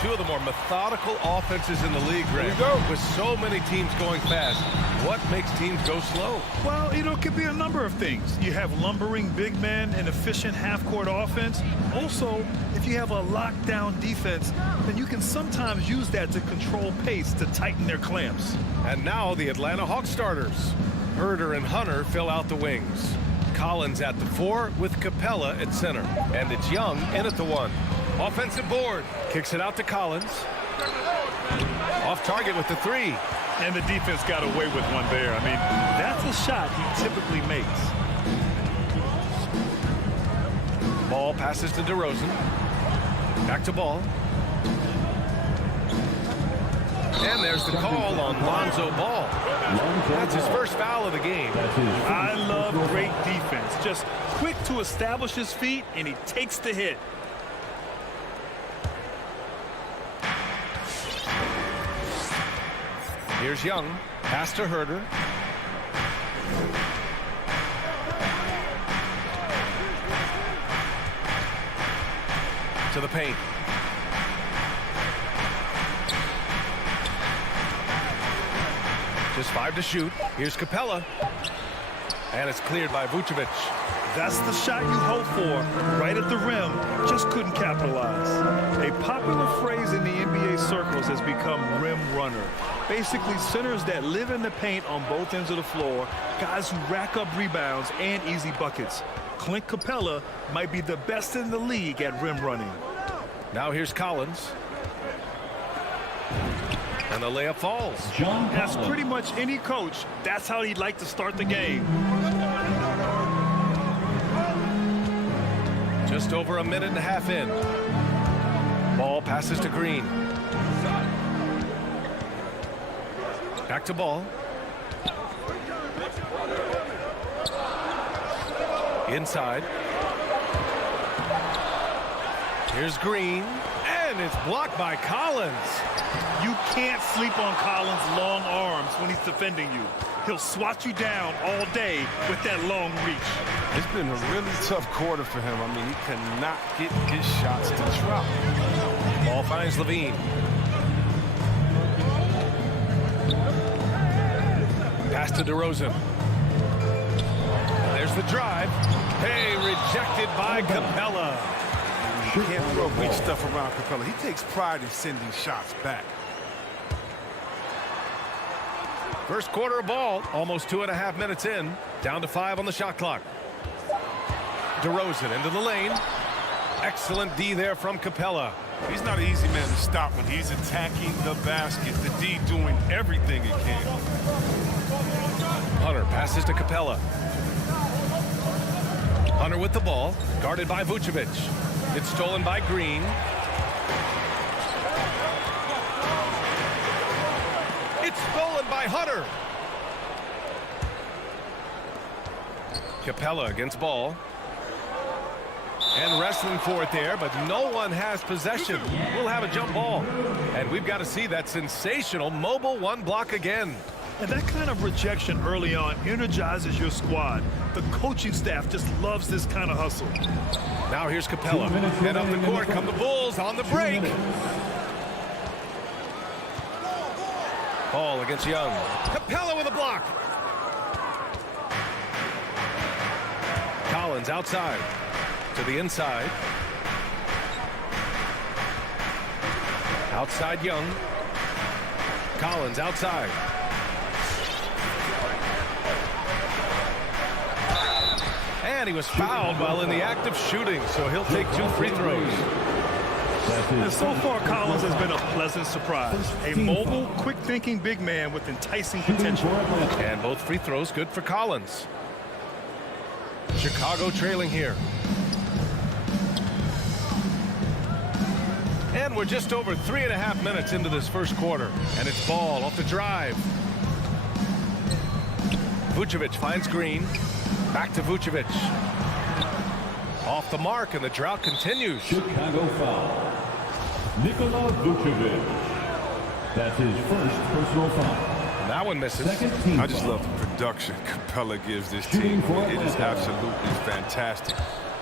two of the more methodical offenses in the league, Greg. With so many teams going fast, what makes teams go slow? Well, it could be a number of things. You have lumbering big men and efficient half-court offense. Also, if you have a lockdown defense, then you can sometimes use that to control pace to tighten their clamps. And now the Atlanta Hawks starters. Herder and Hunter fill out the wings. Collins at the 4 with Capella at center. And it's Young in at the 1. Offensive board. Kicks it out to Collins. Off target with the 3. And the defense got away with one there. I mean, that's a shot he typically makes. Ball passes to DeRozan. Back to Ball. And there's the call on Lonzo Ball. That's his first foul of the game. I love great defense. Just quick to establish his feet, and he takes the hit. Here's Young. Pass to Herder. To the paint. Just 5 to shoot. Here's Capella. And it's cleared by Vucevic. That's the shot you hope for. Right at the rim. Just couldn't capitalize. A popular phrase in the NBA circles has become rim runner. Basically, centers that live in the paint on both ends of the floor, guys who rack up rebounds and easy buckets. Clint Capella might be the best in the league at rim running. Now here's Collins. And the layup falls. As pretty much any coach, that's how he'd like to start the game. Just over a minute and a half in. Ball passes to Green. Back to Ball. Inside. Here's Green. And it's blocked by Collins. You can't sleep on Collins' long arms when he's defending you. He'll swat you down all day with that long reach. It's been a really tough quarter for him. I mean, he cannot get his shots to drop. Ball finds Levine. Pass to DeRozan. There's the drive. Hey, rejected by Capella. You can't throw weak stuff around Capella. He takes pride in sending shots back. First quarter of ball, almost 2.5 minutes in. Down to 5 on the shot clock. DeRozan into the lane. Excellent D there from Capella. He's not an easy man to stop when he's attacking the basket. The D doing everything he can. Hunter passes to Capella. Hunter with the ball, guarded by Vucevic. It's stolen by Green. It's stolen by Hunter. Capella against Ball. And wrestling for it there, but no one has possession. We'll have a jump ball. And we've got to see that sensational mobile 1 block again. And that kind of rejection early on energizes your squad. The coaching staff just loves this kind of hustle. Now here's Capella. And up the court come the Bulls on the break. Ball against Young. Capella with a block. Collins outside. To the inside. Outside Young. Collins outside. And he was fouled while in the act of shooting, so he'll take 2 free throws. And so far, Collins has been a pleasant surprise. A mobile, quick-thinking big man with enticing potential. And both free throws good for Collins. Chicago trailing here. And we're just over 3.5 minutes into this first quarter. And it's Ball off the drive. Vucevic finds Green. Back to Vucevic. Off the mark, and the drought continues. Chicago foul. Nikola Vucevic. That's his first personal foul. That one misses. I just love the production Capella gives this team. It is absolutely fantastic.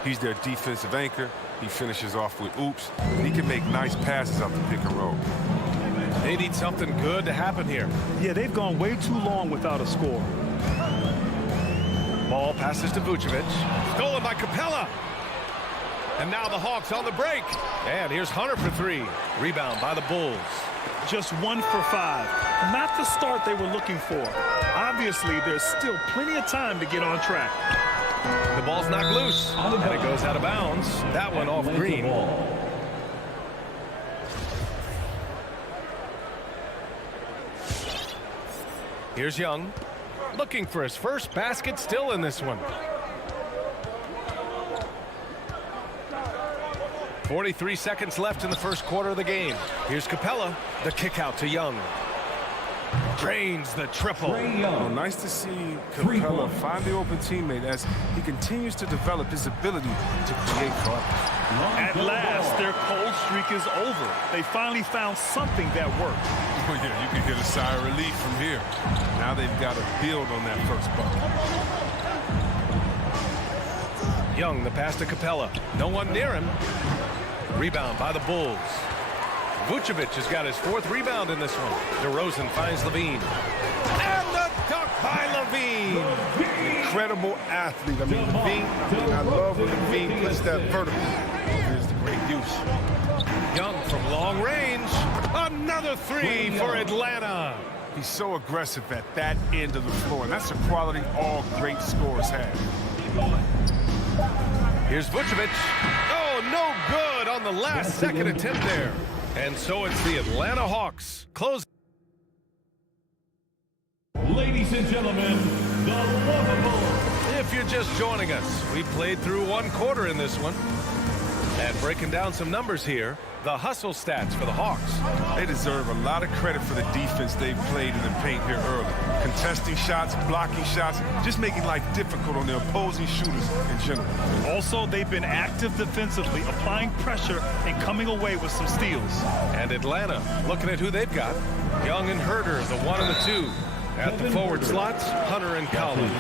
He's their defensive anchor. He finishes off with oops. He can make nice passes out the pick and roll. They need something good to happen here. Yeah, they've gone way too long without a score. Ball passes to Vucevic. Stolen by Capella. And now the Hawks on the break. And here's Hunter for three. Rebound by the Bulls. Just 1 for 5. Not the start they were looking for. Obviously, there's still plenty of time to get on track. The ball's knocked loose. And it goes out of bounds. That one off Green. Here's Young. Looking for his first basket, still in this one. 43 seconds left in the first quarter of the game. Here's Capella. The kick out to Young. Drains the triple. Oh, nice to see Capella find the open teammate as he continues to develop his ability to create for others. At last, their cold streak is over. They finally found something that worked. Oh, yeah, you can hear the sigh of relief from here. Now they've got to build on that first bucket. Young, the pass to Capella. No one near him. Rebound by the Bulls. Vucevic has got his 4th rebound in this one. DeRozan finds Levine. And the dunk by Levine. Incredible athlete. I mean, I love when Levine puts that vertical. Here's the great use. Young from long range. Another 3 for Atlanta. He's so aggressive at that end of the floor, and that's a quality all great scorers have. Here's Vucevic. Oh, no good on the last second attempt there. And so it's the Atlanta Hawks. Close. Ladies and gentlemen, the lovable. If you're just joining us, we played through 1 quarter in this one. And breaking down some numbers here, the hustle stats for the Hawks. They deserve a lot of credit for the defense they've played in the paint here early. Contesting shots, blocking shots, just making life difficult on the opposing shooters in general. Also, they've been active defensively, applying pressure and coming away with some steals. And Atlanta, looking at who they've got. Young and Herter, the 1 and the 2. At the forward slots, Hunter and Collins.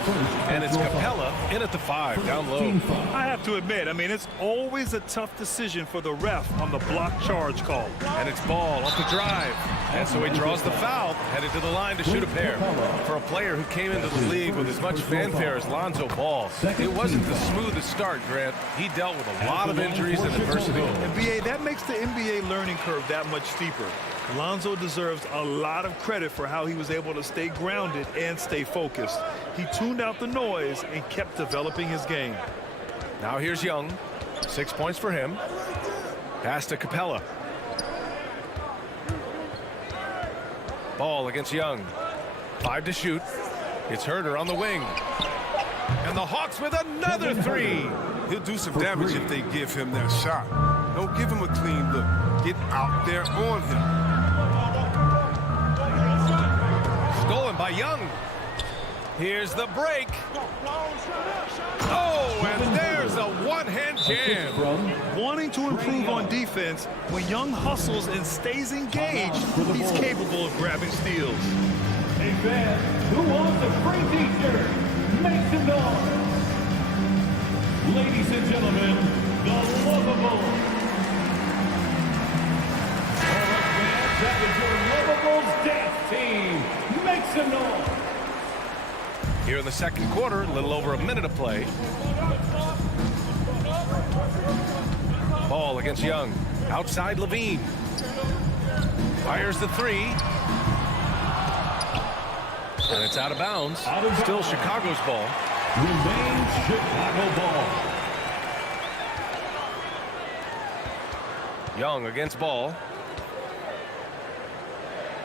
And it's Capella in at the 5, down low. I have to admit, it's always a tough decision for the ref on the block charge call. And it's Ball off the drive. And so he draws the foul, headed to the line to shoot a pair. For a player who came into the league with as much fanfare as Lonzo Ball, it wasn't the smoothest start, Grant. He dealt with a lot of injuries and adversity. And BA, that makes the NBA learning curve that much steeper. Lonzo deserves a lot of credit for how he was able to stay grounded and stay focused. He tuned out the noise and kept developing his game. Now here's Young. 6 points for him. Pass to Capella. Ball against Young. 5 to shoot. It's Herter on the wing. And the Hawks with another 3. He'll do some damage if they give him that shot. Don't give him a clean look. Get out there on him. Stolen by Young. Here's the break. Oh, and there's a one-hand jam. Wanting to improve on defense, when Young hustles and stays engaged, he's capable of grabbing steals. A fan who wants a free t-shirt, make some noise. Ladies and gentlemen, the lovable. That is your Lovables dance team. Make some noise. Here in the second quarter, a little over a minute of play. Ball against Young. Outside Levine. Fires the 3. And it's out of bounds. Still Chicago's ball. Remains Chicago ball. Young against Ball.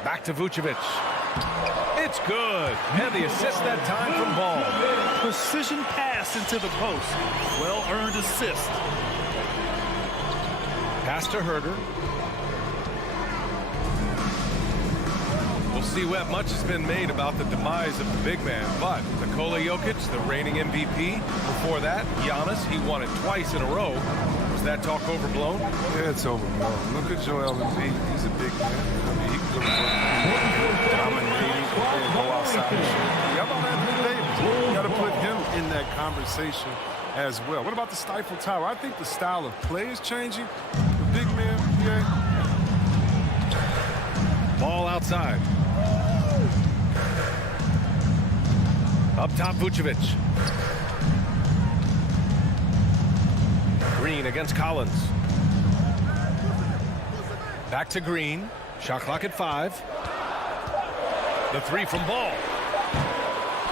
Back to Vucevic. It's good. And the assist that time from Ball. Precision pass into the post. Well-earned assist. Pass to Herter. We'll see what much has been made about the demise of the big man, but Nikola Jokic, the reigning MVP. Before that, Giannis, he won it twice in a row. Was that talk overblown? Yeah, it's overblown. Look at Joel Embiid. He's a big man. I mean, he can go dominating and go outside and shoot. How about Anthony Davis? You got to put him in that conversation as well. What about the stifle tower? I think the style of play is changing. The big man, yeah. Ball outside. Up top, Vucevic. Green against Collins. Back to Green. Shot clock at 5. The three from Ball.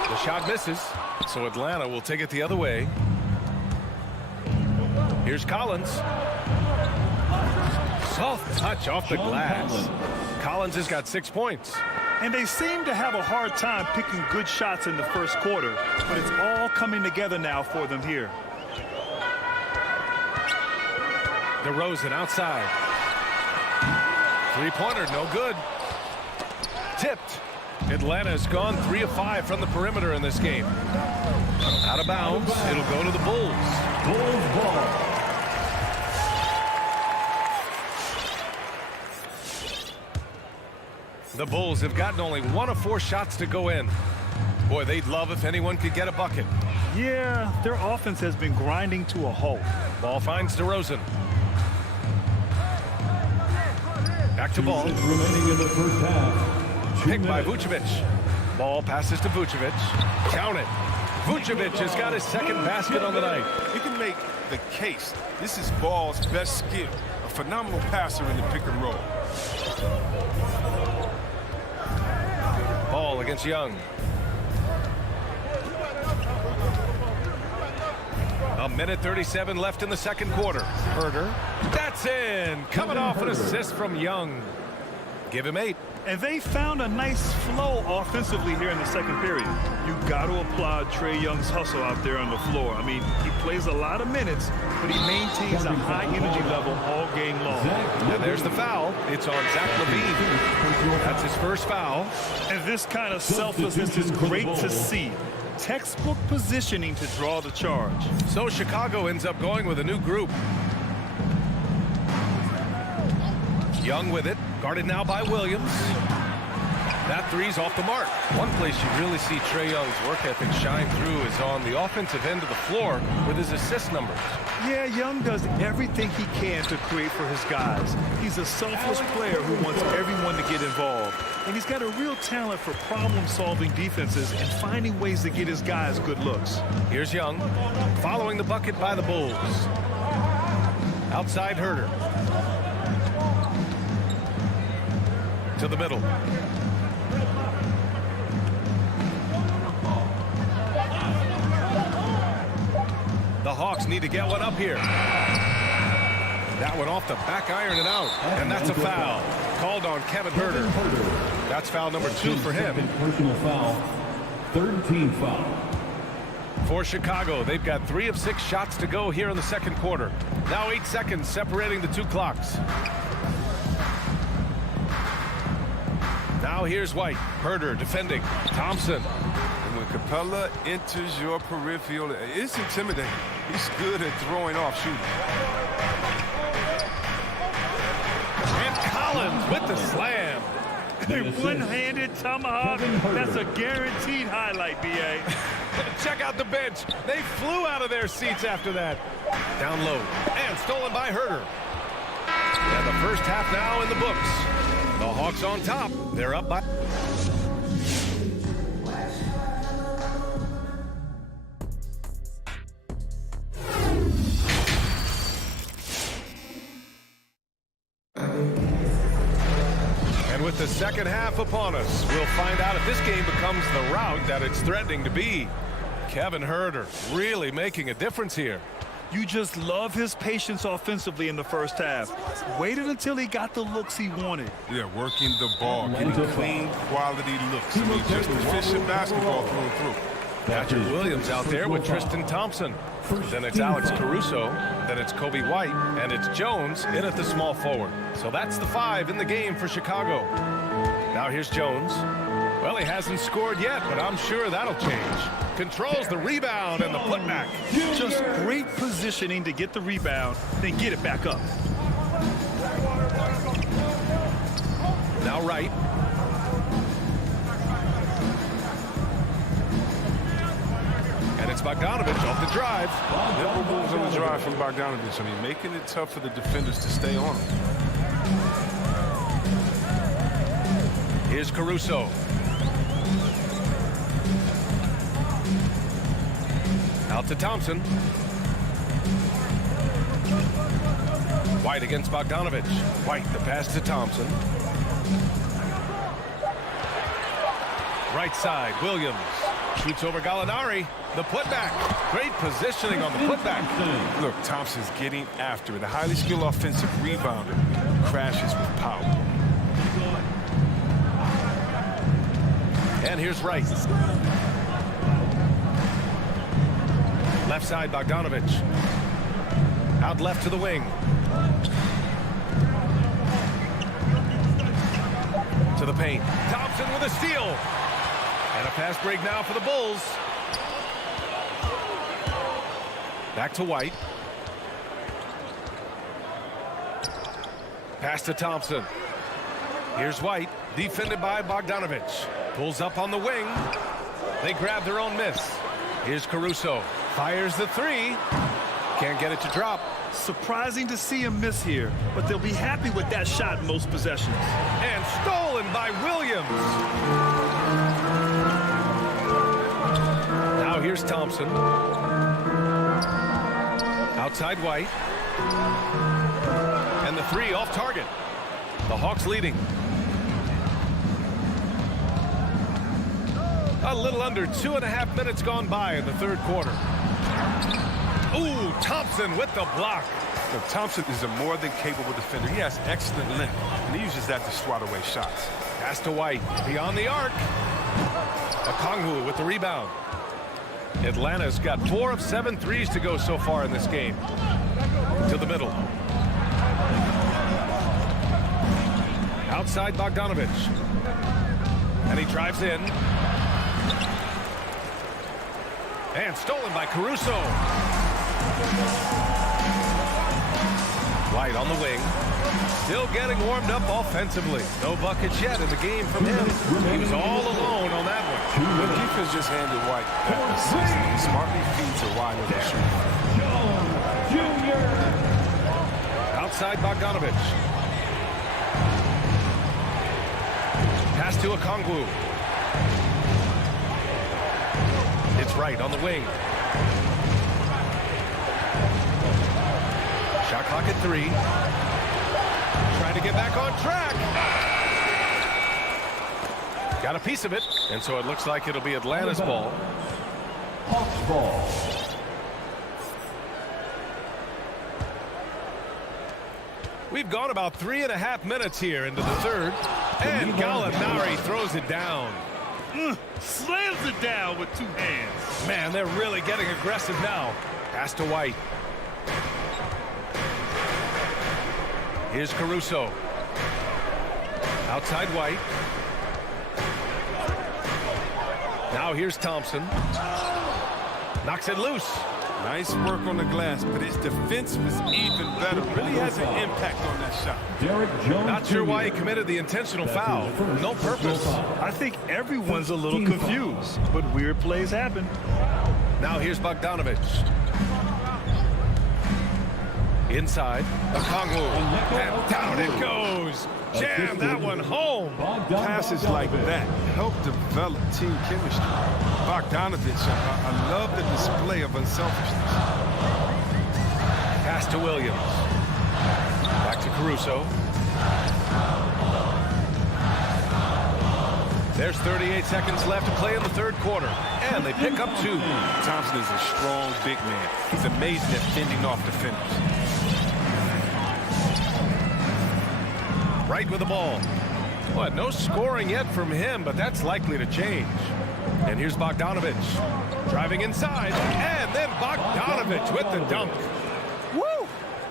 The shot misses, so Atlanta will take it the other way. Here's Collins. Soft touch off the glass. Collins has got 6 points. And they seem to have a hard time picking good shots in the first quarter, but it's all coming together now for them here. DeRozan outside. Three-pointer, no good. Tipped. Atlanta's gone 3 of 5 from the perimeter in this game. Out of bounds. It'll go to the Bulls. Bulls ball. The Bulls have gotten only 1 of 4 shots to go in. Boy, they'd love if anyone could get a bucket. Yeah, their offense has been grinding to a halt. Ball finds DeRozan. Back to Ball. Remaining in the first half. Picked by Vucevic. Ball passes to Vucevic. Count it. Vucevic has got his second basket on the night. You can make the case. This is Ball's best skill. A phenomenal passer in the pick and roll. Ball against Young. A minute 37 left in the second quarter. Herder. That's in. Coming off an assist from Young. Give him 8. And they found a nice flow offensively here in the second period. You got to applaud Trae Young's hustle out there on the floor. I mean, he plays a lot of minutes, but he maintains a high energy level all game long. And there's the foul. It's on Zach LaVine. That's his first foul. And this kind of selflessness is great to see. Textbook positioning to draw the charge. So Chicago ends up going with a new group. Young with it. Guarded now by Williams. That three's off the mark. One place you really see Trae Young's work ethic shine through is on the offensive end of the floor with his assist numbers. Yeah, Young does everything he can to create for his guys. He's a selfless player who wants everyone to get involved. And he's got a real talent for problem-solving defenses and finding ways to get his guys good looks. Here's Young, following the bucket by the Bulls. Outside Herder. To the middle. The Hawks need to get one up here. That one off the back iron and out. And that's a foul. Called on Kevin Herder. That's foul number 2 for him. Personal foul. 13 foul. For Chicago, they've got 3 of 6 shots to go here in the second quarter. Now 8 seconds separating the 2 clocks. Now here's White. Herder defending. Thompson. And when Capella enters your peripheral, it's intimidating. He's good at throwing off shooting. And Collins with the slam. A one-handed tomahawk. That's a guaranteed highlight, B.A. Check out the bench. They flew out of their seats after that. Down low. And stolen by Herder. And the first half now in the books. The Hawks on top. They're up by... And with the second half upon us, we'll find out if this game becomes the rout that it's threatening to be. Kevin Herder really making a difference here. You just love his patience offensively in the first half. Waited until he got the looks he wanted. Yeah, working the ball, getting clean, quality looks. I mean, just efficient basketball through and through. Patrick Williams out there with Tristan Thompson. Then it's Alex Caruso. Then it's Kobe White. And it's Jones in at the small forward. So that's the 5 in the game for Chicago. Now here's Jones. Well, he hasn't scored yet, but I'm sure that'll change. Controls the rebound and the putback. Just great positioning to get the rebound, then get it back up. Now Wright. And it's Gets Bogdanovich off the drive. Nimble moves on the drive from Bogdanovich. I mean, making it tough for the defenders to stay on him. Here's Caruso. Out to Thompson. White against Bogdanovich. White, the pass to Thompson. Right side, Williams. Shoots over Gallinari. The putback. Great positioning on the putback. Look, Thompson's getting after it. A highly skilled offensive rebounder crashes with power. And here's Wright. Left side, Bogdanovich. Out left to the wing. To the paint. Thompson with a steal. And a fast break now for the Bulls. Back to White. Pass to Thompson. Here's White. Defended by Bogdanovich. Pulls up on the wing. They grab their own miss. Here's Caruso. Fires the three. Can't get it to drop. Surprising to see him miss here, but they'll be happy with that shot in most possessions. And stolen by Williams. Now here's Thompson. Outside White. And the three off target. The Hawks leading. A little under 2.5 minutes gone by in the third quarter. Ooh, Thompson with the block. Look, Thompson is a more than capable defender. He has excellent length, and he uses that to swat away shots. Pass to White. Beyond the arc. Okongwu with the rebound. Atlanta's got 4 of 7 threes to go so far in this game. To the middle. Outside Bogdanovich. And he drives in. And stolen by Caruso. White on the wing. Still getting warmed up offensively. No buckets yet in the game from him. He was all alone on that one. The defense just handed White that assist. He smartly feeds a wide open shooter. Outside Bogdanovich. Pass to Okongwu. It's Wright on the wing. Shot clock at 3. Trying to get back on track. Got a piece of it, and so it looks like it'll be Atlanta's ball. Hawks ball. We've gone about 3.5 minutes here into the third, and Gallinari throws it down. Slams it down with 2 hands. Man, they're really getting aggressive now. Pass to White. Here's Caruso. Outside White. Now here's Thompson. Knocks it loose. Nice work on the glass, but his defense was even better. Really has an impact on that shot. Derek Jones. Not sure why he committed the intentional foul. No purpose. I think everyone's a little confused, but weird plays happen. Now here's Bogdanovich. Inside. Okongwu. And down it goes. Jam that one home. Passes like that help develop team chemistry. Bogdanovich, I love the display of unselfishness. Pass to Williams. Back to Caruso. There's 38 seconds left to play in the third quarter, and they pick up 2. Thompson is a strong big man. He's amazing at fending off defenders. Right with the ball. Well, no scoring yet from him, but that's likely to change. And here's Bogdanovich. Driving inside, and then Bogdanovich with the dunk. Woo!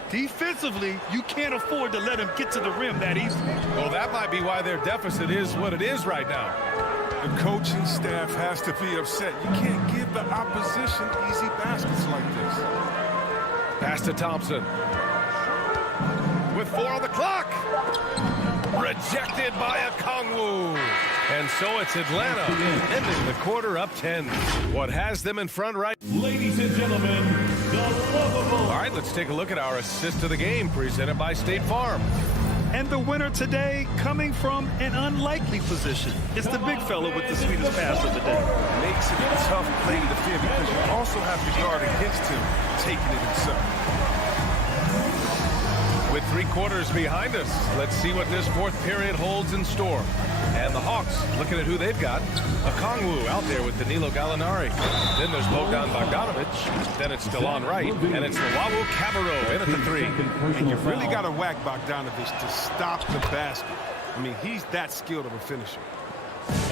Defensively, you can't afford to let him get to the rim that easily. Well, that might be why their deficit is what it is right now. The coaching staff has to be upset. You can't give the opposition easy baskets like this. Pass to Thompson. With 4 on the clock. Rejected by Okongwu. And so it's Atlanta ending the quarter up 10. What has them in front right? Ladies and gentlemen, the lovable. All right, let's take a look at our assist of the game presented by State Farm. And the winner today coming from an unlikely position. It's the big fella with the sweetest pass of the day. Makes it a tough play to defend because you also have to guard against him taking it himself. With 3 quarters behind us, let's see what this fourth period holds in store. And the Hawks, looking at who they've got. Okongwu out there with Danilo Gallinari. Then there's Bogdan Bogdanovic. Then it's DeLon Wright. And it's Luwawu Cabarrot in at the 3. And you really got to whack Bogdanovic to stop the basket. I mean, he's that skilled of a finisher.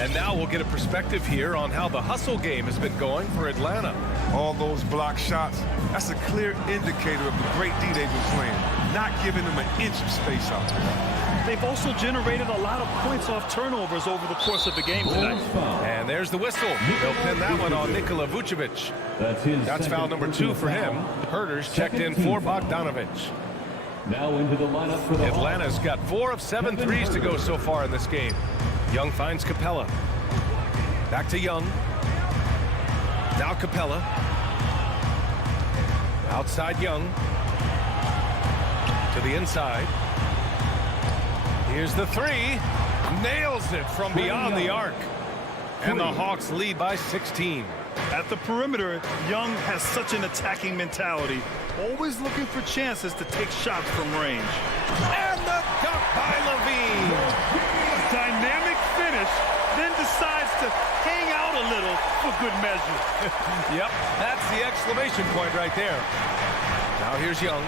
And now we'll get a perspective here on how the hustle game has been going for Atlanta. All those block shots, that's a clear indicator of the great D they've been playing. Not giving them an inch of space out there. They've also generated a lot of points off turnovers over the course of the game tonight. And there's the whistle. They'll pin that one on Nikola Vucevic. That's foul number 2 for him. Herder's checked in for Bogdanovic. Now into the lineup for the Atlanta's got 4 of 7 threes to go so far in this game. Young finds Capella. Back to Young. Now Capella. Outside Young. To the inside. Here's the 3. Nails it from beyond the arc. And the Hawks lead by 16. At the perimeter, Young has such an attacking mentality, always looking for chances to take shots from range. And the dunk by Levine. Dynamic finish, then decides to hang out a little for good measure. Yep, that's the exclamation point right there. Now here's Young.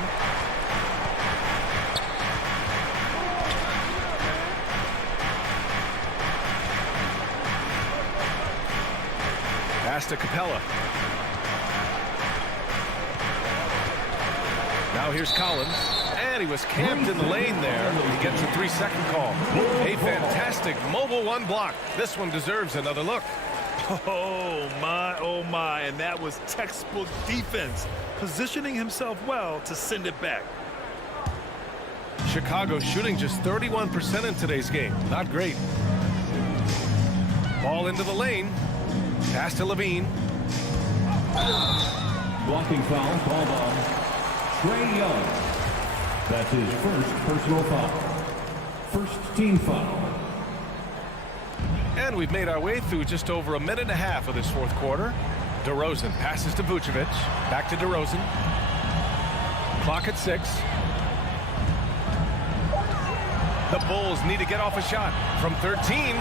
Pass to Capella. Now here's Collins. And he was camped in the lane there. He gets a 3-second call. A fantastic mobile 1 block. This one deserves another look. Oh my, and that was textbook defense, positioning himself well to send it back. Chicago shooting just 31% in today's game. Not great. Ball into the lane. Pass to Levine. blocking foul called on Trae Young. That's his first personal foul. First team foul. And we've made our way through just over a minute and a half of this fourth quarter. DeRozan passes to Vucevic. Back to DeRozan. Clock at 6. The Bulls need to get off a shot from 13.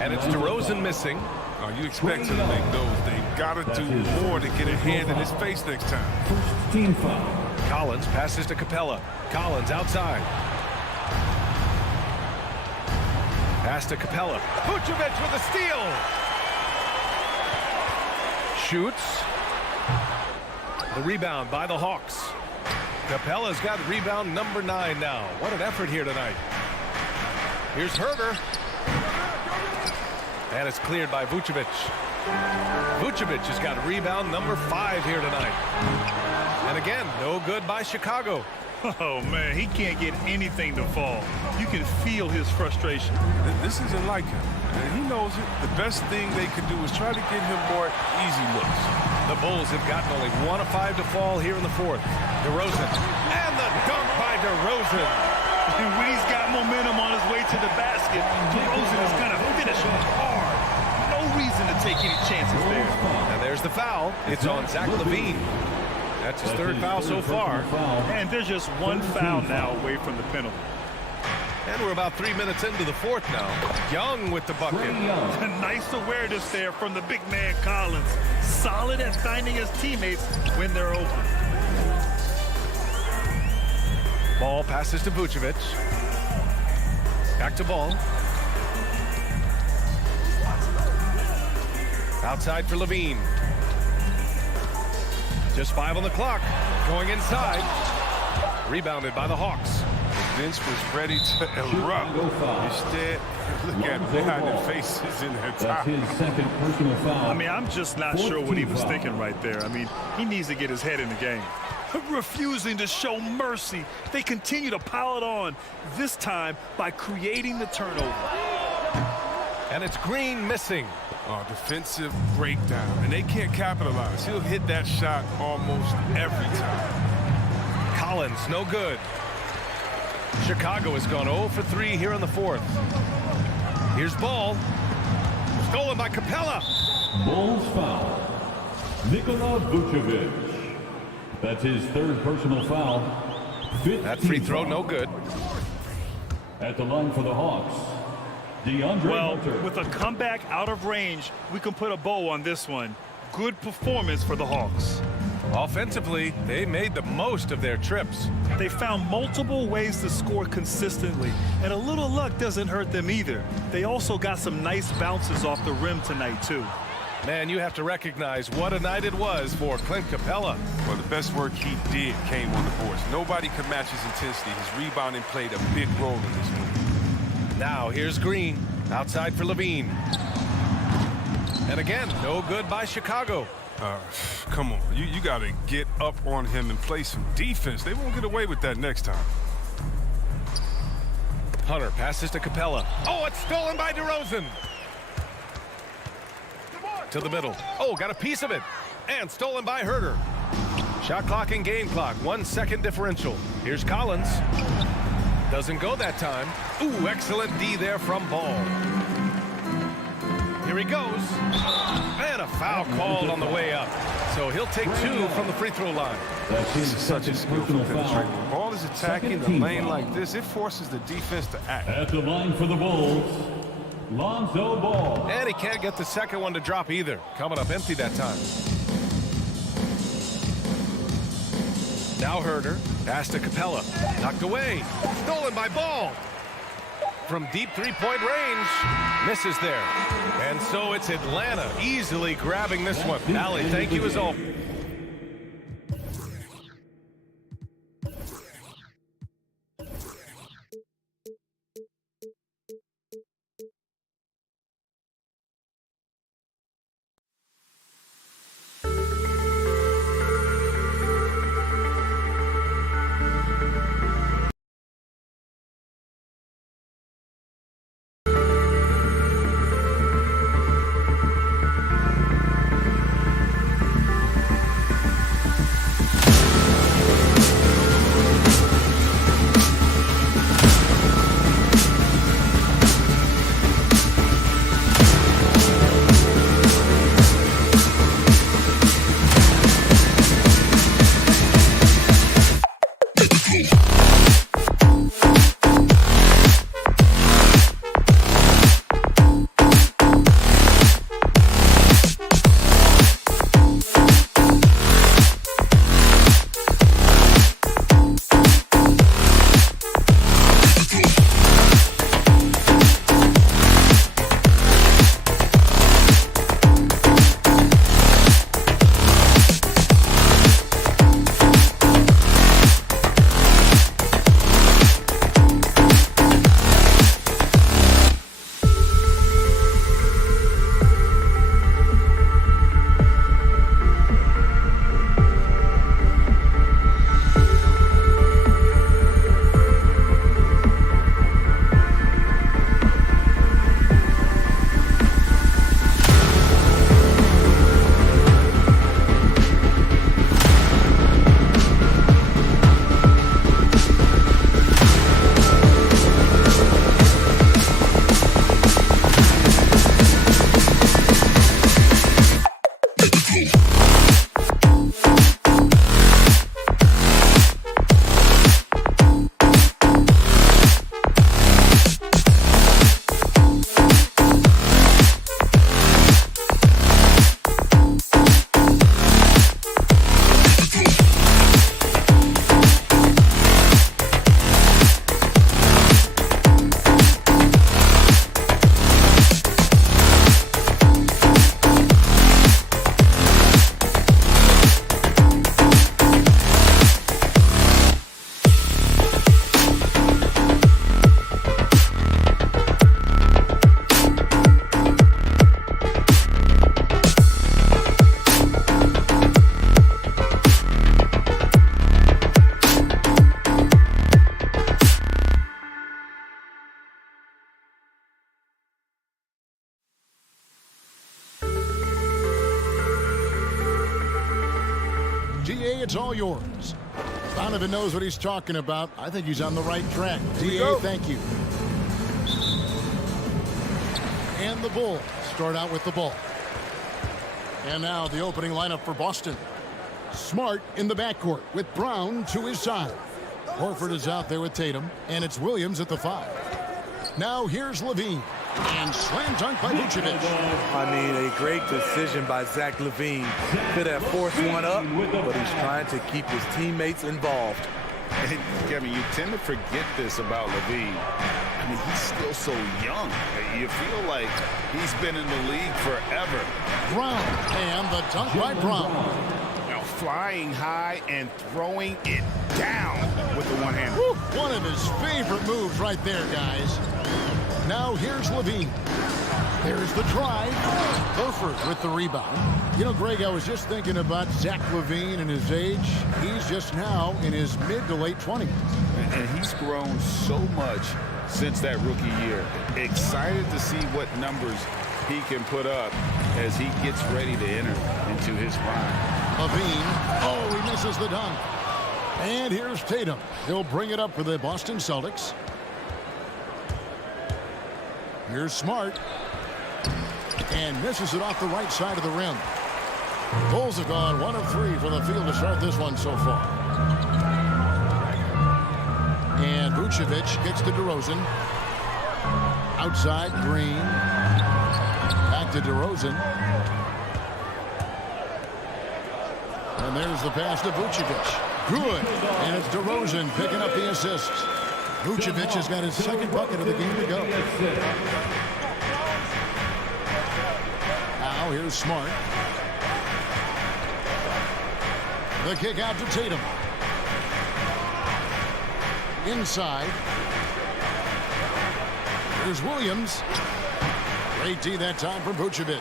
And it's DeRozan missing. Oh, you expect him to make those. They've got to do more to get a hand in his face next time. First team foul. Collins passes to Capella. Collins outside. Pass to Capella. Vucevic with a steal. Shoots. The rebound by the Hawks. Capella's got rebound number 9 now. What an effort here tonight. Here's Herder. And it's cleared by Vucevic. Vucevic has got rebound number 5 here tonight. And again, no good by Chicago. Oh, man, he can't get anything to fall. You can feel his frustration. This isn't like him, and he knows it. The best thing they could do is try to get him more easy looks. The Bulls have gotten only 1 of 5 to fall here in the fourth. DeRozan. And the dunk by DeRozan. And when he's got momentum on his way to the basket, DeRozan is going to finish hard. No reason to take any chances there. And there's the foul. It's on Zach LaVine. That's his third foul so far. And there's just 1 foul now away from the penalty. And we're about 3 minutes into the fourth now. Young with the bucket. A nice awareness there from the big man Collins. Solid at finding his teammates when they're open. Ball passes to Vucevic. Back to Ball. Outside for Levine. Just 5 on the clock. Going inside. Rebounded by the Hawks. The bench was ready to erupt. Instead, look at behind their faces in their That's his second personal foul. I mean, I'm just not sure what he was thinking right there. I mean, he needs to get his head in the game. Refusing to show mercy, they continue to pile it on, this time by creating the turnover. And it's Green missing. Oh, defensive breakdown, and they can't capitalize. He'll hit that shot almost every time. Collins, no good. Chicago has gone 0 for 3 here in the fourth. Here's Ball. Stolen by Capella. Bulls foul. Nikola Vucevic. That's his third personal foul. That free throw, no good. At the line for the Hawks, DeAndre Well, Hunter. with a comeback out of range, we can put a bow on this one. Good performance for the Hawks. Offensively, they made the most of their trips. They found multiple ways to score consistently, and a little luck doesn't hurt them either. They also got some nice bounces off the rim tonight, too. Man, you have to recognize what a night it was for Clint Capella. Well, the best work he did came on the boards. Nobody could match his intensity. His rebounding played a big role in this win. Now here's Green, outside for Levine. And again, no good by Chicago. Come on, you got to get up on him and play some defense. They won't get away with that next time. Hunter passes to Capella. Oh, it's stolen by DeRozan. To the middle. Oh, got a piece of it. And stolen by Herter. Shot clock and game clock. 1 second differential. Here's Collins. Doesn't go that time. Ooh, excellent D there from Ball. Here he goes. And a foul called on the way up. So he'll take 2 from the free throw line. That's his This is such a second skillful personal penetration. foul. When ball is attacking the Second lane team like foul. this, it forces the defense to act. At the line for the Bulls, Lonzo Ball. And he can't get the second one to drop either. Coming up empty that time. Now Herter. Pass to Capella. Knocked away. Stolen by Ball. From deep three-point range. Misses there. And so it's Atlanta easily grabbing this one. Allie, thank you as always. DA, it's all yours. Donovan knows what he's talking about. I think he's on the right track. DA, thank you. And the Bulls start out with the ball. And now the opening lineup for Boston. Smart in the backcourt with Brown to his side. Horford is out there with Tatum, and it's Williams at the 5. Now here's Levine. And slam dunk by Vucevic. I mean, a great decision by Zach LaVine. Could have forced one up, but he's trying to keep his teammates involved. Kevin, you tend to forget this about LaVine. I mean, he's still so young. You feel like he's been in the league forever. Brown, and the dunk by Brown. Now flying high and throwing it down with the one-hander. One of his favorite moves right there, guys. Now here's Levine. There's the drive. Horford with the rebound. You know, Greg, I was just thinking about Zach LaVine and his age. He's just now in his mid to late 20s. And he's grown so much since that rookie year. Excited to see what numbers he can put up as he gets ready to enter into his prime. Levine. Oh, he misses the dunk. And here's Tatum. He'll bring it up for the Boston Celtics. Here's Smart. And misses it off the right side of the rim. Bulls have gone 1 of 3 from the field to start this one so far. And Vucevic gets to DeRozan. Outside, Green. Back to DeRozan. And there's the pass to Vucevic. Good. And it's DeRozan picking up the assist. Vucevic has got his second bucket of the game to go. Now here's Smart. The kick out to Tatum. Inside. Here's Williams. Great D that time from Vucevic.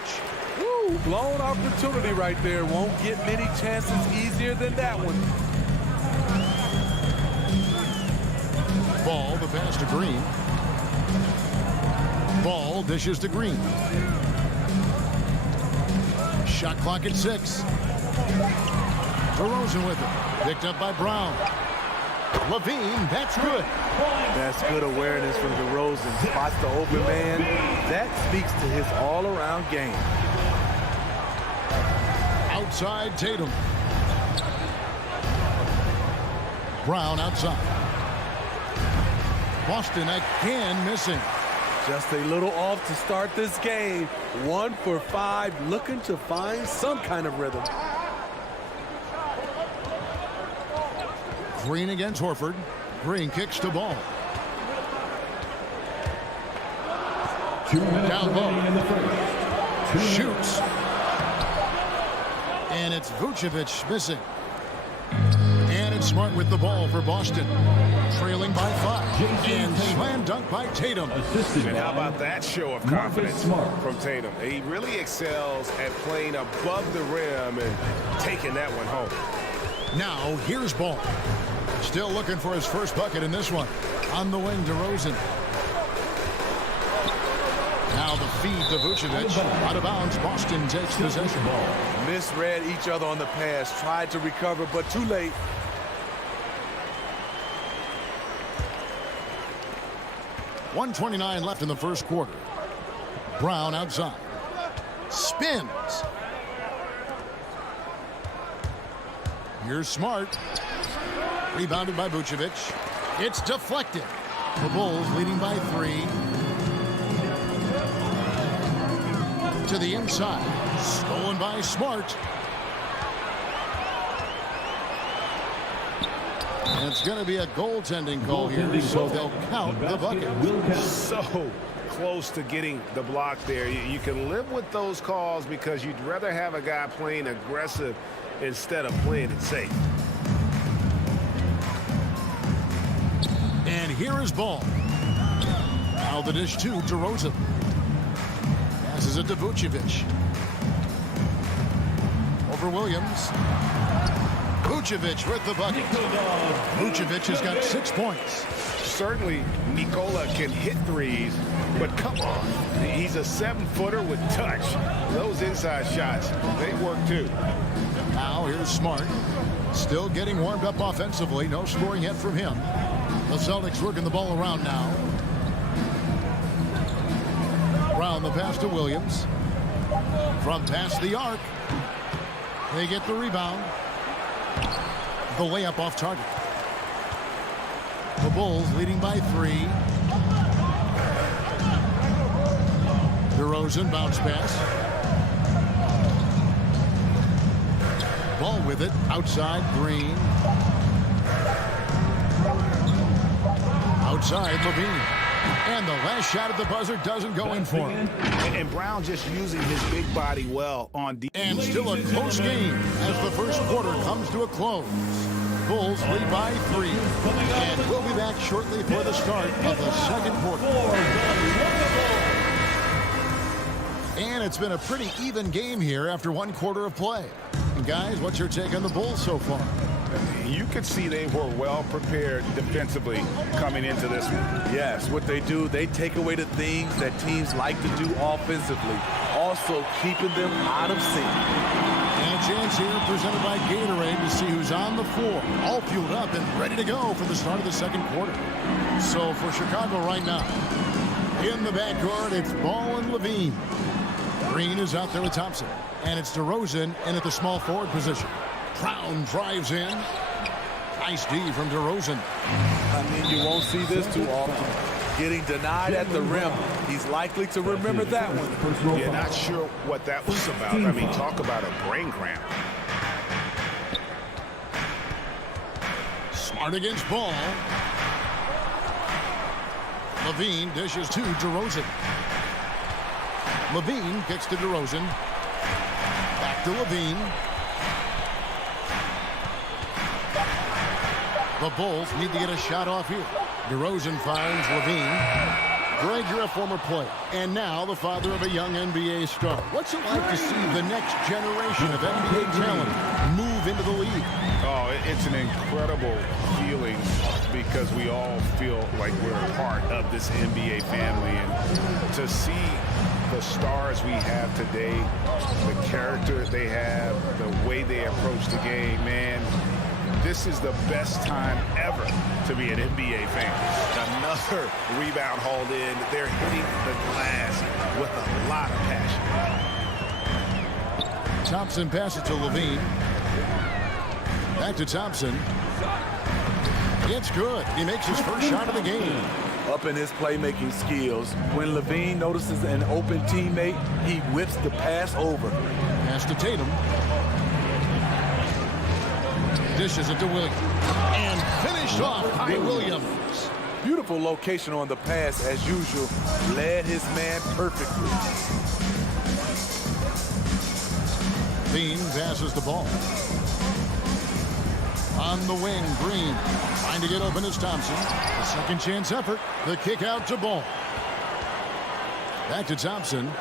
Woo, blown opportunity right there. Won't get many chances easier than that one. Ball, the pass to Green. Ball dishes to Green. Shot clock at 6. DeRozan with it. Picked up by Brown. Levine, that's good. That's good awareness from DeRozan. Spots the open man. That speaks to his all-around game. Outside Tatum. Brown outside. Boston again missing. Just a little off to start this game. 1 for 5, looking to find some kind of rhythm. Green against Horford. Green kicks to Ball. 2 minutes Down low. remaining in the first. Shoots. And it's Vucevic missing. And it's Smart with the ball for Boston. Trailing by 5. And slam dunk by Tatum. And how about that show of confidence from Tatum? He really excels at playing above the rim and taking that one home. Now here's Ball. Still looking for his first bucket in this one. On the wing, DeRozan. Now the feed to Vucevic. Out of bounds, Boston takes possession. Misread each other on the pass. Tried to recover, but too late. .129 left in the first quarter. Brown outside. Spins. Here's Smart. Rebounded by Vucevic. It's deflected. The Bulls leading by 3. To the inside. Stolen by Smart. And it's going to be a goaltending call here, so they'll count the bucket. So close to getting the block there. You can live with those calls because you'd rather have a guy playing aggressive instead of playing it safe. And here is Ball. Now the dish to DeRozan. Passes it to Vucevic. Over Williams. Vucevic with the bucket. Vucevic has got 6 points. Certainly, Nikola can hit threes, but come on. He's a 7-footer with touch. Those inside shots, they work too. Now here's Smart. Still getting warmed up offensively. No scoring yet from him. The Celtics working the ball around now. Brown the pass to Williams. From past the arc. They get the rebound. The layup off target. The Bulls leading by 3. DeRozan bounce pass. Ball with it. Outside Green. Outside Levine. And the last shot at the buzzer doesn't go in for him. And Brown just using his big body well on defense. And still a close game as the first quarter comes to a close. Bulls lead by 3. And we'll be back shortly for the start of the second quarter. And it's been a pretty even game here after one quarter of play. And guys, what's your take on the Bulls so far? You could see they were well prepared defensively coming into this one. Yes, what they do, they take away the things that teams like to do offensively, also keeping them out of sync. And a chance here presented by Gatorade to see who's on the floor, all fueled up and ready to go for the start of the second quarter. So for Chicago right now, in the backcourt, it's Ball and Levine. Green is out there with Thompson, and it's DeRozan in at the small forward position. Brown drives in. Nice D from DeRozan. I mean, you won't see this too often. Getting denied at the rim. He's likely to remember that one. Yeah, not sure what that was about. I mean, talk about a brain cramp. Smart against Ball. Levine dishes to DeRozan. Levine kicks to DeRozan. Back to Levine. The Bulls need to get a shot off here. DeRozan finds Levine. Greg, you're a former player, and now the father of a young NBA star. What's it like to see the next generation of NBA talent move into the league? Oh, it's an incredible feeling because we all feel like we're a part of this NBA family. And to see the stars we have today, the character they have, the way they approach the game, man, this is the best time ever to be an NBA fan. Another rebound hauled in. They're hitting the glass with a lot of passion. Thompson passes to Levine. Back to Thompson. It's good. He makes his first shot of the game. Up in his playmaking skills, when Levine notices an open teammate, he whips the pass over. Pass to Tatum. Dishes it to Williams. And finished off by Williams. Beautiful location on the pass as usual. Led his man perfectly. Bean passes the ball. On the wing, Green trying to get open is Thompson. A second chance effort. The kick out to Ball. Back to Thompson.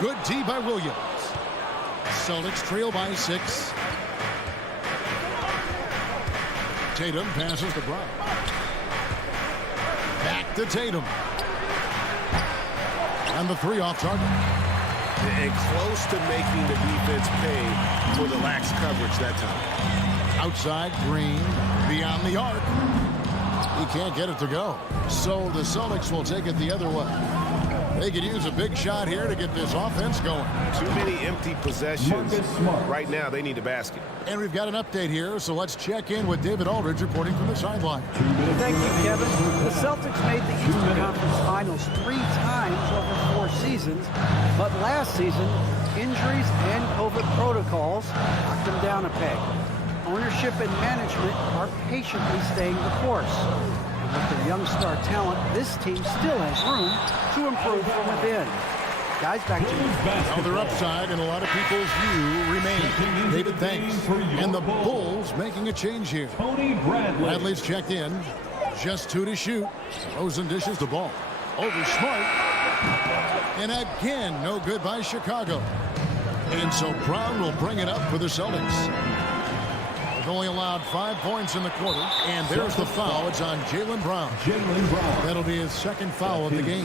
Good D by Williams. Celtics trail by 6. Tatum passes to Brown. Back to Tatum. And the 3 off target. And close to making the defense pay for the lax coverage that time. Outside, Green, beyond the arc. He can't get it to go. So the Celtics will take it the other way. They could use a big shot here to get this offense going. Too many empty possessions. Right now, they need a basket. And we've got an update here, so let's check in with David Aldridge reporting from the sideline. Thank you, Kevin. The Celtics made the Eastern Conference Finals 3 times over 4 seasons, but last season, injuries and COVID protocols knocked them down a peg. Ownership and management are patiently staying the course. And with their young star talent, this team still has room to improve from within. Guys, back to you. Now their upside in a lot of people's view remains. David, thanks. And the Bulls making a change here. Bradley's checked in. Just 2 to shoot. Rosen dishes the ball. Over Smart. And again, no good by Chicago. And so Brown will bring it up for the Celtics. They've only allowed 5 points in the quarter. And there's the foul. It's on Jaylen Brown. That'll be his second foul of the game.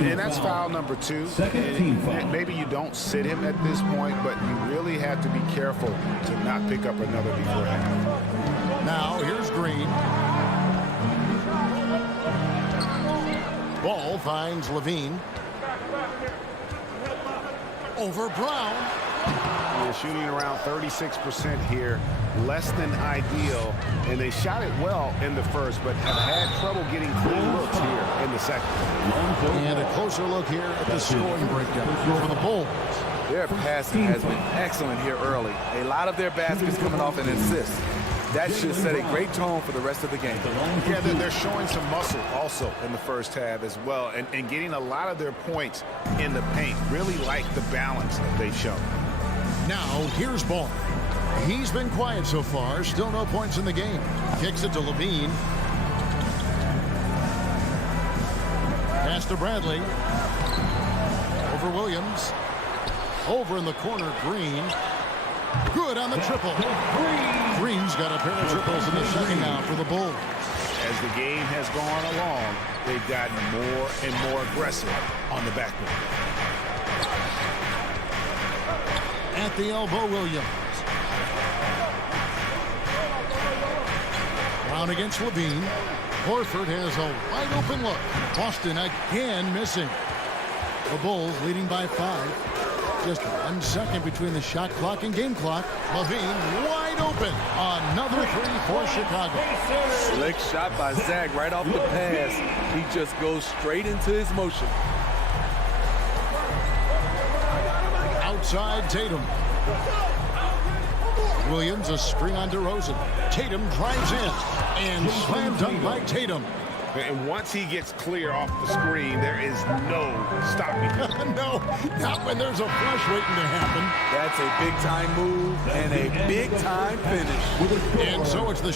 And that's foul number 2. And maybe you don't sit him at this point, but you really have to be careful to not pick up another beforehand. Now, here's Green. Ball finds Levine. Over Brown. They're shooting around 36% here, less than ideal, and they shot it well in the first, but have had trouble getting clean looks here in the second. And a closer look here at the scoring breakdown for the Bulls. Their passing has been excellent here early. A lot of their baskets coming off an assist. That should set a great tone for the rest of the game. Yeah, they're showing some muscle also in the first half as well, and getting a lot of their points in the paint. Really like the balance they've shown. Now, here's Ball. He's been quiet so far. Still no points in the game. Kicks it to Levine. Pass to Bradley. Over Williams. Over in the corner, Green. Good on the triple. Green's got a pair of triples in the second now for the Bulls. As the game has gone along, they've gotten more and more aggressive on the backboard. At the elbow, Williams. Brown against Levine. Horford has a wide open look. Boston again missing. The Bulls leading by 5. Just 1 second between the shot clock and game clock. Levine wide open. Another 3 for Chicago. Slick shot by Zach right off the pass. He just goes straight into his motion. Outside Tatum. Williams a screen on DeRozan. Tatum drives in. And slam dunk by Tatum. And once he gets clear off the screen, there is no stopping him. No, not when there's a flush waiting to happen. That's a big-time move and a big-time finish. And so it's the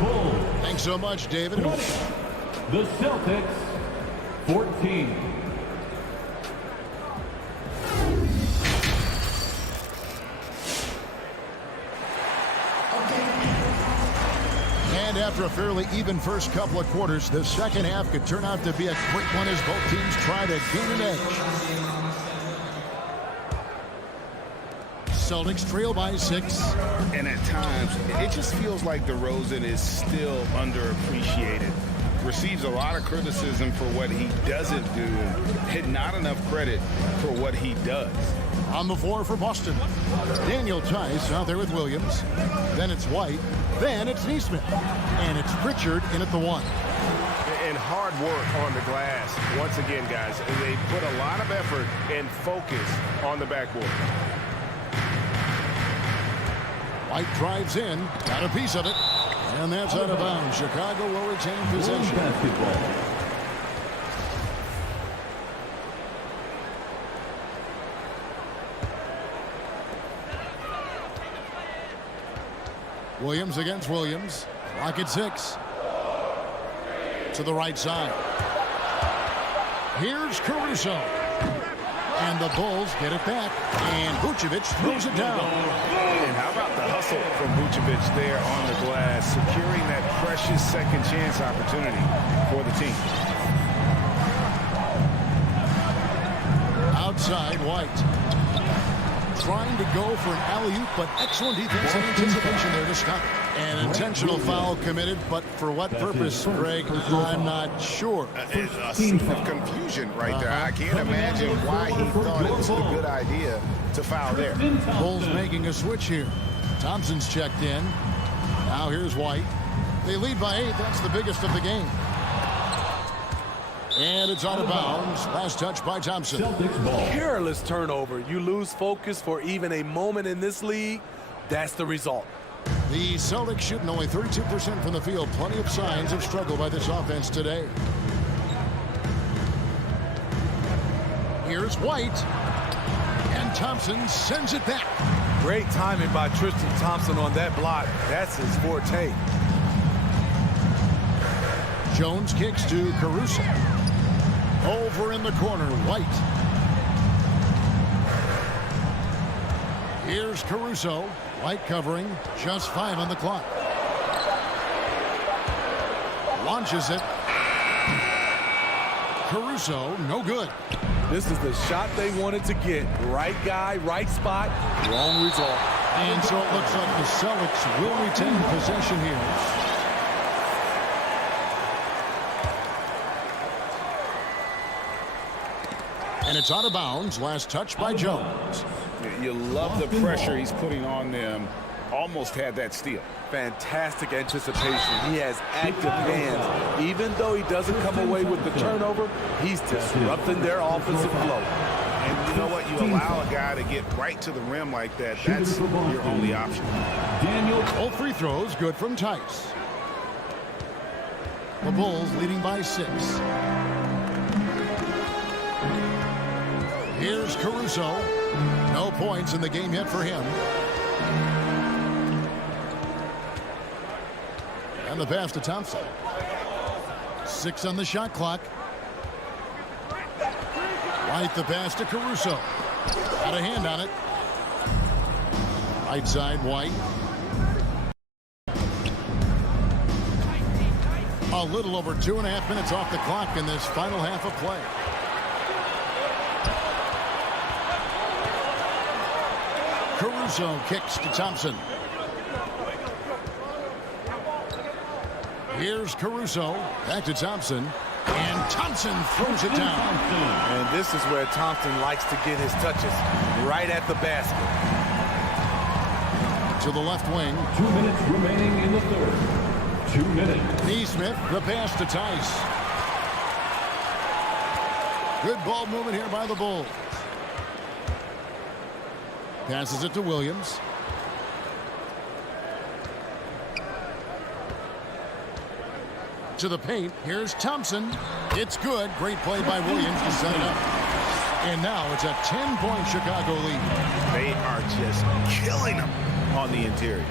Bulls. Thanks so much, David. The Celtics, 14. And after a fairly even first couple of quarters, the second half could turn out to be a quick one as both teams try to gain an edge. Celtics trail by 6. And at times, it just feels like DeRozan is still underappreciated. Receives a lot of criticism for what he doesn't do and not enough credit for what he does. On the floor for Boston, Daniel Tice out there with Williams. Then it's White. Then it's Neesmith. And it's Pritchard in at the 1. And hard work on the glass. Once again, guys, they put a lot of effort and focus on the backboard. White drives in, got a piece of it, and that's out of bounds. Chicago will retain possession. Williams against Williams. Clock at 6. To the right side. Here's Caruso. And the Bulls get it back. And Vucevic throws it down. And how about the hustle from Vucevic there on the glass, securing that precious second chance opportunity for the team. Outside, White. Trying to go for an alley-oop, but excellent defense and anticipation there to stop. An intentional foul committed, but for what purpose, Greg, I'm not sure. A scene of confusion right there. I can't imagine why he thought it was a good idea to foul there. Bulls making a switch here. Thompson's checked in. Now here's White. They lead by 8. That's the biggest of the game. And it's out of bounds. Last touch by Thompson. Careless turnover. You lose focus for even a moment in this league. That's the result. The Celtics shooting only 32% from the field. Plenty of signs of struggle by this offense today. Here's White. And Thompson sends it back. Great timing by Tristan Thompson on that block. That's his forte. Jones kicks to Caruso. Over in the corner, White. Here's Caruso. White covering, just 5 on the clock. Launches it. Caruso, no good. This is the shot they wanted to get. Right guy, right spot, wrong result. And so it looks like the Celtics will retain possession here. And it's out of bounds. Last touch by Jones. You love the pressure he's putting on them. Almost had that steal. Fantastic anticipation. He has active hands. Even though he doesn't come away with the turnover, he's disrupting their offensive flow. And you know what? You allow a guy to get right to the rim like that. That's your only option. Both free throws good from Tice. The Bulls leading by 6. Here's Caruso. No points in the game yet for him. And the pass to Thompson. 6 on the shot clock. White the pass to Caruso. Got a hand on it. Right side, White. A little over 2.5 minutes off the clock in this final half of play. Caruso kicks to Thompson. Here's Caruso. Back to Thompson. And Thompson throws it down. And this is where Thompson likes to get his touches. Right at the basket. To the left wing. 2 minutes remaining in the third. 2 minutes. Neesmith, the pass to Tice. Good ball movement here by the Bulls. Passes it to Williams. To the paint. Here's Thompson. It's good. Great play by Williams to set it up. And now it's a 10-point Chicago lead. They are just killing them on the interior.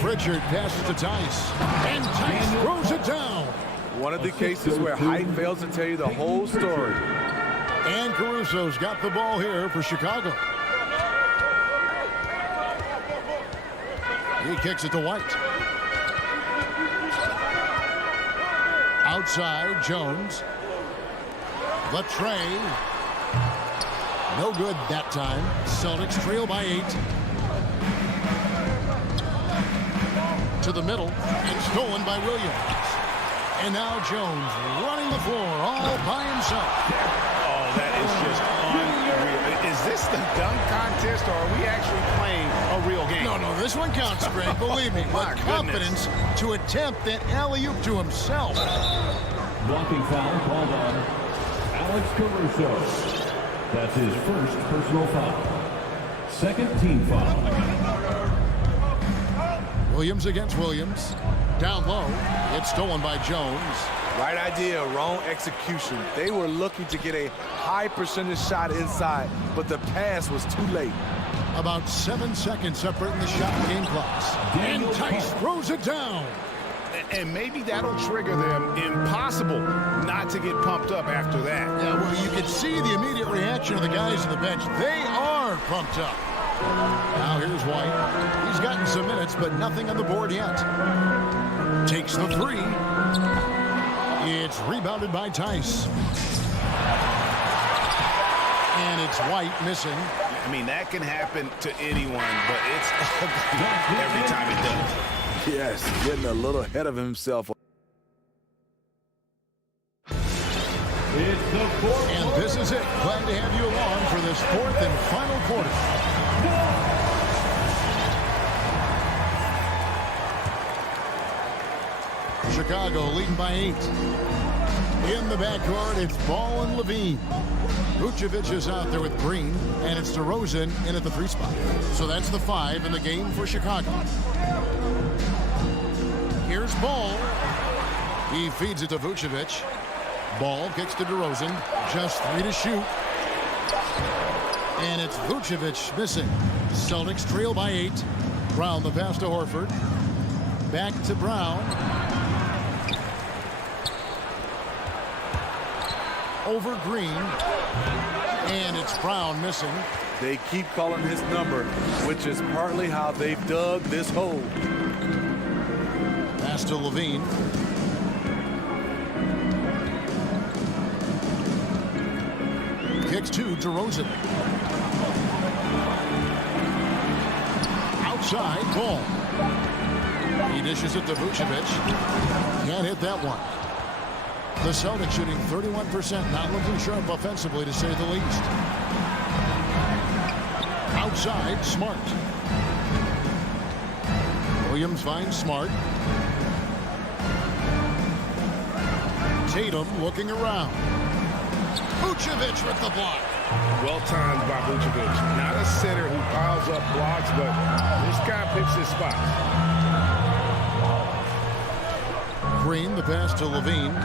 Pritchard passes to Tice. And Tice throws it down. One of the cases where height fails to tell you the whole story. And Caruso's got the ball here for Chicago. He kicks it to White. Outside, Jones. The tray. No good that time. Celtics trail by 8. To the middle. And stolen by Williams. And now Jones running the floor all by himself. That is just unreal. Is this the dunk contest, or are we actually playing a real game? No, this one counts, Greg. Believe me. My With confidence to attempt that alley-oop to himself. Blocking foul called on Alex Caruso. That's his first personal foul. Second team foul. Williams against Williams. Down low. It's stolen by Jones. Right idea, wrong execution. They were looking to get a high percentage shot inside, but the pass was too late. About 7 seconds separating the shot and game clocks. And Tice throws it down. And maybe that'll trigger them. Impossible not to get pumped up after that. Yeah, well, you can see the immediate reaction of the guys on the bench. They are pumped up. Now here's White. He's gotten some minutes, but nothing on the board yet. Takes the 3. It's rebounded by Tice. And it's White missing. I mean, that can happen to anyone, but it's ugly every time it does. Yes, getting a little ahead of himself. And this is it. Glad to have you along for this 4th and final quarter. Chicago leading by 8. In the backcourt, it's Ball and Levine. Vucevic is out there with Green, and it's DeRozan in at the 3 spot. So that's the 5 in the game for Chicago. Here's Ball. He feeds it to Vucevic. Ball kicks to DeRozan. Just 3 to shoot. And it's Vucevic missing. Celtics trail by 8. Brown the pass to Horford. Back to Brown. Over Green. And it's Brown missing. They keep calling his number, which is partly how they've dug this hole. Pass to Levine. Kicks to DeRozan. Outside, ball. He dishes it to Vucevic. Can't hit that one. The Celtics shooting 31%, not looking sharp offensively, to say the least. Outside, Smart. Williams finds Smart. Tatum looking around. Vucevic with the block. Well timed by Vucevic. Not a center who piles up blocks, but this guy picks his spots. Green, the pass to Levine.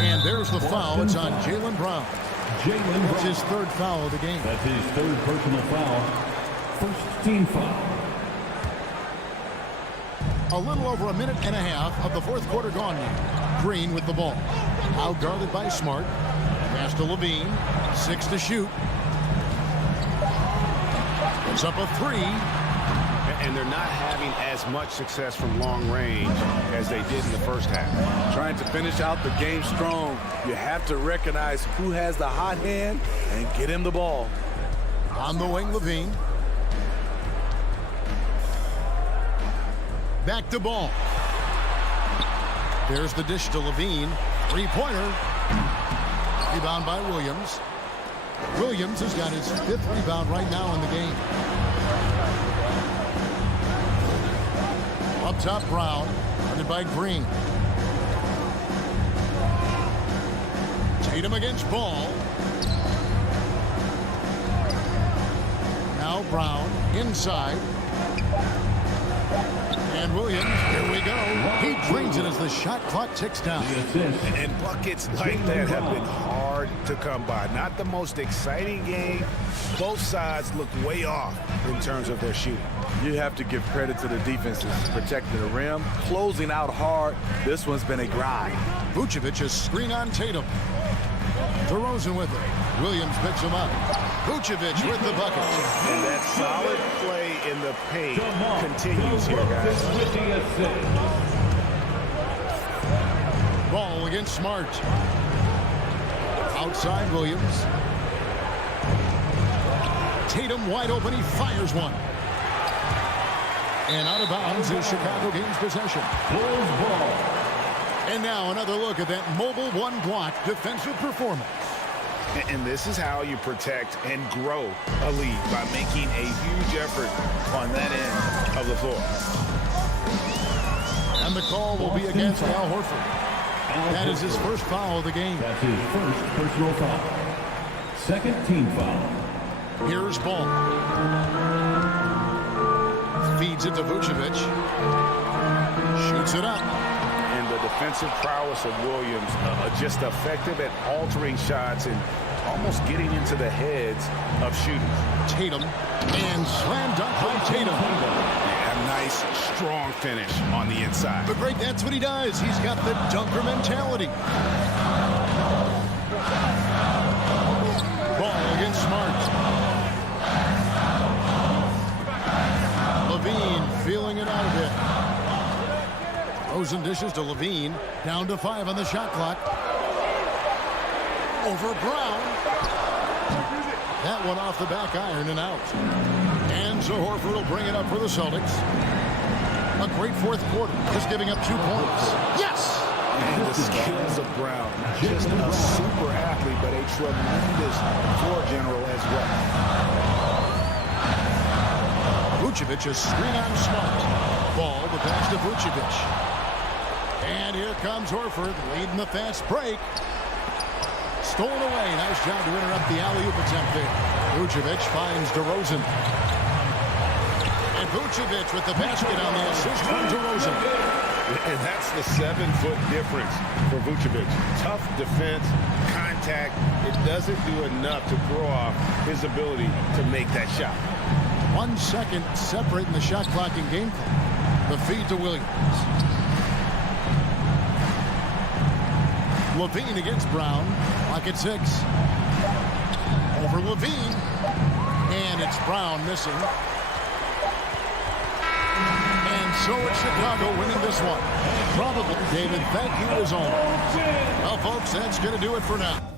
And there's the foul. It's on Jaylen Brown. That's his third foul of the game. That's his third personal foul. First team foul. A little over a minute and a half of the fourth quarter gone now. Green with the ball. Out guarded by Smart. Pass to Levine. 6 to shoot. It's up a 3. And they're not having as much success from long range as they did in the first half. Trying to finish out the game strong, you have to recognize who has the hot hand and get him the ball. On the wing, Levine. Back to ball. There's the dish to Levine. Three-pointer. Rebound by Williams. Williams has got his 5th rebound right now in the game. Up top, Brown. Guarded by Green. Tatum against Ball. Now Brown inside. And Williams, here we go. He drains it as the shot clock ticks down. And buckets like that have been hard to come by. Not the most exciting game. Both sides look way off in terms of their shooting. You have to give credit to the defenses. Protecting the rim, closing out hard. This one's been a grind. Vucevic is screen on Tatum. DeRozan with it. Williams picks him up. Vucevic with the bucket. And that solid play in the paint continues here, guys. Ball against Smart. Outside Williams. Tatum wide open. He fires one. And out of bounds is Chicago gains possession. Ball. And now another look at that mobile one block defensive performance. And this is how you protect and grow a lead, by making a huge effort on that end of the floor. And the call will be against Al Horford. That is his first foul of the game. That's his first personal foul. Second team foul. Here's Ball. Feeds it to Vucevic. Shoots it up. And the defensive prowess of Williams, just effective at altering shots and almost getting into the heads of shooters. Tatum, and slam dunk by Tatum. A nice, strong finish on the inside. But Greg, that's what he does. He's got the dunker mentality. Ball against Smart. Levine feeling it out a bit. DeRozan dishes to Levine. Down to 5 on the shot clock. Over Brown. That one off the back iron and out. And so Horford will bring it up for the Celtics. A great fourth quarter. Just giving up 2 points. Yes! And the skills of Brown. Not just a super athlete, but a tremendous floor general as well. Vucevic is screen on Smart. Ball, the pass to Vucevic. And here comes Horford leading the fast break. Stolen away. Nice job to interrupt the alley-oop attempt there. Vucevic finds DeRozan. And Vucevic with the basket on the assist from DeRozan. And that's the 7-foot difference for Vucevic. Tough defense, contact. It doesn't do enough to throw off his ability to make that shot. 1 second separating the shot clock and game clock. The feed to Williams. Levine against Brown. Clock at 6. Over Levine. And it's Brown missing. And so it's Chicago winning this one. Probably. David, thank you as always. Well, folks, that's going to do it for now.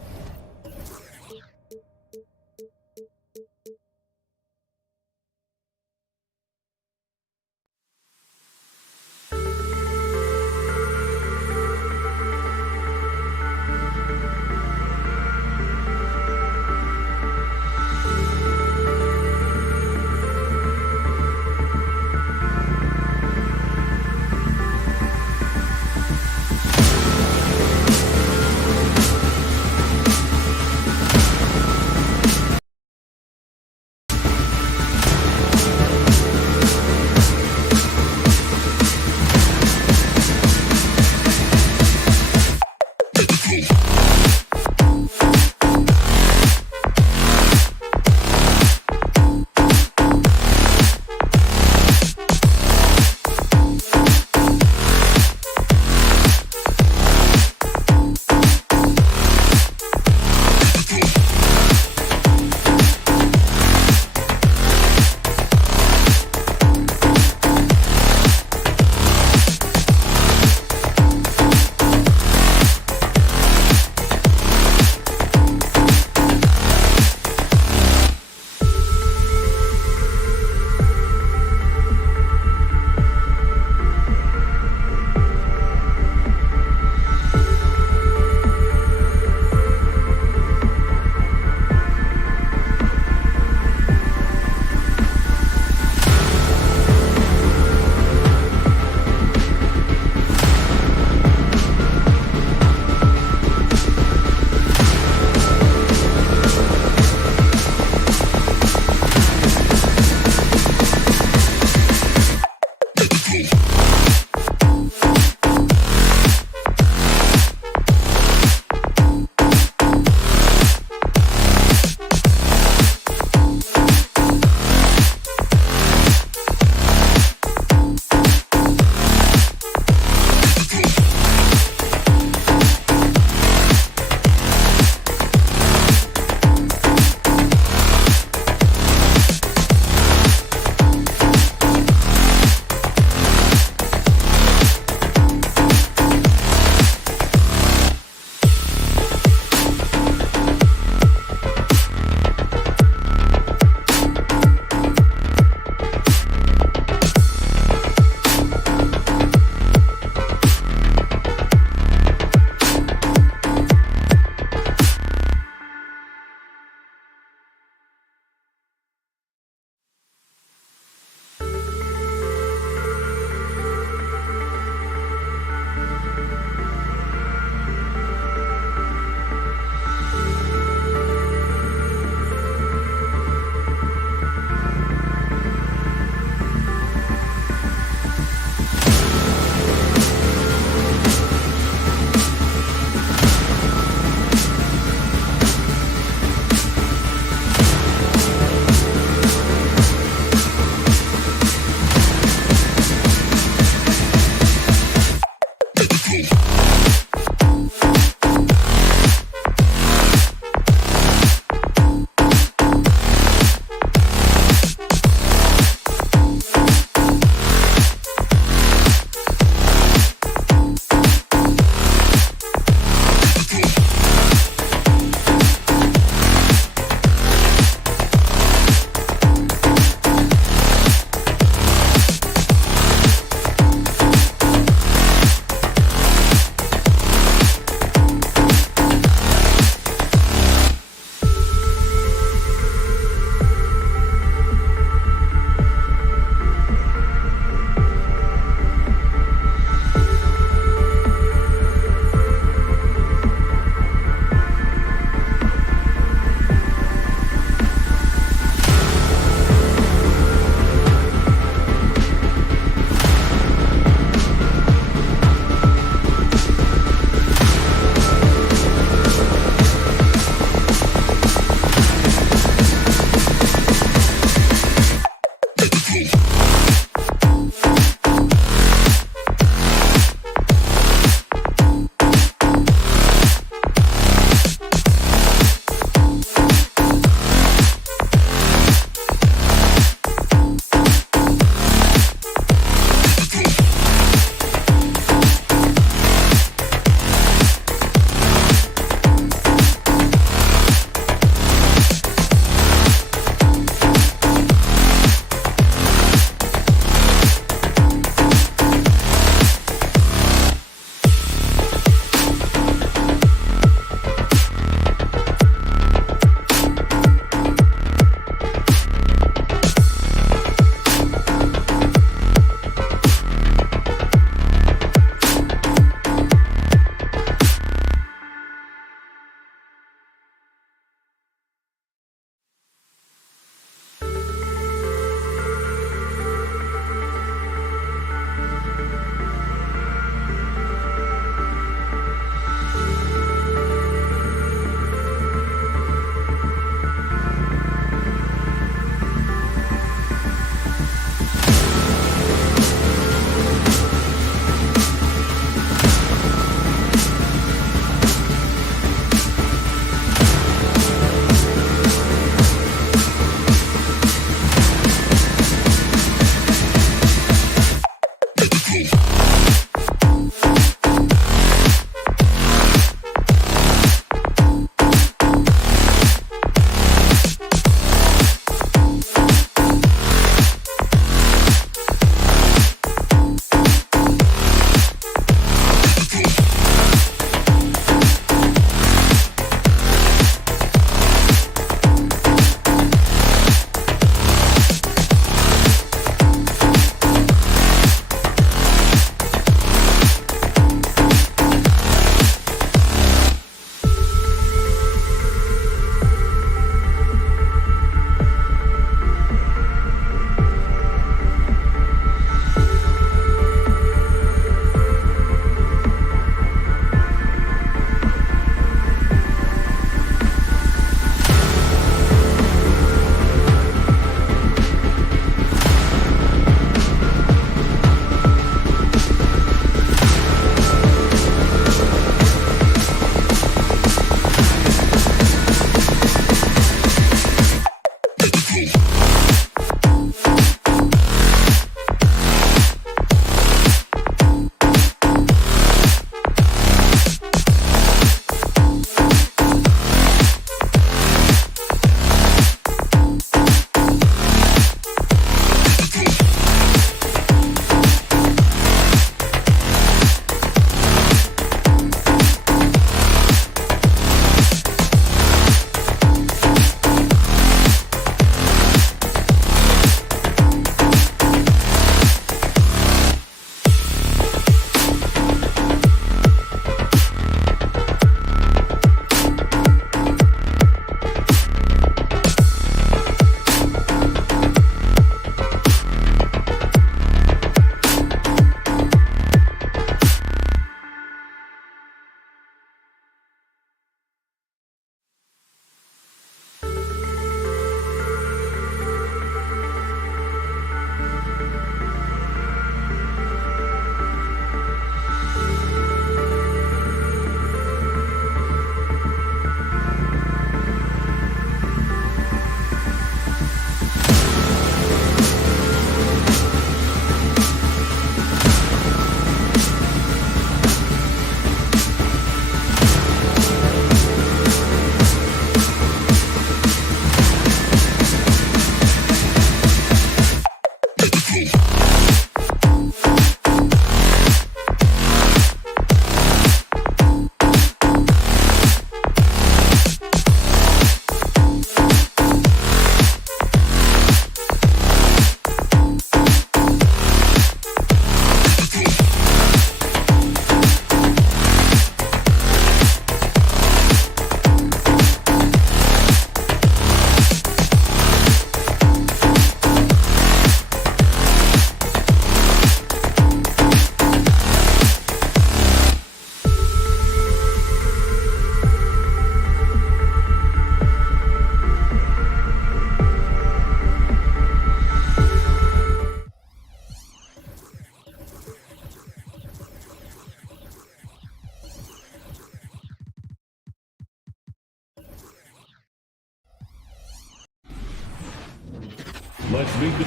Let's meet the...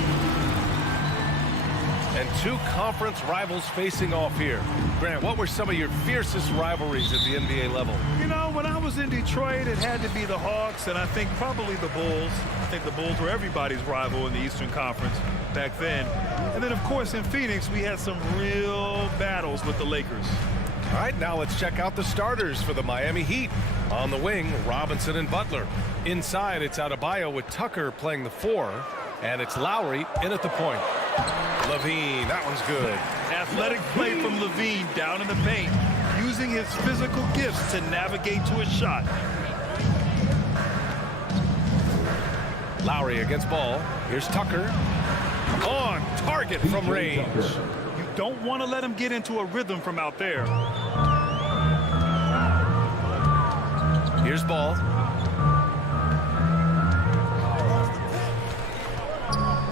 And two conference rivals facing off here. Grant, what were some of your fiercest rivalries at the NBA level? You know, when I was in Detroit, it had to be the Hawks, and I think probably the Bulls. I think the Bulls were everybody's rival in the Eastern Conference back then. And then, of course, in Phoenix, we had some real battles with the Lakers. All right, now let's check out the starters for the Miami Heat. On the wing, Robinson and Butler. Inside, it's Adebayo with Tucker playing the 4. And it's Lowry in at the point. Levine, that one's good. Athletic play from Levine down in the paint, using his physical gifts to navigate to a shot. Lowry against Ball. Here's Tucker. On target from range. You don't want to let him get into a rhythm from out there. Here's Ball.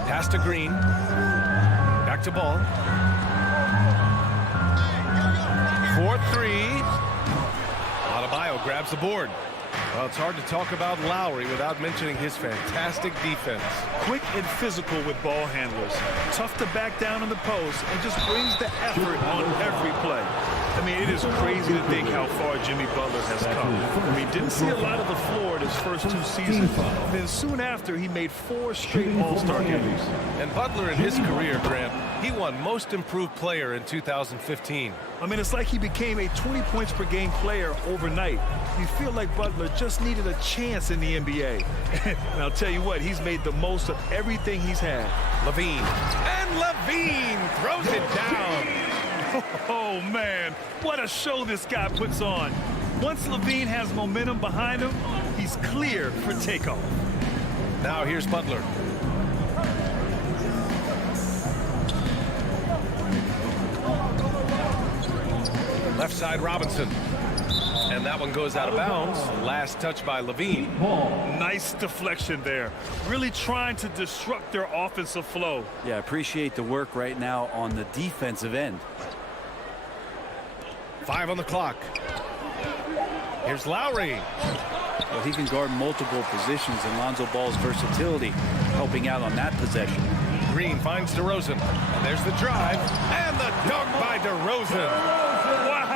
Pass to Green. Back to Ball. 4-3. Adebayo grabs the board. Well, it's hard to talk about Lowry without mentioning his fantastic defense. Quick and physical with ball handlers. Tough to back down in the post and just brings the effort on every play. I mean, it is crazy to think how far Jimmy Butler has come. I mean, didn't see a lot of the floor in his first 2 seasons. Then soon after, he made 4 straight All-Star games. And Butler in his career, Grant, he won Most Improved Player in 2015. I mean, it's like he became a 20 points per game player overnight. You feel like Butler just needed a chance in the NBA. And I'll tell you what, he's made the most of everything he's had. Levine. And Levine throws it down. Oh, man, what a show this guy puts on. Once Levine has momentum behind him, he's clear for takeoff. Now here's Butler. Left side, Robinson. And that one goes out of bounds. Last touch by Levine. Nice deflection there. Really trying to disrupt their offensive flow. Yeah, appreciate the work right now on the defensive end. 5 on the clock. Here's Lowry. Well, he can guard multiple positions, and Lonzo Ball's versatility helping out on that possession. Green finds DeRozan. And there's the drive. And the dunk by DeRozan. Wow.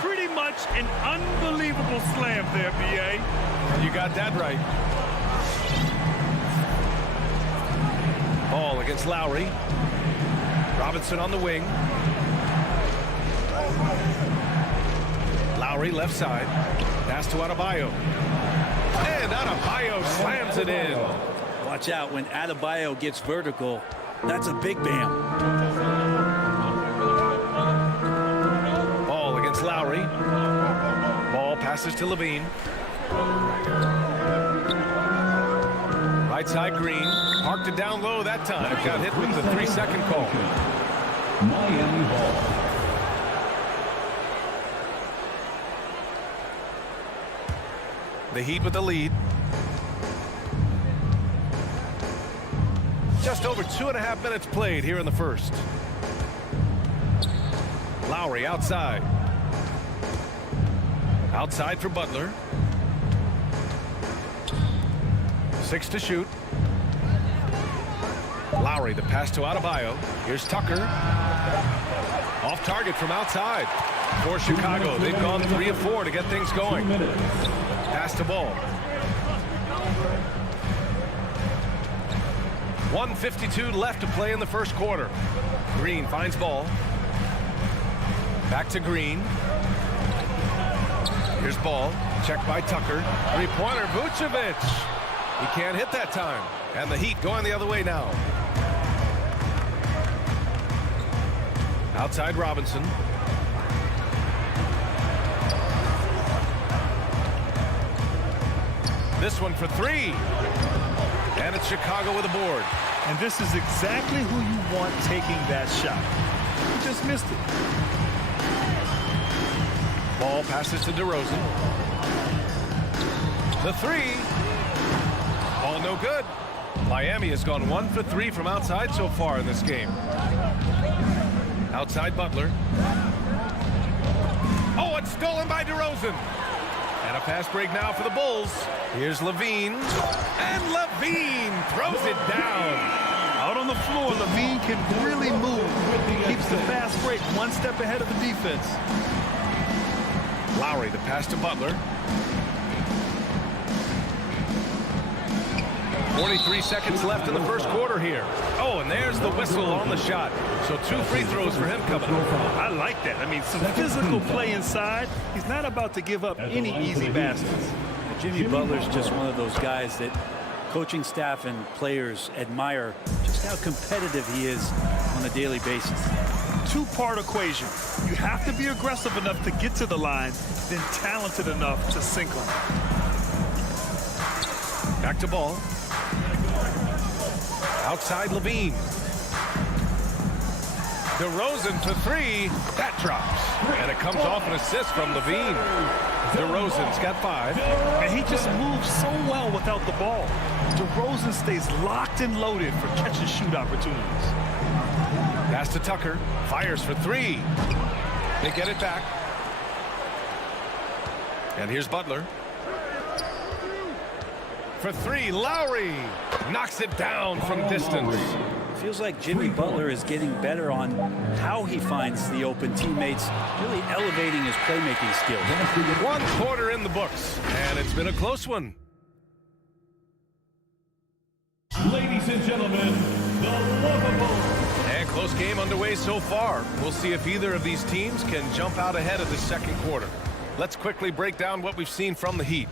Pretty much an unbelievable slam there, B.A. You got that right. Ball against Lowry. Robinson on the wing. Lowry left side. Pass to Adebayo. And Adebayo slams it in. Watch out when Adebayo gets vertical. That's a big bam. Ball against Lowry. Ball passes to Levine. Right side, Green. Parked it down low that time. Got hit with the 3-second call. Miami ball. The Heat with the lead. Just over 2.5 minutes played here in the first. Lowry outside. Outside for Butler. 6 to shoot. Lowry, the pass to Adebayo. Here's Tucker. Off target from outside. For Chicago, they've gone 3 of 4 to get things going. Pass to Ball. 1:52 left to play in the first quarter. Green finds Ball. Back to Green. Here's Ball. Checked by Tucker. 3-pointer, Vucevic. He can't hit that time. And the Heat going the other way now. Outside Robinson. This one for 3. And it's Chicago with a board. And this is exactly who you want taking that shot. He just missed it. Ball passes to DeRozan. The 3. Ball no good. Miami has gone 1 for 3 from outside so far in this game. Outside Butler. Oh, it's stolen by DeRozan. And a pass break now for the Bulls. Here's Levine. And Levine throws it down. Out on the floor, Levine can really move. Keeps the fast break one step ahead of the defense. Lowry, the pass to Butler. 43 seconds left in the first quarter here. Oh, and there's the whistle on the shot. So 2 free throws for him coming up. I like that. I mean, some physical play inside. He's not about to give up any easy baskets. Jimmy Butler's just one of those guys that coaching staff and players admire just how competitive he is on a daily basis. Two-part equation. You have to be aggressive enough to get to the line, then talented enough to sink them. Back to ball. Outside Levine. DeRozan for 3. That drops. And it comes off an assist from Levine. DeRozan's got 5. And he just moves so well without the ball. DeRozan stays locked and loaded for catch-and-shoot opportunities. Pass to Tucker. Fires for 3. They get it back. And here's Butler. For 3, Lowry knocks it down from distance. Feels like Jimmy Butler is getting better on how he finds the open teammates, really elevating his playmaking skills. 1 quarter in the books, and it's been a close one. Ladies and gentlemen, the lovable. And close game underway so far. We'll see if either of these teams can jump out ahead of the second quarter. Let's quickly break down what we've seen from the Heat.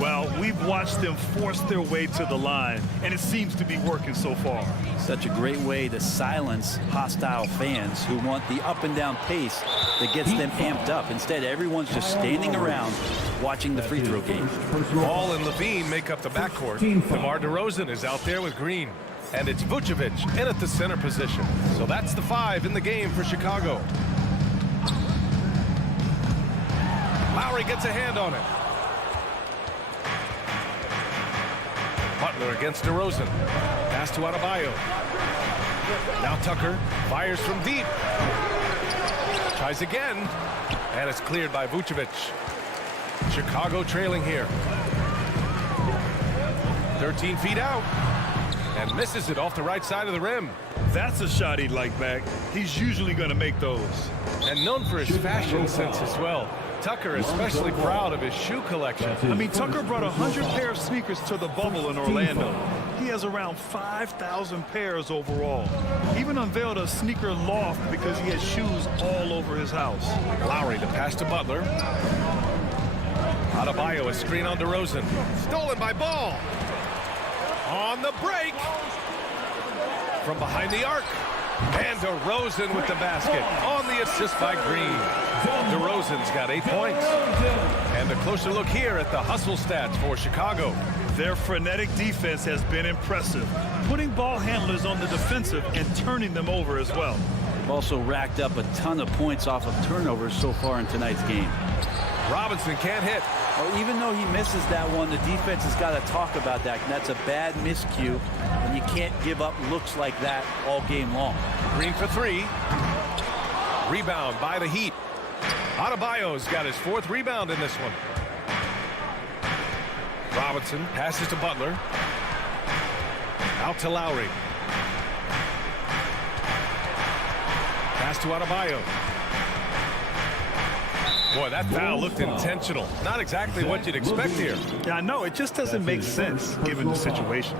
Well, we've watched them force their way to the line, and it seems to be working so far. Such a great way to silence hostile fans who want the up and down pace that gets them amped up. Instead, everyone's just standing around watching the free throw game. Ball and Levine make up the backcourt. DeMar DeRozan is out there with Green. And it's Vucevic in at the center position. So that's the 5 in the game for Chicago. Lowry gets a hand on it. Butler against DeRozan. Pass to Adebayo. Now Tucker fires from deep. Tries again. And it's cleared by Vucevic. Chicago trailing here. 13 feet out. And misses it off the right side of the rim. That's a shot he'd like back. He's usually going to make those. And known for his fashion sense as well. Tucker especially proud of his shoe collection. I mean, Tucker brought 100 pair of sneakers to the bubble in Orlando. He has around 5,000 pairs overall. He even unveiled a sneaker loft because he has shoes all over his house. Lowry to pass to Butler. Adebayo, a screen on DeRozan. Stolen by Ball. On the break. From behind the arc. And DeRozan with the basket on the assist by Green. DeRozan's got 8 points. And a closer look here at the hustle stats for Chicago. Their frenetic defense has been impressive, putting ball handlers on the defensive and turning them over as well. They've also racked up a ton of points off of turnovers so far in tonight's game. Robinson can't hit. Well, even though he misses that one, the defense has got to talk about that. And that's a bad miscue, and you can't give up looks like that all game long. Green for 3. Rebound by the Heat. Adebayo's got his 4th rebound in this one. Robinson passes to Butler. Out to Lowry. Pass to Adebayo. Boy, that foul looked intentional. Not exactly what you'd expect here. Yeah, I know. It just doesn't make sense given the situation.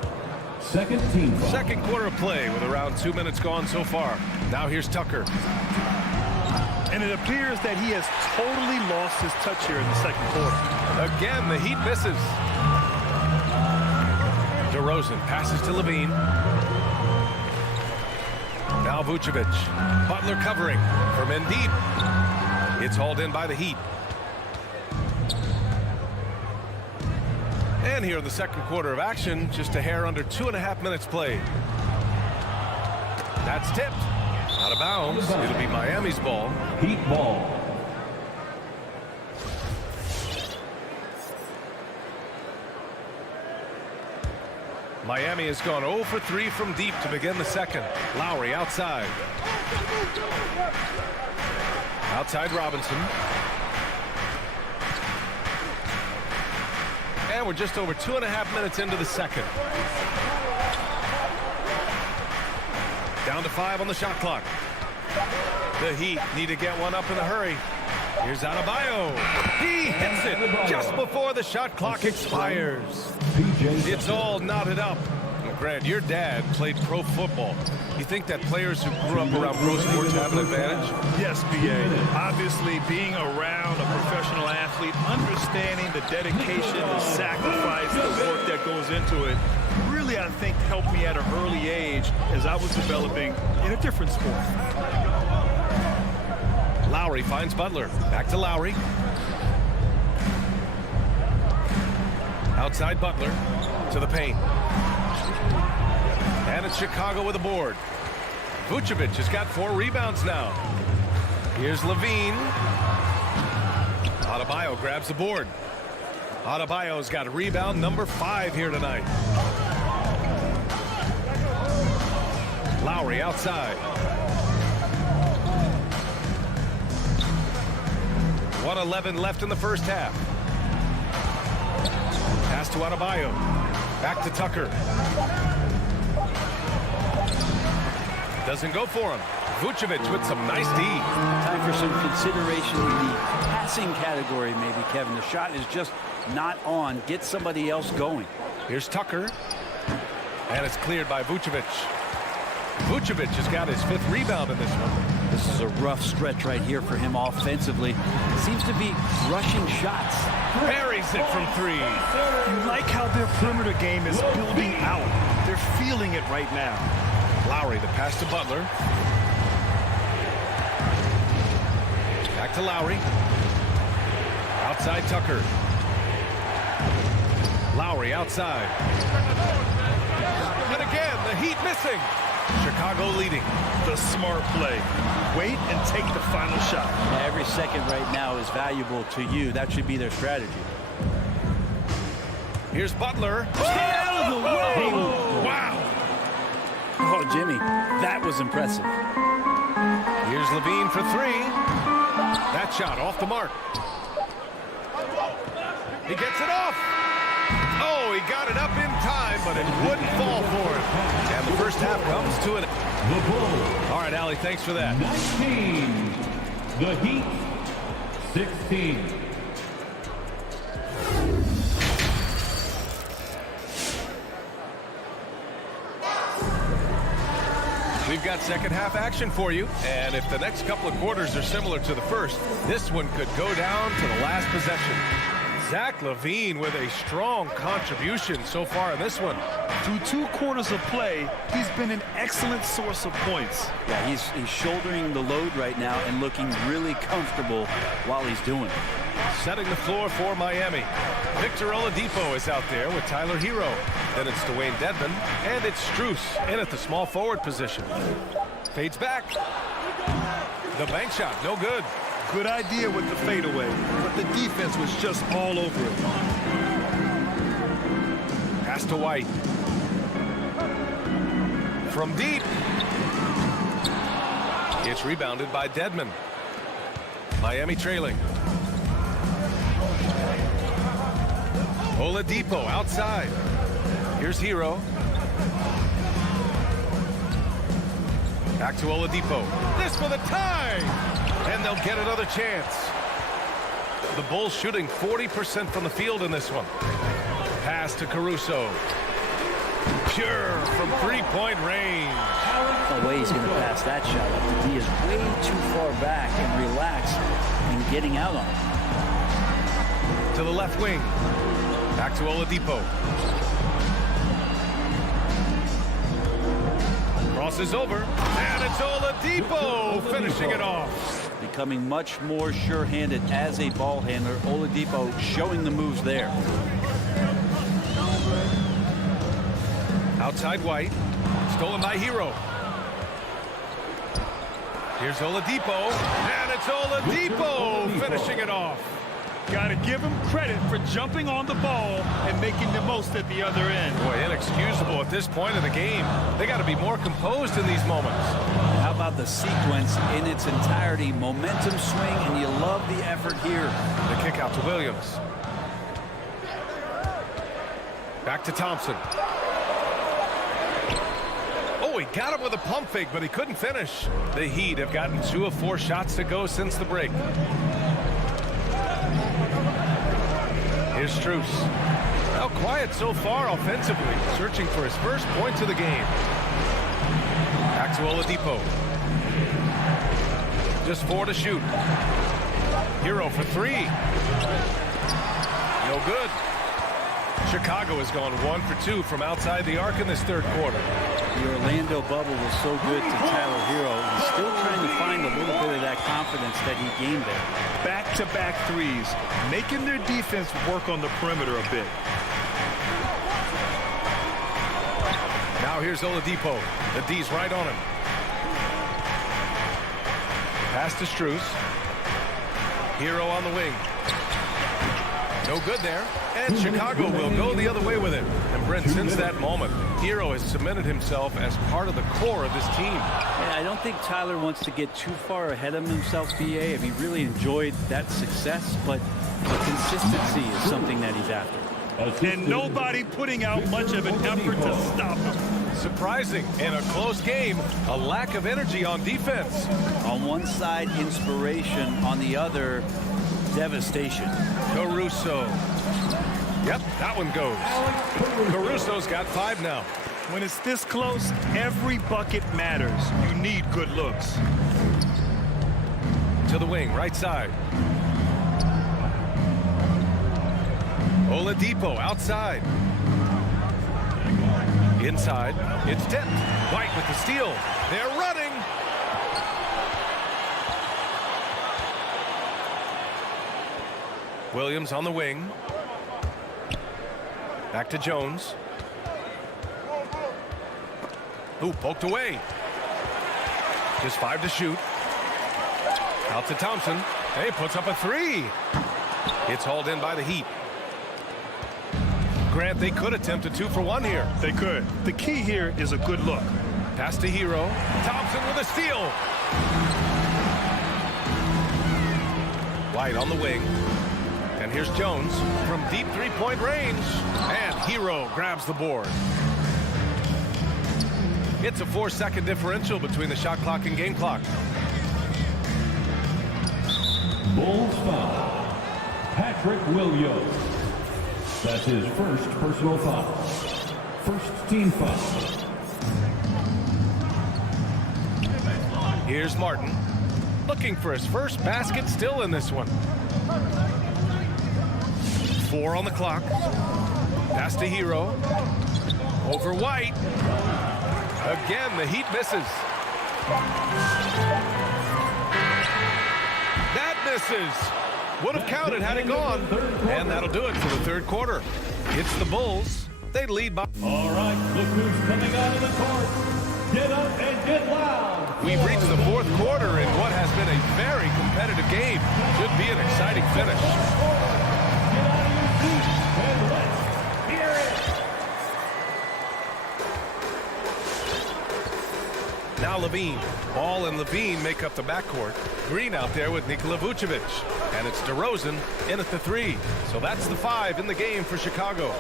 Second team foul. Second quarter of play with around 2 minutes gone so far. Now here's Tucker. And it appears that he has totally lost his touch here in the second quarter. Again, the Heat misses. DeRozan passes to Levine. Now Vucevic. Butler covering from in deep. It's hauled in by the Heat. And here in the second quarter of action, just a hair under 2.5 minutes played. That's tipped. Out of bounds. It'll be Miami's ball. Heat ball. Miami has gone 0 for 3 from deep to begin the second. Lowry outside. Outside Robinson. And we're just over 2.5 minutes into the second. Down to 5 on the shot clock. The Heat need to get one up in a hurry. Here's Adebayo. He hits it just before the shot clock expires. It's all knotted up. Well, Grant, your dad played pro football. You think that players who grew up around pro sports have an advantage? Yes, B.A. Obviously, being around a professional athlete, understanding the dedication, the sacrifice, the work that goes into it, really, I think, helped me at an early age as I was developing in a different sport. Lowry finds Butler. Back to Lowry. Outside Butler to the paint. And it's Chicago with a board. Vucevic has got 4 rebounds now. Here's Levine. Adebayo grabs the board. Adebayo's got a rebound number 5 here tonight. Lowry outside. 1:11 left in the first half. Pass to Adebayo. Back to Tucker. Doesn't go for him. Vucevic with some nice D. Time for some consideration in the passing category, maybe, Kevin. The shot is just not on. Get somebody else going. Here's Tucker. And it's cleared by Vucevic. Vucevic has got his 5th rebound in this one. This is a rough stretch right here for him offensively. Seems to be rushing shots. Buries it from 3. You like how their perimeter game is building out. They're feeling it right now. Lowry, the pass to Butler. Back to Lowry. Outside Tucker. Lowry outside. And again, the Heat missing. Chicago leading. The smart play. Wait and take the final shot. Yeah, every second right now is valuable to you. That should be their strategy. Here's Butler. Stay out of the way. Wow. Oh, Jimmy, that was impressive. Here's Levine for 3. That shot off the mark. He gets it off. Oh, he got it up in time, but it wouldn't fall for him. And the first half comes to an end. The Bulls. All right, Allie, thanks for that. 19. The Heat. 16. We've got second half action for you. And if the next couple of quarters are similar to the first, this one could go down to the last possession. Zach LaVine with a strong contribution so far in this one. Through 2 quarters of play, he's been an excellent source of points. Yeah, he's shouldering the load right now and looking really comfortable while he's doing it. Setting the floor for Miami. Victor Oladipo is out there with Tyler Hero. Then it's Dwayne Dedmon, and it's Strus in at the small forward position. Fades back. The bank shot, no good. Good idea with the fadeaway, but the defense was just all over it. Pass to White. From deep. It's rebounded by Dedmon. Miami trailing. Oladipo outside. Here's Hero. Back to Oladipo. This for the tie! And they'll get another chance. The Bulls shooting 40% from the field in this one. Pass to Caruso. Pure from 3-point range. No way he's going to pass that shot. The D is way too far back and relaxed and getting out on it. To the left wing. Back to Oladipo. Crosses over. And it's Oladipo finishing it off. Becoming much more sure-handed as a ball handler. Oladipo showing the moves there. Outside White. Stolen by Hero. Here's Oladipo. And it's Oladipo finishing it off. Got to give him credit for jumping on the ball and making the most at the other end. Boy, inexcusable at this point of the game. They got to be more composed in these moments. How about the sequence in its entirety? Momentum swing, and you love the effort here. The kick out to Williams. Back to Thompson. Oh, he Got him with a pump fake, but he couldn't finish. The Heat have gotten 2 of 4 shots to go since the break. Here's Strus. Now quiet so far offensively, searching for his first points of the game. Back to Oladipo. Just 4 to shoot. Hero for 3. No good. Chicago has gone 1 for 2 from outside the arc in this third quarter. The Orlando bubble was so good to Tyler Hero. He's still trying to find a little bit of that confidence that he gained there. Back-to-back threes, making their defense work on the perimeter a bit. Now here's Oladipo. The D's right on him. Pass to Strus. Hero on the wing. No good there. And Chicago will go the other way with it. And Brent, since that moment, Hero has cemented himself as part of the core of this team. Yeah, I don't think Tyler wants to get too far ahead of himself, BA. He really enjoyed that success, but the consistency is something that he's after. And nobody putting out much of an effort to stop him. Surprising. In a close game, a lack of energy on defense. On one side, inspiration. On the other, devastation. Caruso. Yep, that one goes. Caruso's got 5 now. When it's this close, every bucket matters. You need good looks. To the wing, right side. Oladipo outside. Inside, it's tipped. White with the steal. They're running. Williams on the wing. Back to Jones. Ooh, poked away. Just 5 to shoot. Out to Thompson. Hey, puts up a 3. It's hauled in by the Heat. Grant, they could attempt a 2 for 1 here. They could. The key here is a good look. Pass to Hero. Thompson with a steal. White on the wing. And here's Jones from deep 3-point range. And Hero grabs the board. It's a 4-second differential between the shot clock and game clock. Bulls foul. Patrick Williams. That's his first personal foul. First team foul. Here's Martin. Looking for his first basket, still in this one. 4 on the clock. Pass to Hero. Over White. Again, the Heat misses. That misses. Would have counted had it gone. And that'll do it for the third quarter. It's the Bulls. They lead by. All right, look who's coming out of the court. Get up and get loud. We've reached the fourth quarter in what has been a very competitive game. Should be an exciting finish. Get out of your seat and let's hear it. Now Levine. Ball and Levine make up the backcourt. Green out there with Nikola Vucevic. And it's DeRozan in at the 3. So that's the 5 in the game for Chicago.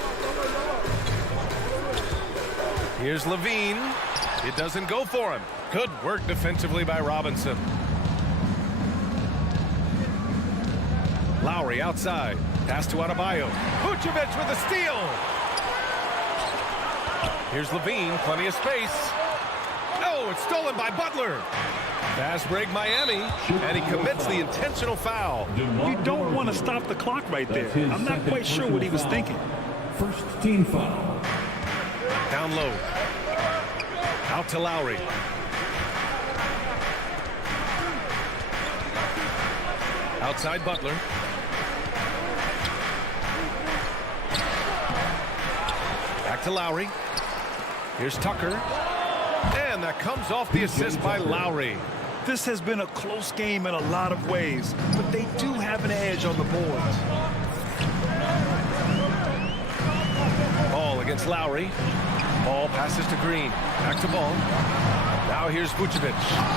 Here's Levine. It doesn't go for him. Good work defensively by Robinson. Lowry outside. Pass to Adebayo. Vucevic with a steal. Here's Levine. Plenty of space. Oh, it's stolen by Butler. Fast break Miami, and he commits the intentional foul. You don't want to stop the clock right there. I'm not quite sure what he was thinking. First team foul. Down low. Out to Lowry. Outside Butler. Back to Lowry. Here's Tucker. And that comes off the assist by Lowry. This has been a close game in a lot of ways, but they do have an edge on the boards. Ball against Lowry. Ball passes to Green. Back to Ball. Now here's Vucevic.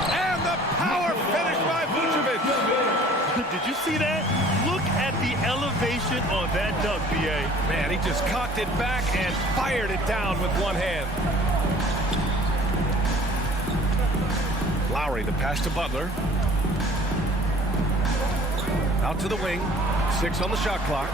And the power finish by Vucevic. Did you see that? Look at the elevation on that dunk, B.A. Man, he just cocked it back and fired it down with one hand. Lowry, the pass to Butler. Out to the wing. 6 on the shot clock.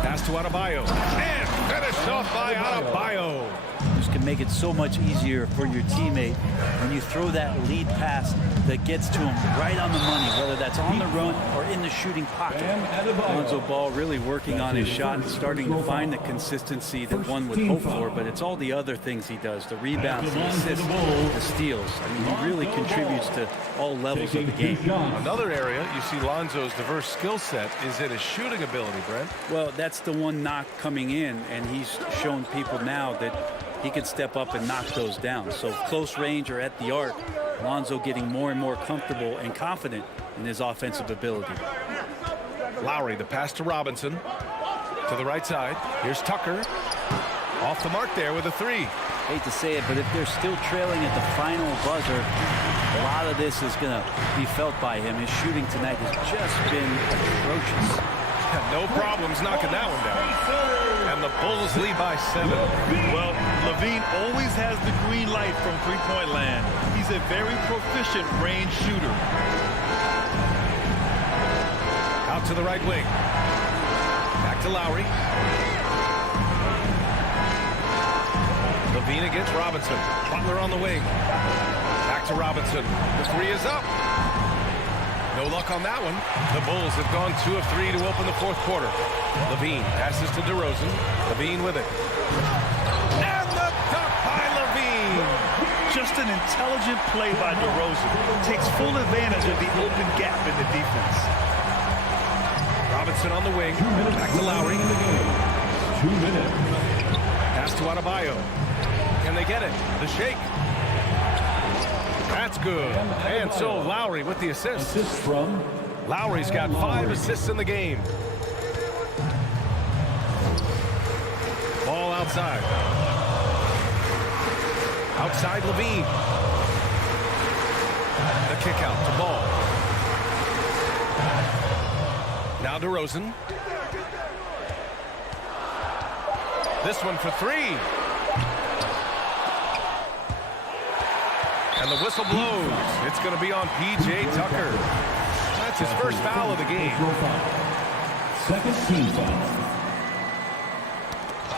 Pass to Adebayo. And finished off by Adebayo. This can make it so much easier for your teammate when you throw that lead pass that gets to him right on the money, whether that's on the run or in the shooting pocket. Lonzo Ball really working on his shot and starting to find the consistency that one would hope for, but it's all the other things he does, the rebounds, the assists, the steals. I mean, he really contributes to all levels of the game. Another area you see Lonzo's diverse skill set is in his shooting ability, Brent. Well, that's the one knock coming in, and he's shown people now that he can step up and knock those down. So close range or at the arc, Lonzo getting more and more comfortable and confident in his offensive ability. Lowry, the pass to Robinson. To the right side. Here's Tucker. Off the mark there with a 3. Hate to say it, but if they're still trailing at the final buzzer, a lot of this is going to be felt by him. His shooting tonight has just been atrocious. No problems knocking that one down. And the Bulls lead by 7. Well, Levine always has the green light from three-point land. He's a very proficient range shooter. Out to the right wing. Back to Lowry. Levine against Robinson. Butler on the wing. Back to Robinson. The 3 is up. No luck on that one. The Bulls have gone 2 of 3 to open the 4th quarter. Levine passes to DeRozan. Levine with it. And the dunk by Levine. Just an intelligent play by DeRozan. Takes full advantage of the open gap in the defense. Robinson on the wing. Back to Lowry. 2 minutes. Pass to Adebayo. Can they get it? The shake. That's good. And so Lowry with the assist. From Lowry's got 5 assists in the game. Ball outside. Outside Levine. The kick out to Ball. Now DeRozan. This one for 3. And the whistle blows. It's going to be on P.J. Tucker. That's his first foul of the game. Second team foul.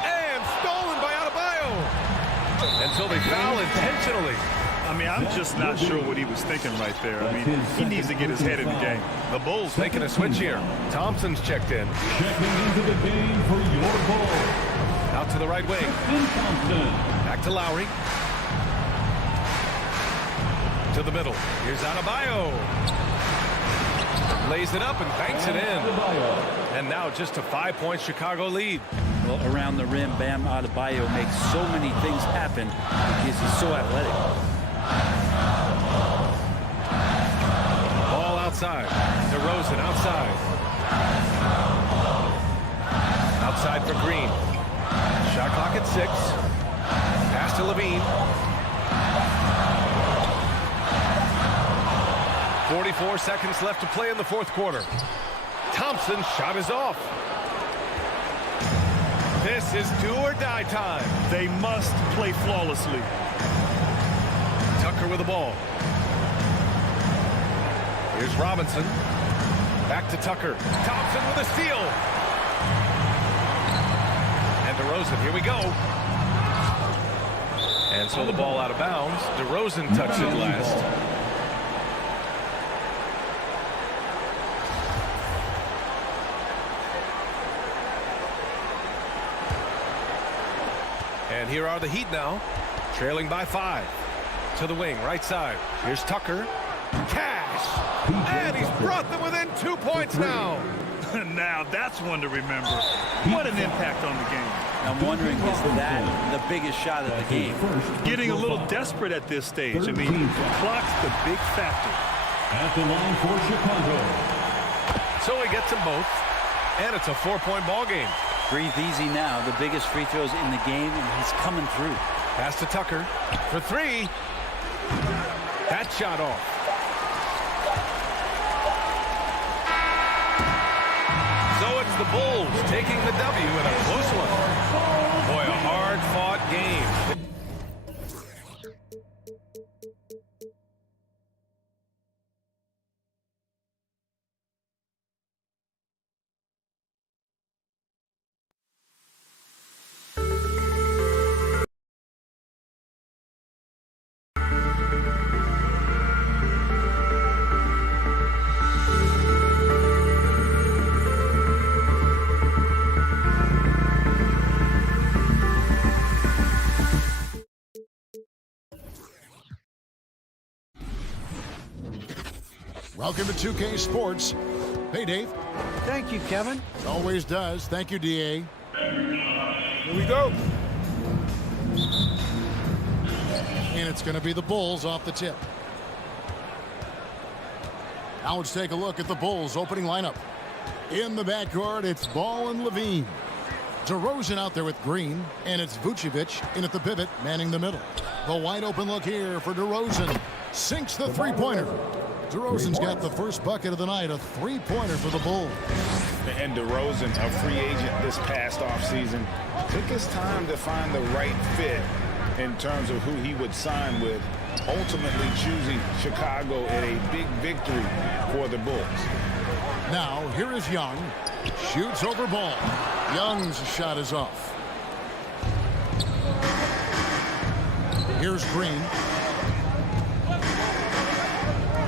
And stolen by Adebayo. Until they foul intentionally. I mean, I'm just not sure what he was thinking right there. I mean, he needs to get his head in the game. The Bulls making a switch here. Thompson's checked in. Checking into the game for your Bulls. Out to the right wing. Back to Lowry. To the middle. Here's Adebayo. Lays it up and banks it in. And now just a 5-point Chicago lead. Well, around the rim, Bam Adebayo makes so many things happen because he's so athletic. Ball outside. DeRozan outside. Outside for Green. Shot clock at 6. Pass to Levine. 44 seconds left to play in the 4th quarter. Thompson's shot is off. This is do or die time. They must play flawlessly. Tucker with the ball. Here's Robinson. Back to Tucker. Thompson with a steal. And DeRozan, here we go. And so the ball out of bounds. DeRozan touched it last. And here are the Heat now, trailing by 5. To the wing, right side. Here's Tucker. Cash! And he's brought them within 2 points now. Now that's one to remember. What an impact on the game. I'm wondering, is that the biggest shot of the game? Getting a little desperate at this stage. I mean, the clock's the big factor. At the line for Chicago. So he gets them both, and it's a 4-point ball game. Breathe easy now. The biggest free throws in the game, and he's coming through. Pass to Tucker for 3. That shot off. So it's the Bulls taking the W in a close one. Boy, a hard-fought game. Welcome to 2K Sports. Hey, Dave. Thank you, Kevin. Always does. Thank you, DA. Here we go. And it's going to be the Bulls off the tip. Now let's take a look at the Bulls opening lineup. In the backcourt, it's Ball and Levine. DeRozan out there with Green, and it's Vucevic in at the pivot, manning the middle. The wide open look here for DeRozan. Sinks the three-pointer. DeRozan's got the first bucket of the night, a three-pointer for the Bulls. And DeRozan, a free agent this past offseason, took his time to find the right fit in terms of who he would sign with, ultimately choosing Chicago in a big victory for the Bulls. Now, here is Young. Shoots over Ball. Young's shot is off. Here's Green.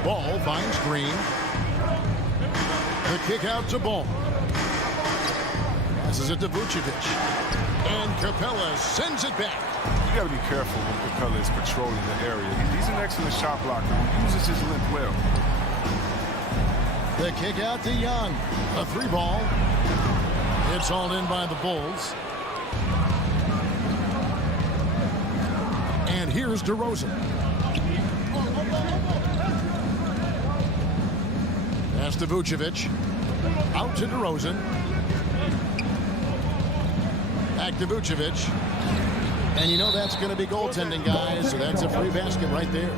Ball finds Green. The kick out to Ball. Passes it to Vucevic. And Capella sends it back. You got to be careful when Capella is patrolling the area. He's an excellent shot blocker. He uses his length well. The kick out to Young. A three ball. It's hauled in by the Bulls. And here's DeRozan. Pass to Vucevic. Out to DeRozan. Back to Vucevic. And you know that's going to be goaltending, guys. So that's a free basket right there.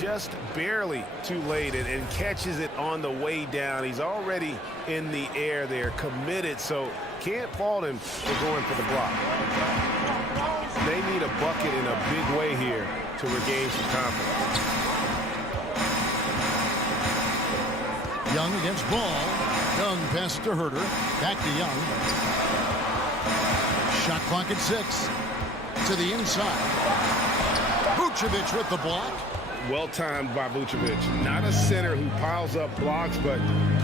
Just barely too late and catches it on the way down. He's already in the air there, committed, so can't fault him for going for the block. They need a bucket in a big way here to regain some confidence. Young against Ball. Young passes to Herter. Back to Young. Shot clock at 6. To the inside. Vucevic with the block. Well timed by Vucevic. Not a center who piles up blocks, but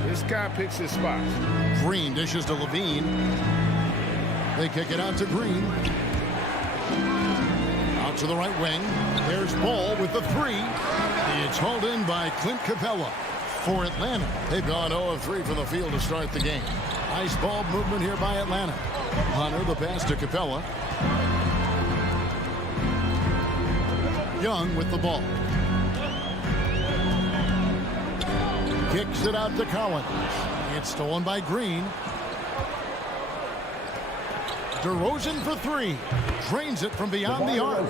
this guy picks his spots. Green dishes to Levine. They kick it out to Green. Out to the right wing. There's Ball with the three. It's hauled in by Clint Capella. For Atlanta, they've gone 0 of 3 from the field to start the game. Nice ball movement here by Atlanta. Hunter, the pass to Capella. Young with the ball. Kicks it out to Collins. It's stolen by Green. DeRozan for 3. Drains it from beyond the arc.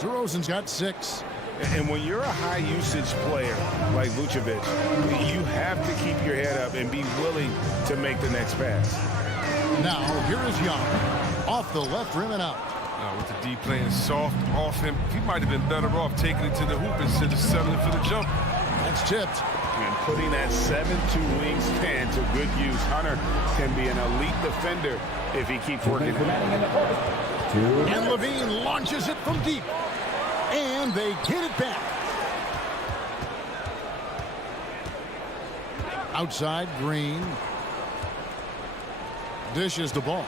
DeRozan's got 6. And when you're a high-usage player like Vucevic, you have to keep your head up and be willing to make the next pass. Now, here is Young. Off the left rim and out. With the D playing soft off him, he might have been better off taking it to the hoop instead of settling for the jump. That's tipped. And putting that 7'2" wingspan to good use. Hunter can be an elite defender if he keeps working. And Levine launches it from deep. And they get it back. Outside, Green. Dishes the ball.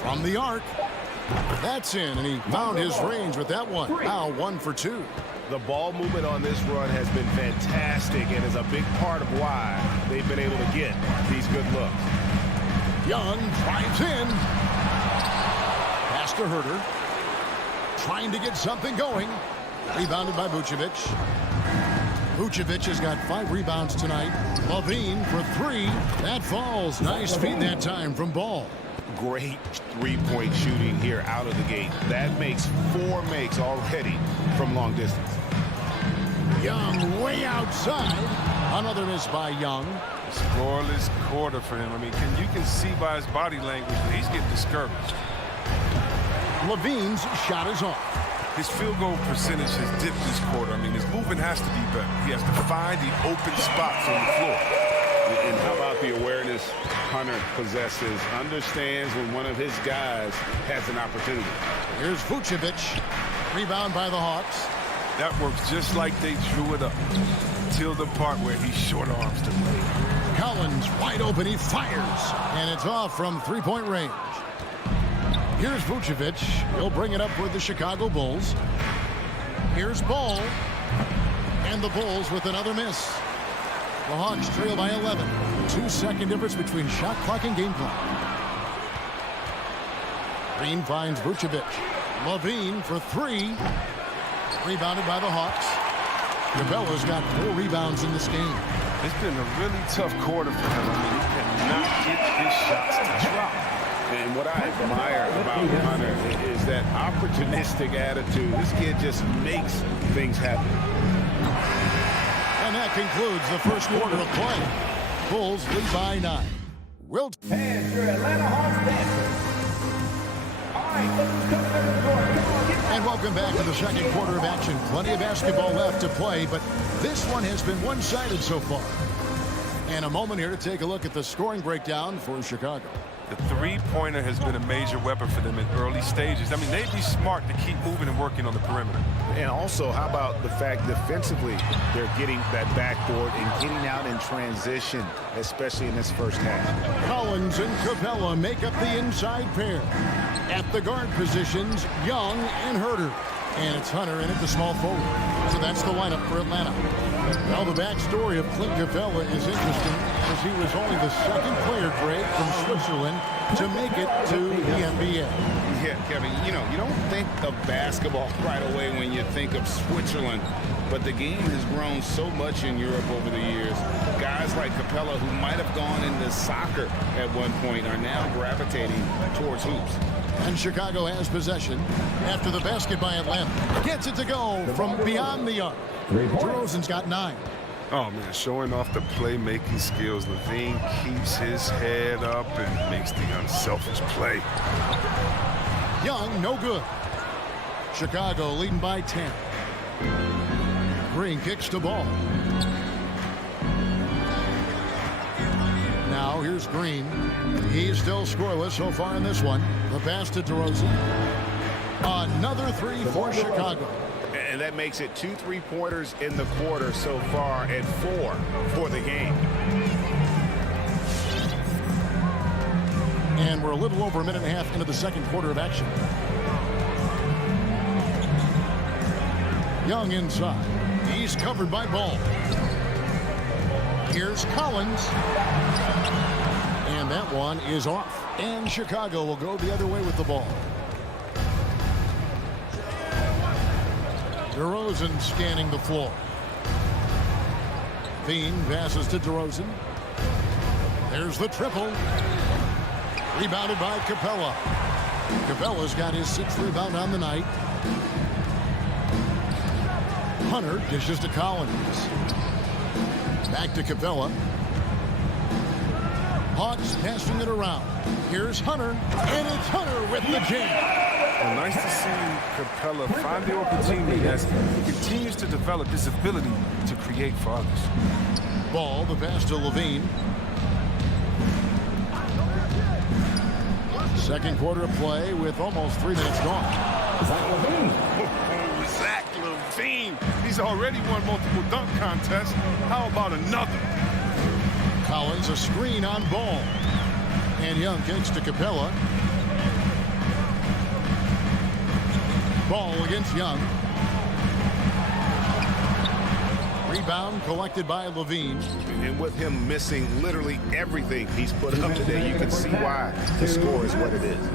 From the arc. That's in, and he found his range with that one. Now 1 for 2. The ball movement on this run has been fantastic and is a big part of why they've been able to get these good looks. Young drives in. Pass to Herter. Trying to get something going. Rebounded by Vucevic. Vucevic has got 5 rebounds tonight. Levine for 3. That falls. Nice feed that time from Ball. Great three-point shooting here out of the gate. That makes 4 makes already from long distance. Young way outside. Another miss by Young. Scoreless quarter for him. I mean, you can see by his body language that he's getting discouraged. Levine's shot is off. His field goal percentage has dipped this quarter. I mean, his movement has to be better. He has to find the open spots on the floor. And how about the awareness Hunter possesses, understands when one of his guys has an opportunity. Here's Vucevic. Rebound by the Hawks. That works just like they drew it up. Till the part where he short arms the play. Collins wide open. He fires. And it's off from three-point range. Here's Vucevic. He'll bring it up with the Chicago Bulls. Here's Ball. And the Bulls with another miss. The Hawks trail by 11. 2-second difference between shot clock and game clock. Green finds Vucevic. Levine for three. Rebounded by the Hawks. Capella's got 4 rebounds in this game. It's been a really tough quarter for him. I mean, he cannot get his shots to drop. And what I admire about Hunter is that opportunistic attitude. This kid just makes things happen. And that concludes the first quarter of play. Bulls lead by 9. Wilt. And your Atlanta Hawks dancers. All right, let's come to the court. Come on, get And welcome back to the second quarter of action. Plenty of basketball left to play, but this one has been one-sided so far. And a moment here to take a look at the scoring breakdown for Chicago. The three-pointer has been a major weapon for them in early stages. I mean, they'd be smart to keep moving and working on the perimeter. And also, how about the fact defensively, they're getting that backboard and getting out in transition, especially in this first half. Collins and Capella make up the inside pair. At the guard positions, Young and Herter. And it's Hunter in at the small forward. So that's the lineup for Atlanta. Well, the backstory of Clint Capella is interesting, as he was only the second player, Greg, from Switzerland to make it to the NBA. Yeah, Kevin, you know, you don't think of basketball right away when you think of Switzerland, but the game has grown so much in Europe over the years. Guys like Capella, who might have gone into soccer at one point, are now gravitating towards hoops. And Chicago has possession after the basket by Atlanta. Gets it to go from beyond the arc. DeRozan's got 9. Oh, man, showing off the playmaking skills. Levine keeps his head up and makes the unselfish play. Young, no good. Chicago leading by 10. Green kicks the ball. Now here's Green. He's still scoreless so far in this one. The pass to DeRozan. Another 3 for Chicago. And that makes it 2 3-pointers in the quarter so far and 4 for the game. And we're a little over a minute and a half into the second quarter of action. Young inside. He's covered by Ball. Here's Collins. And that one is off. And Chicago will go the other way with the ball. DeRozan scanning the floor. Bean passes to DeRozan. There's the triple. Rebounded by Capella. Capella's got his 6th rebound on the night. Hunter dishes to Collins. Back to Capella. Hawks passing it around. Here's Hunter, and it's Hunter with the jam. Well, nice to see Capella find the opportunity as he continues to develop his ability to create for others. Ball, the pass to Levine. Second quarter of play with almost 3 minutes gone. Zach LaVine. He's already won multiple dunk contests. How about another? Collins, a screen on Ball. And Young kicks to Capella. Ball against Young. Rebound collected by Levine. And with him missing literally everything he's put up today, you can see why the score is what it is.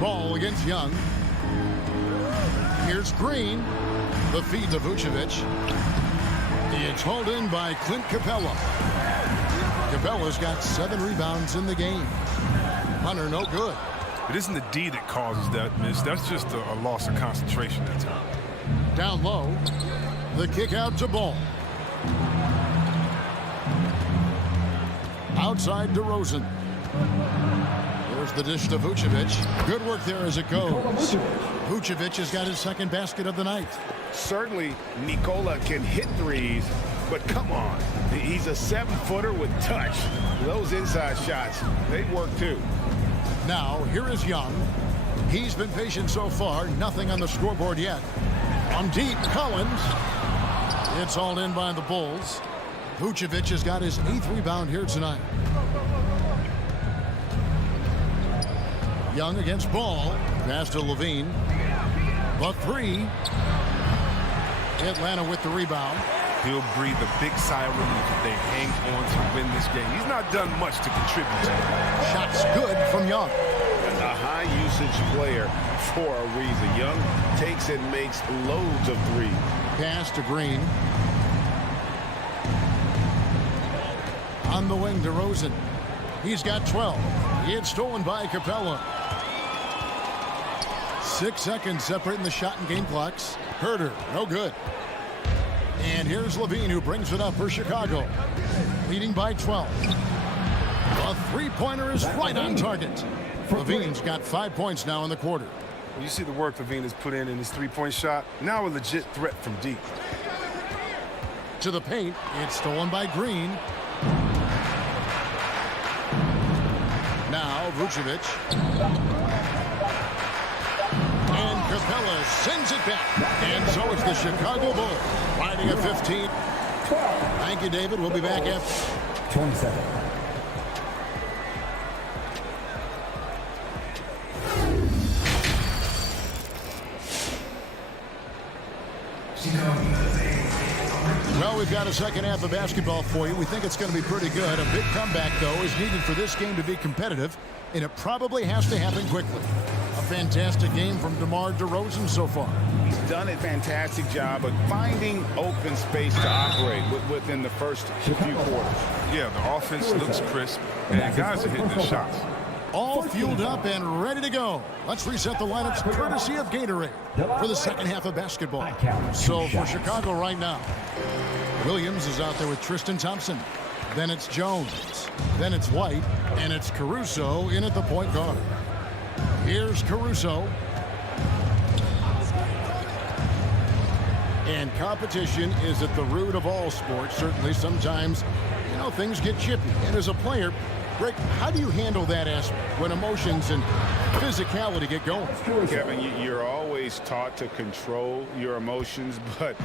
Ball against Young. Here's Green. The feed to Vucevic. It's hauled in by Clint Capella. Capella's got 7 rebounds in the game. Hunter, no good. It isn't the D that causes that miss. That's just a loss of concentration that time. Down low. The kick out to Ball. Outside DeRozan. There's the dish to Vucevic. Good work there as it goes. Vucevic has got his 2nd basket of the night. Certainly, Nikola can hit threes, but come on. He's a 7-footer with touch. Those inside shots, they work too. Now, here is Young. He's been patient so far. Nothing on the scoreboard yet. On deep, Collins. It's hauled in by the Bulls. Vucevic has got his 8th rebound here tonight. Young against Ball. Pass to Levine. The 3. Atlanta with the rebound. He'll breathe a big sigh of relief if they hang on to win this game. He's not done much to contribute to it. Shots good from Young. A high-usage player for a reason. Young takes and makes loads of threes. Pass to Green. On the wing to Rosen. He's got 12. It's stolen by Capella. 6 seconds separating the shot and game clocks. Herder, no good. And here's Levine, who brings it up for Chicago. Leading by 12. A three-pointer is right on target. Levine's got 5 points now in the quarter. You see the work Levine has put in his three-point shot. Now a legit threat from deep. To the paint. It's stolen by Green. Now Vucevic. And Capella sends it back. And so it's the Chicago Bulls riding a 15. Thank you, David. We'll be back after 27. Well, we've got a second half of basketball for you. We think it's going to be pretty good. A big comeback, though, is needed for this game to be competitive, and it probably has to happen quickly. A fantastic game from DeMar DeRozan so far. He's done a fantastic job of finding open space to operate within the first few quarters. Yeah, the offense looks crisp, and the guys are hitting their shots. All fueled up and ready to go. Let's reset the lineups courtesy of Gatorade for the second half of basketball. So for Chicago right now, Williams is out there with Tristan Thompson. Then it's Jones. Then it's White. And it's Caruso in at the point guard. Here's Caruso. And competition is at the root of all sports. Certainly sometimes, things get chippy. And as a player, Rick, how do you handle that aspect when emotions and physicality get going? Kevin, you're always taught to control your emotions, but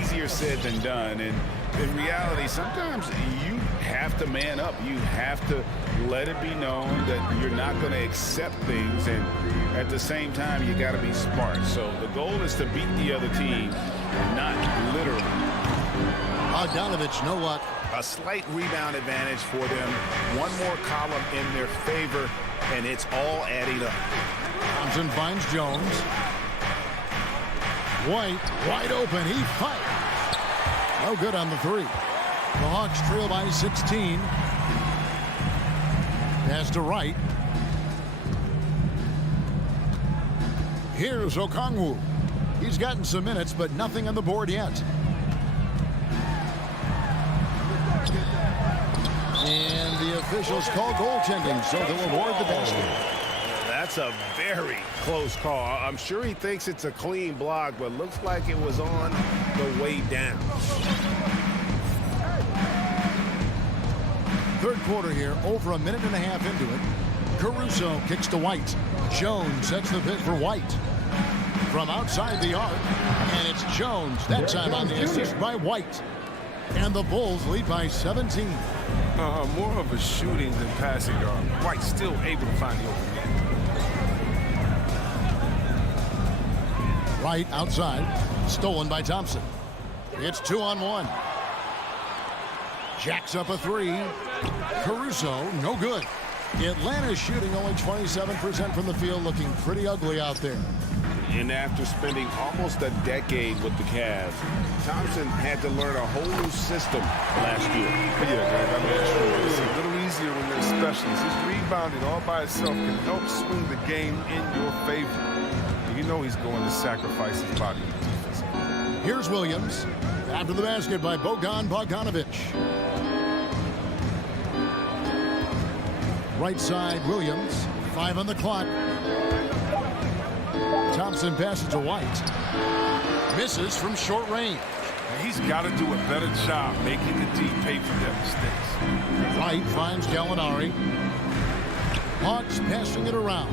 easier said than done. And in reality, sometimes you have to man up. You have to let it be known that you're not going to accept things. And at the same time, you got to be smart. So the goal is to beat the other team, not literally. Bogdanovich, no luck. A slight rebound advantage for them. One more column in their favor, and it's all adding up. Thompson finds Jones. White, wide open. He fires. No good on the three. The Hawks trail by 16. Pass to Wright. Here's Okongwu. He's gotten some minutes, but nothing on the board yet. And the officials call goaltending, so they'll award the basket. That's a very close call. I'm sure he thinks it's a clean block, but looks like it was on the way down. Third quarter here, over a minute and a half into it. Caruso kicks to White. Jones sets the pick for White. From outside the arc, and it's Jones, that time on the assist by White. And the Bulls lead by 17. More of a shooting than passing guard. White still able to find the opening. Right outside, stolen by Thompson. It's 2-on-1. Jacks up a three. Caruso, no good. Atlanta's shooting only 27% from the field, looking pretty ugly out there. And after spending almost a decade with the Cavs, Thompson had to learn a whole new system last year. Yeah, man, I mean, it's a little easier when you're a specialist. His rebounding all by itself can help swing the game in your favor. And you know he's going to sacrifice his body in defense. Here's Williams. After the basket by Bogdanovich. Right side, Williams. 5 on the clock. Thompson passes to White. Misses from short range. He's got to do a better job making the D pay for their mistakes. White finds Gallinari. Hawks passing it around.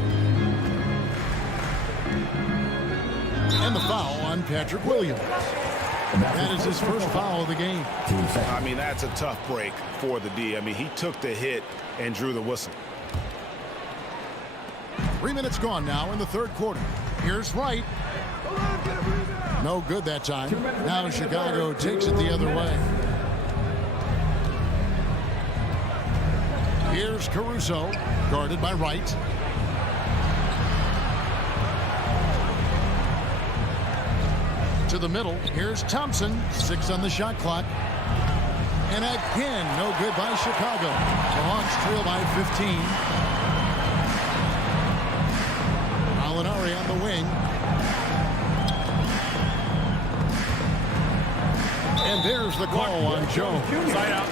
And the foul on Patrick Williams. That is his first foul of the game. I mean, that's a tough break for the D. I mean, he took the hit and drew the whistle. 3 minutes gone now in the third quarter. Here's Wright. No good that time. Now Chicago takes it the other way. Here's Caruso, guarded by Wright. To the middle, here's Thompson, 6 on the shot clock. And again, no good by Chicago. The Hawks trail by 15. Molinari on the wing. And there's the call on Jones. Side out.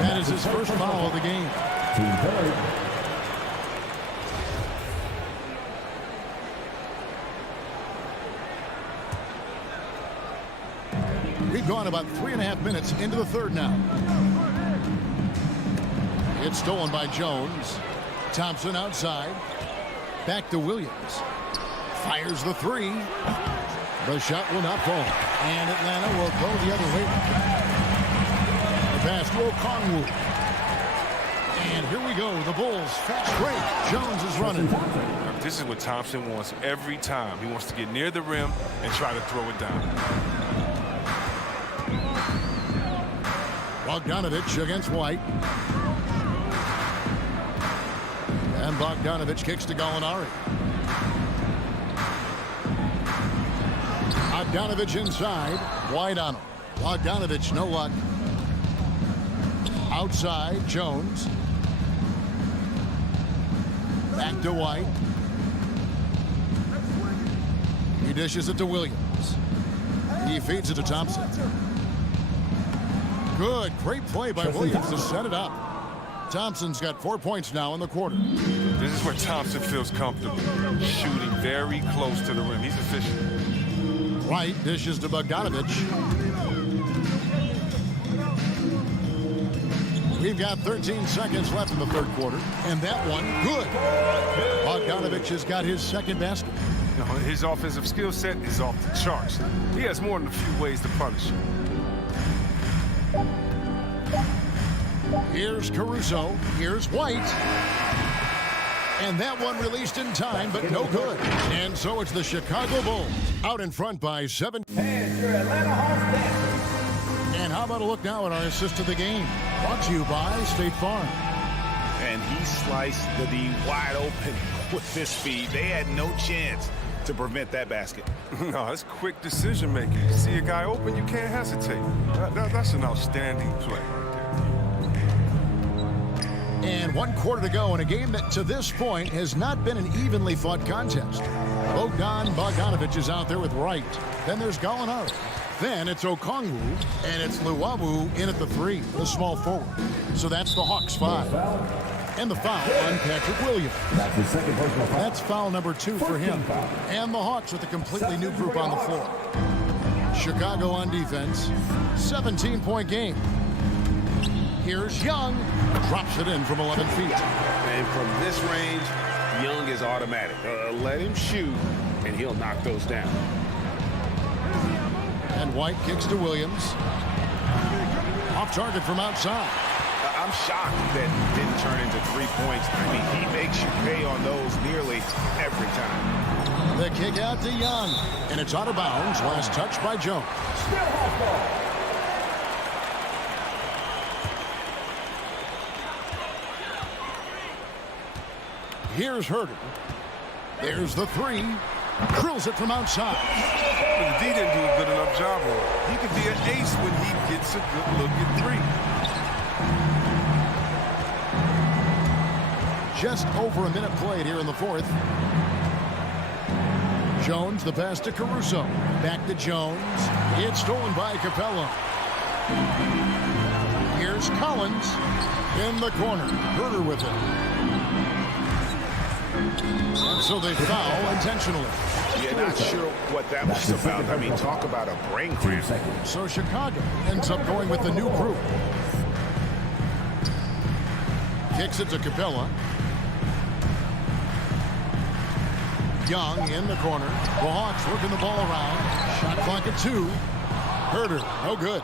That is his first foul of the game. Team third. We've gone about 3.5 minutes into the third now. It's stolen by Jones. Thompson outside. Back to Williams. Fires the three. The shot will not fall. And Atlanta will go the other way. The pass to Okongwu. And here we go. The Bulls fast break. Jones is running. This is what Thompson wants every time. He wants to get near the rim and try to throw it down. Bogdanovich against White. And Bogdanovich kicks to Gallinari. Bogdanovich inside. White on him. Bogdanovich, no luck. Outside, Jones. Back to White. He dishes it to Williams. He feeds it to Thompson. Good, great play by Williams to set it up. Thompson's got 4 points now in the quarter. This is where Thompson feels comfortable. Shooting very close to the rim. He's efficient. White dishes to Bogdanovich. We've got 13 seconds left in the third quarter. And that one, good. Bogdanovich has got his second basket. You know, his offensive skill set is off the charts. He has more than a few ways to punish him. Here's Caruso. Here's White. And that one released in time, but no good. And so it's the Chicago Bulls out in front by 7. And your Atlanta Hawks dancers. And how about a look now at our assist of the game? Brought to you by State Farm. And he sliced the D wide open with this speed. They had no chance to prevent that basket. No, that's quick decision making. You see a guy open, you can't hesitate. That's an outstanding play right there. And 1 quarter to go in a game that to this point has not been an evenly fought contest. Bogdanovich is out there with Wright. Then there's Gallinari. Then it's Okongwu, and it's Luwawu in at the 3, the small forward. So that's the Hawks 5. And the foul on Patrick Williams. That's his second personal foul. That's foul number 2 for him. And the Hawks with a completely new group on the floor. Chicago on defense. 17-point game. Here's Young. Drops it in from 11 feet. And from this range, Young is automatic. Let him shoot, and he'll knock those down. And White kicks to Williams. Off target from outside. I'm shocked that didn't turn into 3 points. I mean, he makes you pay on those nearly every time. The kick out to Young. And it's out of bounds. Last touch by Jones. Still Hawks ball. Here's Herter. There's the 3. Drills it from outside. But the D didn't do a good enough job on it. He could be an ace when he gets a good look at 3. Just over a minute played here in the fourth. Jones, the pass to Caruso. Back to Jones. It's stolen by Capella. Here's Collins in the corner. Herter with it. So they foul intentionally. Yeah, not sure what that was about. I mean, talk about a brain cramp. So Chicago ends up going with the new group. Kicks it to Capella. Young in the corner. The Hawks working the ball around. Shot clock at 2. Herter, no good.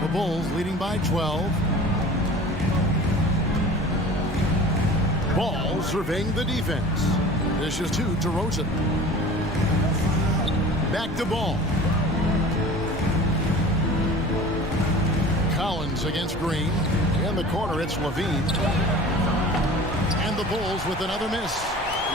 The Bulls leading by 12. Ball surveying the defense. This is 2 to Rosen. Back to ball. Collins against Green. In the corner, it's Levine. And the Bulls with another miss.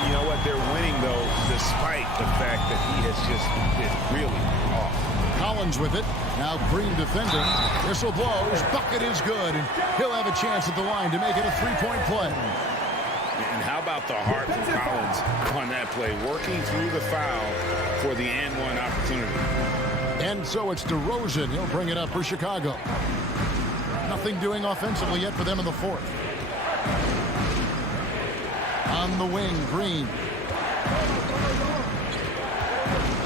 You know what? They're winning, though, despite the fact that he has just been really off. Collins with it. Now Green defending. Whistle blows. Bucket is good. And he'll have a chance at the line to make it a three-point play. And how about the heart from Collins on that play, working through the foul for the and-one opportunity. And so it's DeRozan. He'll bring it up for Chicago. Nothing doing offensively yet for them in the fourth. On the wing, Green.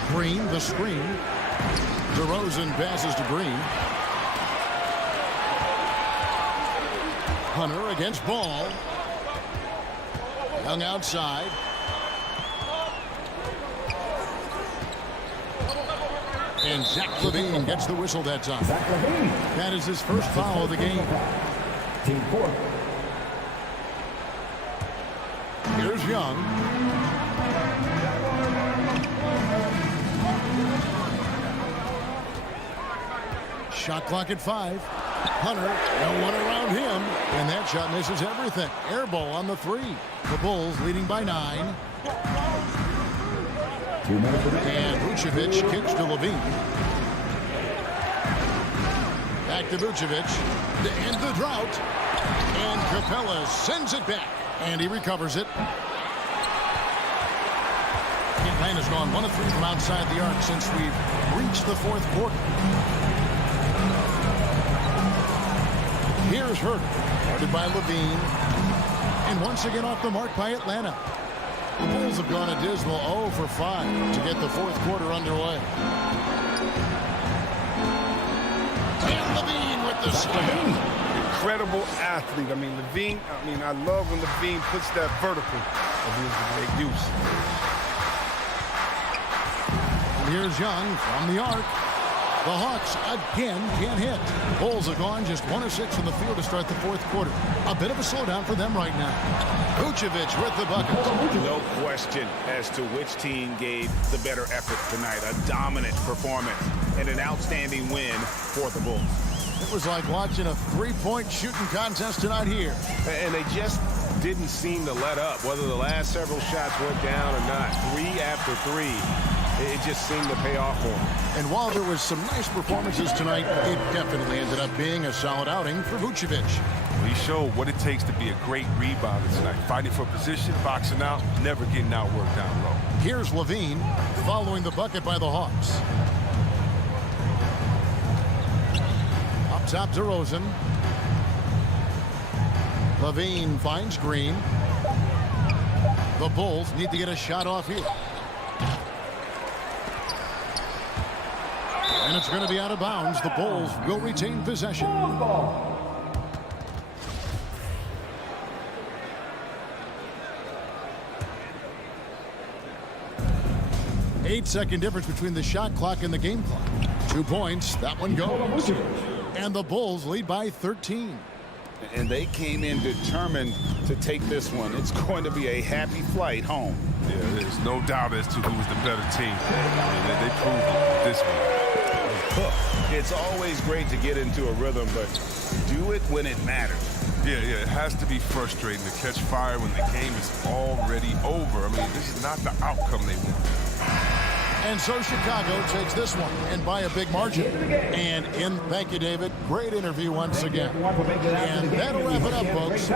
Green, the screen. DeRozan passes to Green. Hunter against Ball. Young outside. And Zach Levine gets the whistle that time. That is his first foul of the game. Team 4. Here's Young. Shot clock at 5. Hunter, no one around him. And that shot misses everything. Air ball on the 3. The Bulls leading by 9. And Vucevic kicks to Levine. Back to Vucevic to end the drought. And Capella sends it back. And he recovers it. Campaign has gone 1 of 3 from outside the arc since we've reached the fourth quarter. Here's Herter, guarded by Levine. And once again off the mark by Atlanta. The Bulls have gone a dismal 0 for 5 to get the fourth quarter underway. And Levine with the slam. Incredible athlete. I mean, Levine, I love when Levine puts that vertical. And here's the great use. And here's Young from the arc. The Hawks again can't hit. Bulls have gone just 1 of 6 from the field to start the fourth quarter. A bit of a slowdown for them right now. Vucevic with the bucket. No question as to which team gave the better effort tonight. A dominant performance and an outstanding win for the Bulls. It was like watching a three-point shooting contest tonight here. And they just didn't seem to let up, whether the last several shots went down or not. 3 after 3. It just seemed to pay off for them. And while there was some nice performances tonight, it definitely ended up being a solid outing for Vucevic. He showed what it takes to be a great rebounder tonight. Fighting for position, boxing out, never getting outworked down low. Here's Levine following the bucket by the Hawks. Up top, DeRozan. Levine finds Green. The Bulls need to get a shot off here. And it's going to be out of bounds. The Bulls will retain possession. 8-second difference between the shot clock and the game clock. 2 points. That one goes. And the Bulls lead by 13. And they came in determined to take this one. It's going to be a happy flight home. Yeah, there's no doubt as to who was the better team. They proved it this week. It's always great to get into a rhythm, but do it when it matters. Yeah, it has to be frustrating to catch fire when the game is already over. I mean, this is not the outcome they want. And so Chicago takes this one, and by a big margin. And thank you, David. Great interview once again. And that'll wrap it up, folks.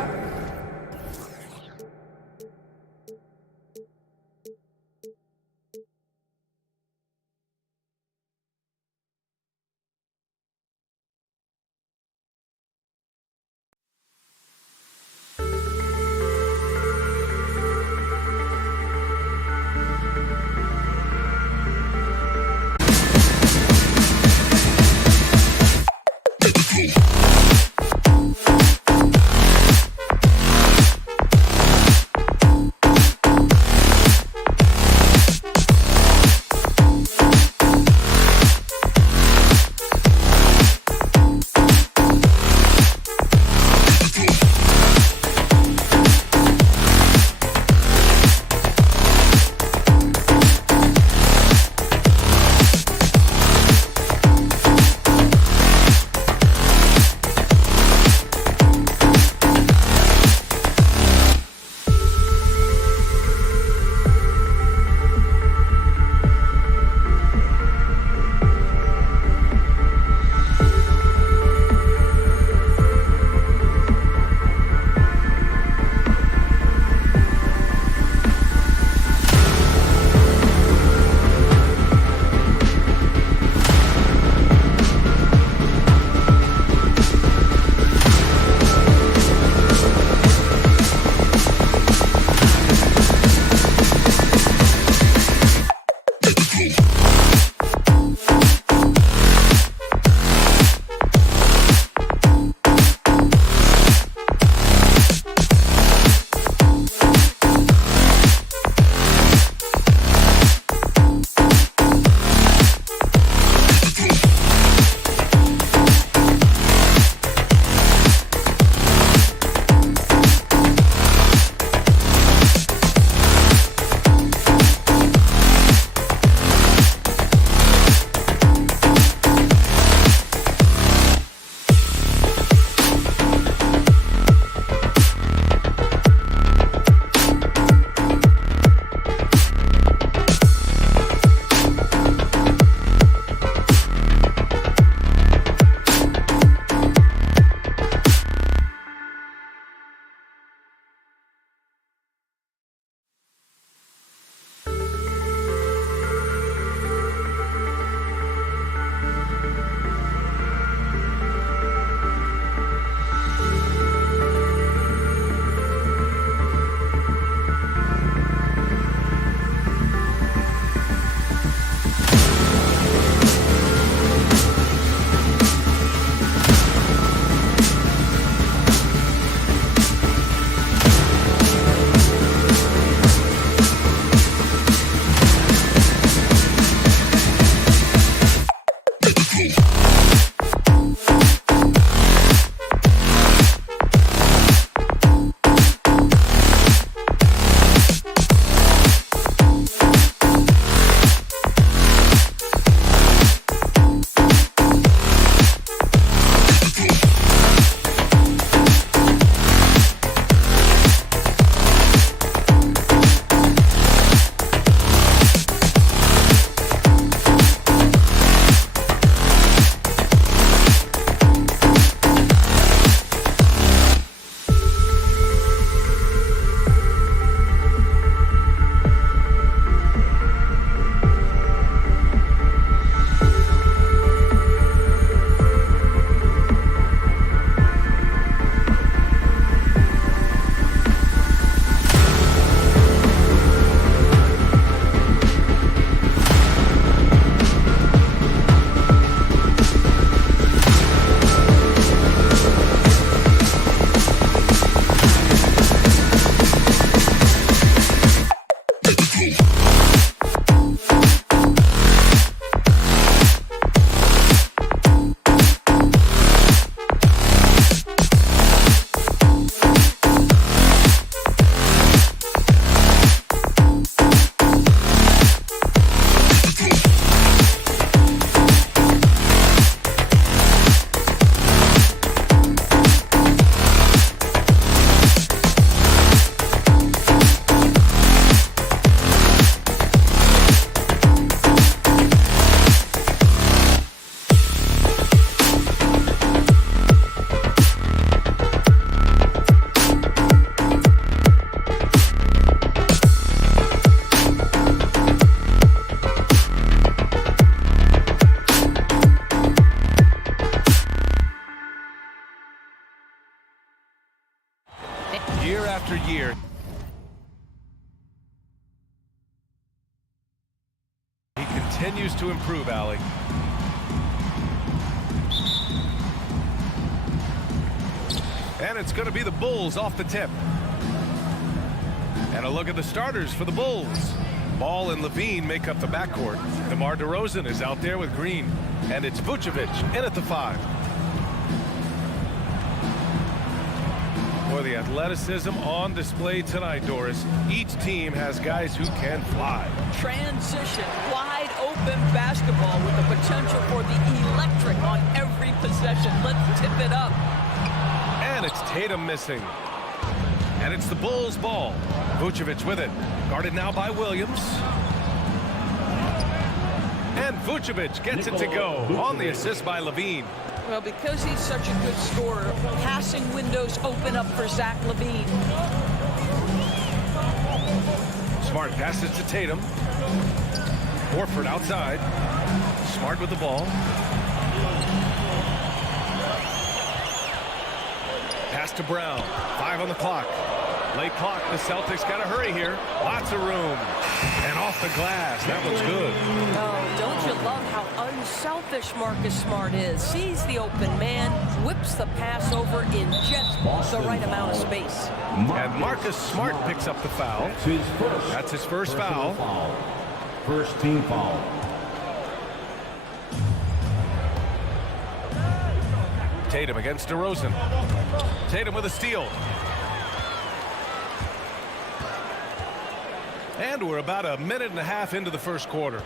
to improve, Allie. And it's going to be the Bulls off the tip. And a look at the starters for the Bulls. Ball and Levine make up the backcourt. DeMar DeRozan is out there with Green. And it's Vucevic in at the 5. For the athleticism on display tonight, Doris. Each team has guys who can fly. Transition, wide open basketball with the potential for the electric on every possession. Let's tip it up. And it's Tatum missing. And it's the Bulls' ball. Vucevic with it. Guarded now by Williams. And Vucevic gets it to go on the assist by Levine. Well, because he's such a good scorer, passing windows open up for Zach LaVine. Smart passes to Tatum. Horford outside. Smart with the ball. Pass to Brown. 5 on the clock. Late clock. The Celtics got to hurry here. Lots of room. And off the glass. That one's good. Oh, don't you love how unselfish Marcus Smart is? Sees the open man, whips the pass over in just the right amount of space. And Marcus Smart picks up the foul. That's his first foul. First team foul. Tatum against DeRozan. Tatum with a steal. And we're about a minute and a half into the first quarter.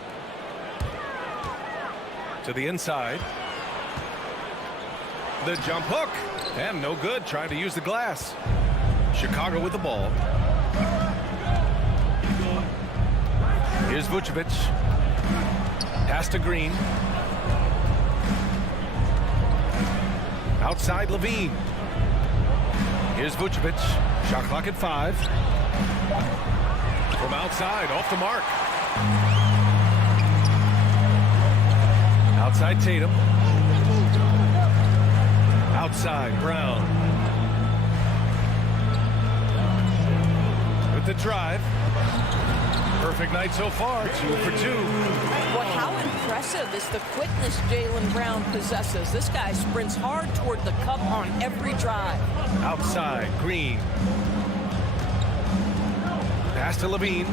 To the inside. The jump hook. And no good. Trying to use the glass. Chicago with the ball. Here's Vucevic. Pass to Green. Outside Levine. Here's Vucevic. Shot clock at 5. From outside, off the mark. Outside Tatum. Outside Brown. With the drive. Perfect night so far, 2 for 2. Well, how impressive is the quickness Jaylen Brown possesses. This guy sprints hard toward the cup on every drive. Outside, Green. Pass to Levine.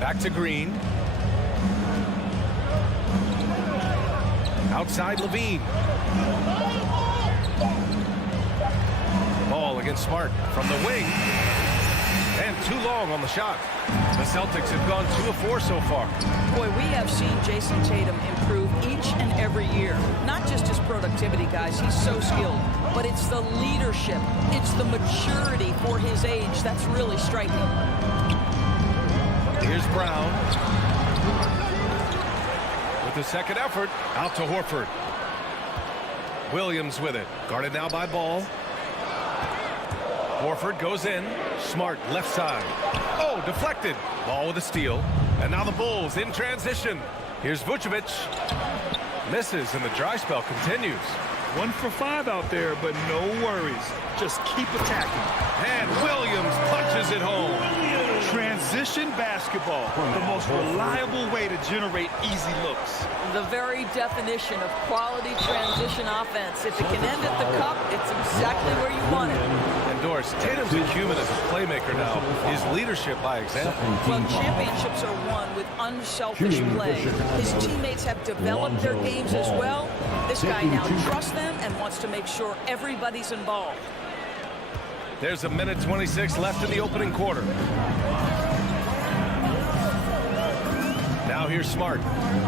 Back to Green. Outside Levine. Ball against Smart from the wing. And too long on the shot. The Celtics have gone 2 of 4 so far. Boy, we have seen Jason Tatum improve each and every year. Not just his productivity, guys. He's so skilled. But it's the leadership. It's the maturity for his age that's really striking. Here's Brown. With the second effort, out to Horford. Williams with it. Guarded now by Ball. Horford goes in. Smart left side. Oh, deflected. Ball with a steal. And now the Bulls in transition. Here's Vucevic. Misses and the dry spell continues. 1 for 5 out there, but no worries. Just keep attacking. And Williams punches it home. Transition basketball, the most reliable way to generate easy looks. The very definition of quality transition offense. If it can end at the cup, it's exactly where you want it. And Doris, Tatum's a human as a playmaker now. His leadership by example. Well, championships are won with unselfish play. His teammates have developed their games as well. This guy now trusts them and wants to make sure everybody's involved. There's a minute 26 left in the opening quarter. Now here's Smart.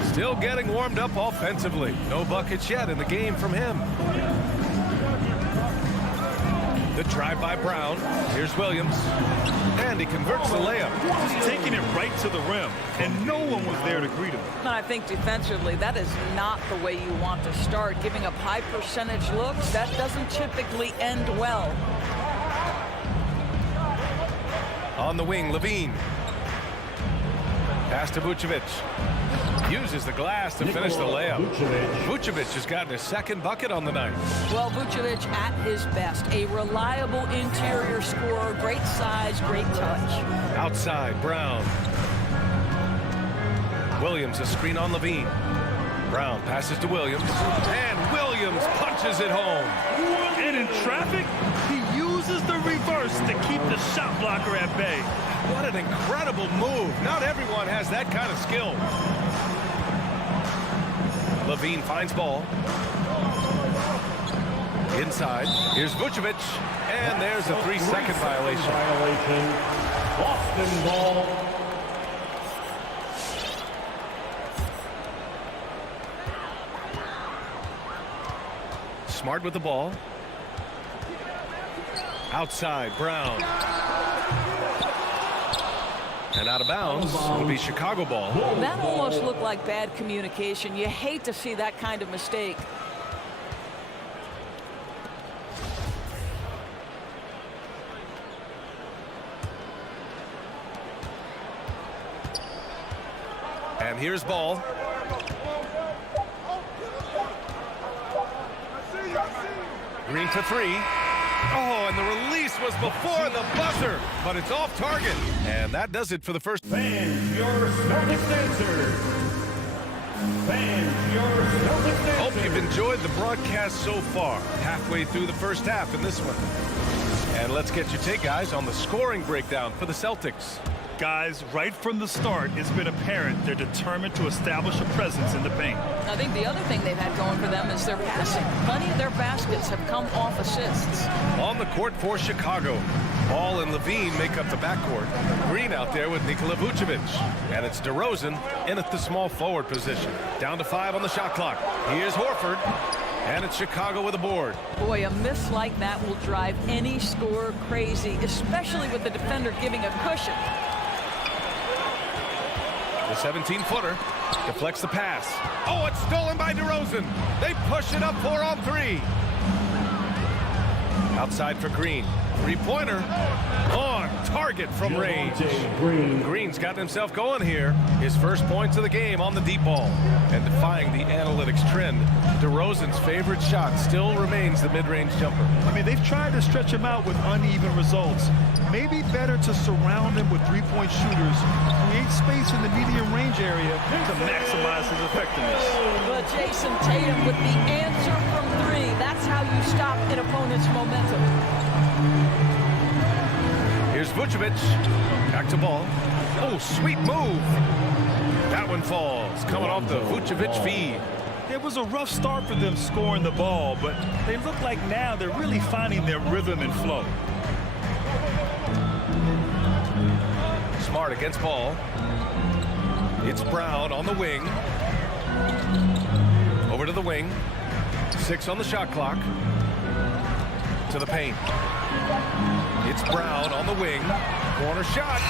Still getting warmed up offensively. No buckets yet in the game from him. The drive by Brown. Here's Williams. And he converts the layup. Just taking it right to the rim, and no one was there to greet him. And I think defensively, that is not the way you want to start. Giving up high percentage looks, that doesn't typically end well. On the wing, Levine. Pass to Vucevic. Uses the glass to finish the layup. Vucevic has gotten his second bucket on the night. Well, Vucevic at his best. A reliable interior scorer. Great size, great touch. Outside, Brown. Williams a screen on Levine. Brown passes to Williams, and Williams punches it home. And in traffic, he uses the reverse to keep the shot blocker at bay. What an incredible move. Not everyone has that kind of skill. Levine finds ball. Inside. Here's Vucevic. And there's a 3-second violation. Boston ball. Smart with the ball. Outside, Brown. And out of bounds will be Chicago ball. That almost looked like bad communication. You hate to see that kind of mistake. And here's ball. Green for three. Oh, and the release was before the buzzer, but it's off target. And that does it for the first. Fans, your Celtics answer. Fans, your Celtics answer. Hope you've enjoyed the broadcast so far. Halfway through the first half in this one. And let's get your take, guys, on the scoring breakdown for the Celtics. Guys, right from the start, it's been apparent they're determined to establish a presence in the paint. I think the other thing they've had going for them is their passing. Plenty of their baskets have come off assists. On the court for Chicago, Ball and Levine make up the backcourt. Green out there with Nikola Vucevic. And it's DeRozan in at the small forward position. Down to 5 on the shot clock. Here's Horford. And it's Chicago with a board. Boy, a miss like that will drive any scorer crazy, especially with the defender giving a cushion. The 17-footer deflects the pass. Oh, it's stolen by DeRozan. They push it up 4 on 3. Outside for Green. Three-pointer on target from range. Green's got himself going here. His first points of the game on the deep ball. And defying the analytics trend, DeRozan's favorite shot still remains the mid-range jumper. I mean, they've tried to stretch him out with uneven results. Maybe better to surround him with three-point shooters, create space in the medium range area to maximize his effectiveness. But Jason Tatum with the answer from 3. That's how you stop an opponent's momentum. Here's Vucevic. Back to ball. Oh, sweet move. That one falls. Coming off the Vucevic feed. It was a rough start for them scoring the ball, but they look like now they're really finding their rhythm and flow. Smart against Ball. It's Brown on the wing. Over to the wing. 6 on the shot clock. To the paint. It's Brown on the wing. Corner shot.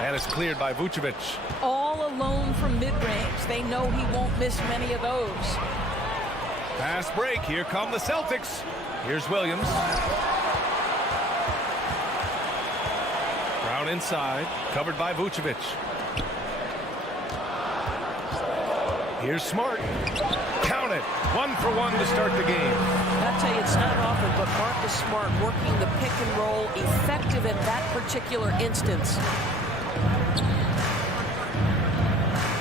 And it's cleared by Vucevic. All alone from mid-range. They know he won't miss many of those. Fast break. Here come the Celtics. Here's Williams. Brown inside. Covered by Vucevic. Here's Smart. Count it. 1 for 1 to start the game. I'll tell you, it's not often, but Marcus Smart working the pick and roll, effective in that particular instance.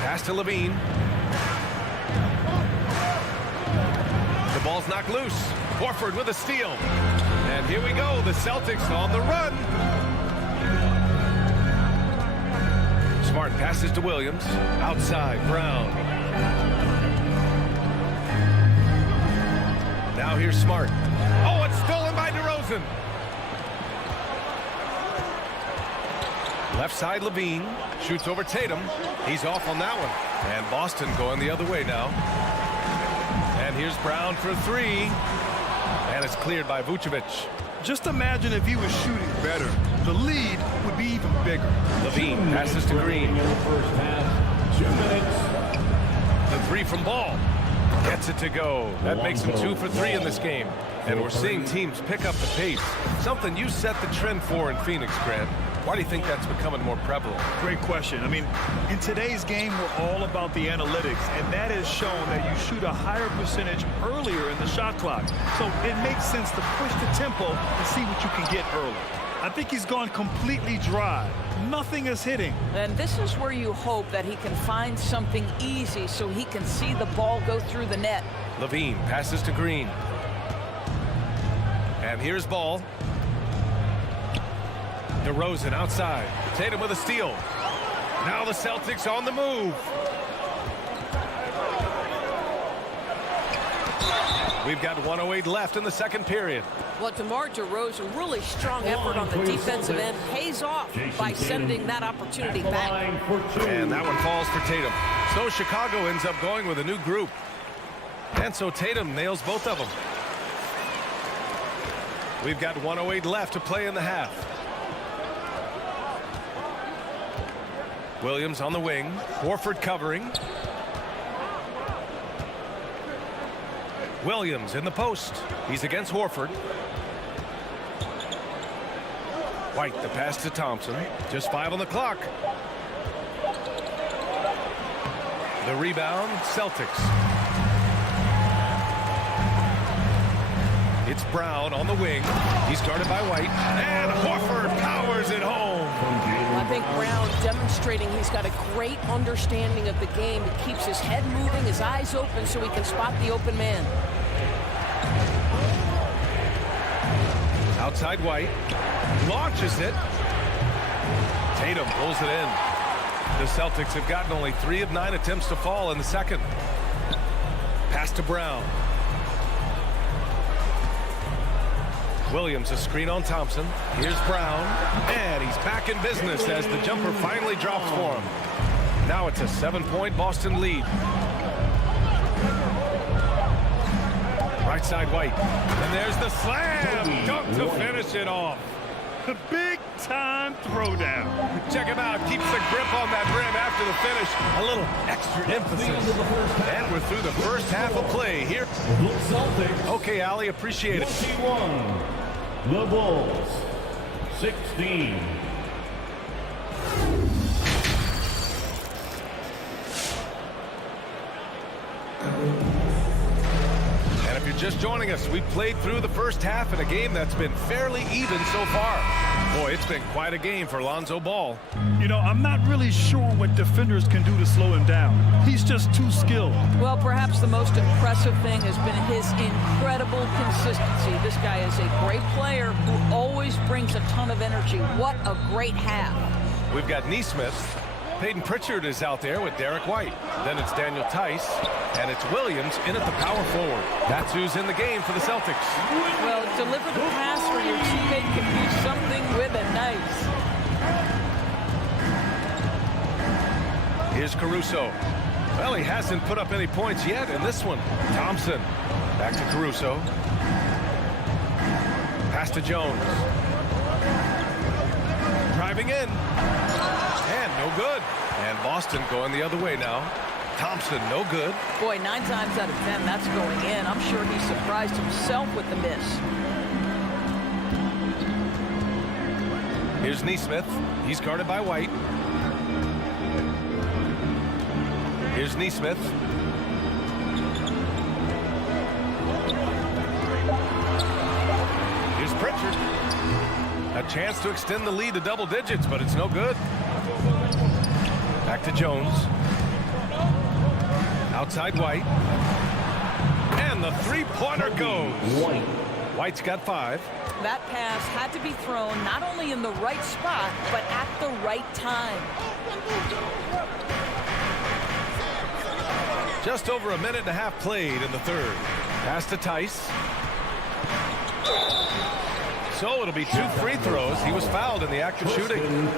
Pass to Levine. The ball's knocked loose. Horford with a steal. And here we go. The Celtics on the run. Smart passes to Williams. Outside, Brown. Now here's Smart. Oh, it's stolen by DeRozan. Left side, Levine. Shoots over Tatum. He's off on that one. And Boston going the other way now. And here's Brown for 3. And it's cleared by Vucevic. Just imagine if he was shooting better. The lead would be even bigger. Levine passes to Green. In the first half, 2 minutes. The 3 from Ball. Gets it to go. That makes him 2 for 3 in this game. And we're seeing teams pick up the pace. Something you set the trend for in Phoenix, Grant. Why do you think that's becoming more prevalent? Great question. I mean, in today's game, we're all about the analytics, and that has shown that you shoot a higher percentage earlier in the shot clock. So it makes sense to push the tempo and see what you can get early. I think he's gone completely dry. Nothing is hitting. And this is where you hope that he can find something easy so he can see the ball go through the net. Levine passes to Green. And here's ball. DeRozan outside. Tatum with a steal. Now the Celtics on the move. We've got 1:08 left in the second period. Well, DeMar DeRozan, really strong effort on the defensive end, pays off by sending that opportunity back. And that one falls for Tatum. So Chicago ends up going with a new group. And so Tatum nails both of them. We've got 1:08 left to play in the half. Williams on the wing. Horford covering. Williams in the post. He's against Horford. White, the pass to Thompson. Just 5 on the clock. The rebound, Celtics. It's Brown on the wing. He's guarded by White. And Horford powers it home. I think Brown demonstrating he's got a great understanding of the game. He keeps his head moving, his eyes open so he can spot the open man. Outside White. Launches it. Tatum pulls it in. The Celtics have gotten only 3 of 9 attempts to fall in the second. Pass to Brown. Williams a screen on Thompson. Here's Brown. And he's back in business as the jumper finally drops for him. Now it's a 7-point Boston lead. Right side White. And there's the slam dunk to finish it off. The big-time throwdown. Check him out. Keeps the grip on that rim after the finish. A little extra emphasis. And we're through the first half of play here. Okay, Allie, appreciate it. 21. The Bulls. 16. And if you're just joining us, we've played through the first half in a game that's been fairly even so far. Boy, it's been quite a game for Lonzo Ball. You know, I'm not really sure what defenders can do to slow him down. He's just too skilled. Well, perhaps the most impressive thing has been his incredible consistency. This guy is a great player who always brings a ton of energy. What a great half. We've got Nesmith. Peyton Pritchard is out there with Derek White. Then it's Daniel Tice. And it's Williams in at the power forward. That's who's in the game for the Celtics. Well, deliver the pass where your teammate can do something with it. Nice. Here's Caruso. Well, he hasn't put up any points yet in this one. Thompson. Back to Caruso. Pass to Jones. Driving in. And no good. And Boston going the other way now. Thompson, no good. Boy, 9 times out of 10, that's going in. I'm sure he surprised himself with the miss. Here's Nesmith. He's guarded by White. Here's Nesmith. Here's Pritchard. A chance to extend the lead to double digits, but it's no good. Back to Jones. Outside White. And the three-pointer goes. White's got 5. That pass had to be thrown not only in the right spot, but at the right time. Just over a minute and a half played in the third. Pass to Tice. So it'll be 2 free throws. He was fouled in the act of shooting.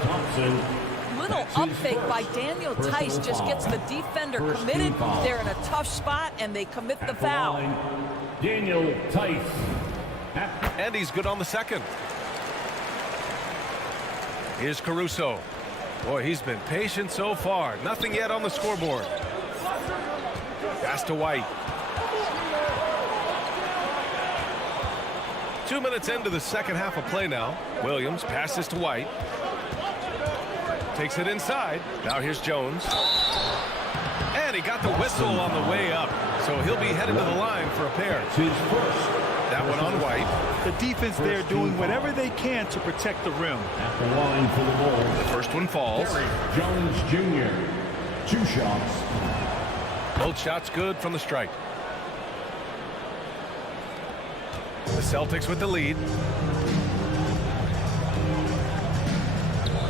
Little up fake by Daniel Tice just gets the defender committed. They're in a tough spot, and they commit the foul. Daniel Tice. And he's good on the second. Here's Caruso. Boy, he's been patient so far. Nothing yet on the scoreboard. Pass to White. 2 minutes into the second half of play now. Williams passes to White. Takes it inside. Now here's Jones. And he got the whistle on the way up. So he'll be headed to the line for a pair. That one on White. The defense there doing whatever they can to protect the rim. At the line for the ball. The first one falls. Jones Jr. 2 shots. Both shots good from the strike. The Celtics with the lead.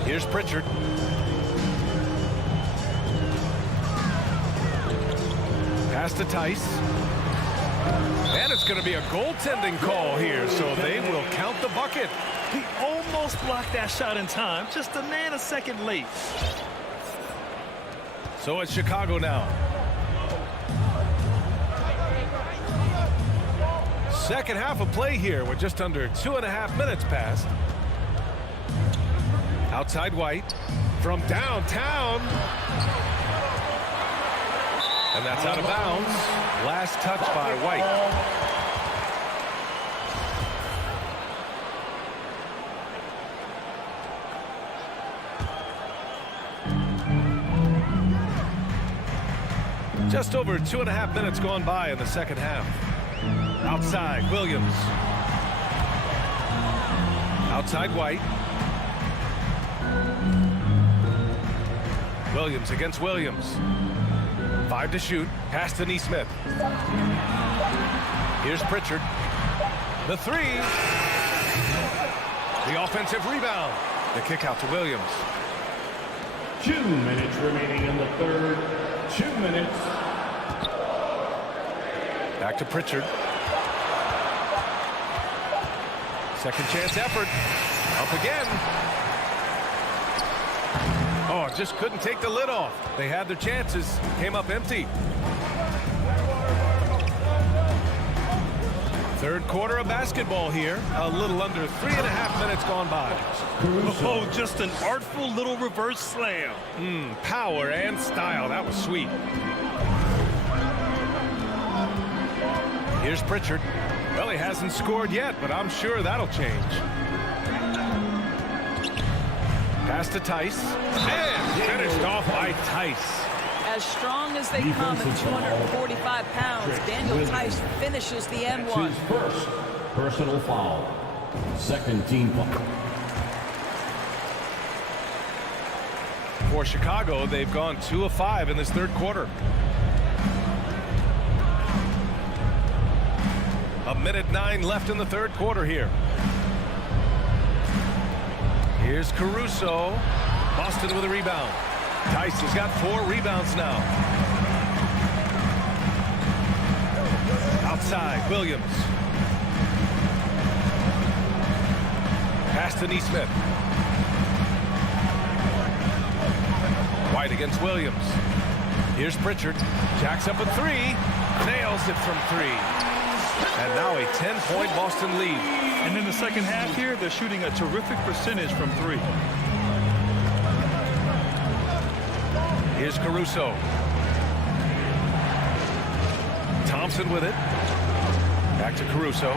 Here's Pritchard. Pass to Tice. And it's going to be a goaltending call here, so they will count the bucket. He almost blocked that shot in time, just a nanosecond late. So it's Chicago now. Second half of play here with just under 2.5 minutes passed. Outside White from downtown. And that's out of bounds. Last touch by White. Just over 2.5 minutes gone by in the second half. Outside, Williams. Outside White. Williams against Williams. 5 to shoot. Pass to Neesmith. Here's Pritchard. The 3. The offensive rebound. The kick out to Williams. 2 minutes remaining in the third. 2 minutes. Back to Pritchard. Second chance effort. Up again. Oh, just couldn't take the lid off. They had their chances. Came up empty. Third quarter of basketball here. A little under 3.5 minutes gone by. Oh, just an artful little reverse slam. Power and style. That was sweet. Here's Pritchard. Well, he hasn't scored yet, but I'm sure that'll change. Pass to Tice. And finished off by Tice. As strong as they come at 245 pounds, Daniel Tice finishes the N1. His first personal foul. Second team foul. For Chicago, they've gone 2 of 5 in this third quarter. A minute 9 left in the third quarter here. Here's Caruso. Boston with a rebound. Tice has got 4 rebounds now. Outside, Williams. Pass to Neesmith. White against Williams. Here's Pritchard. Jacks up a 3. Nails it from 3. And now a 10-point Boston lead. And in the second half here, they're shooting a terrific percentage from 3. Here's Caruso. Thompson with it. Back to Caruso.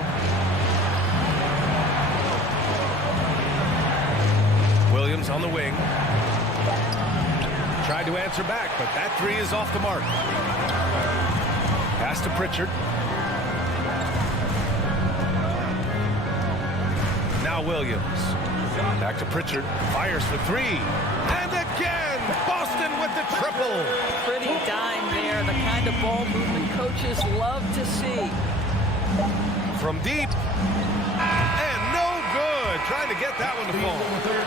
Williams on the wing. Tried to answer back, but that 3 is off the mark. Pass to Pritchard. Now Williams. Back to Pritchard. Fires for 3. And again, Boston with the triple. Pretty dime there. The kind of ball movement coaches love to see. From deep. And no good. Trying to get that one to fall.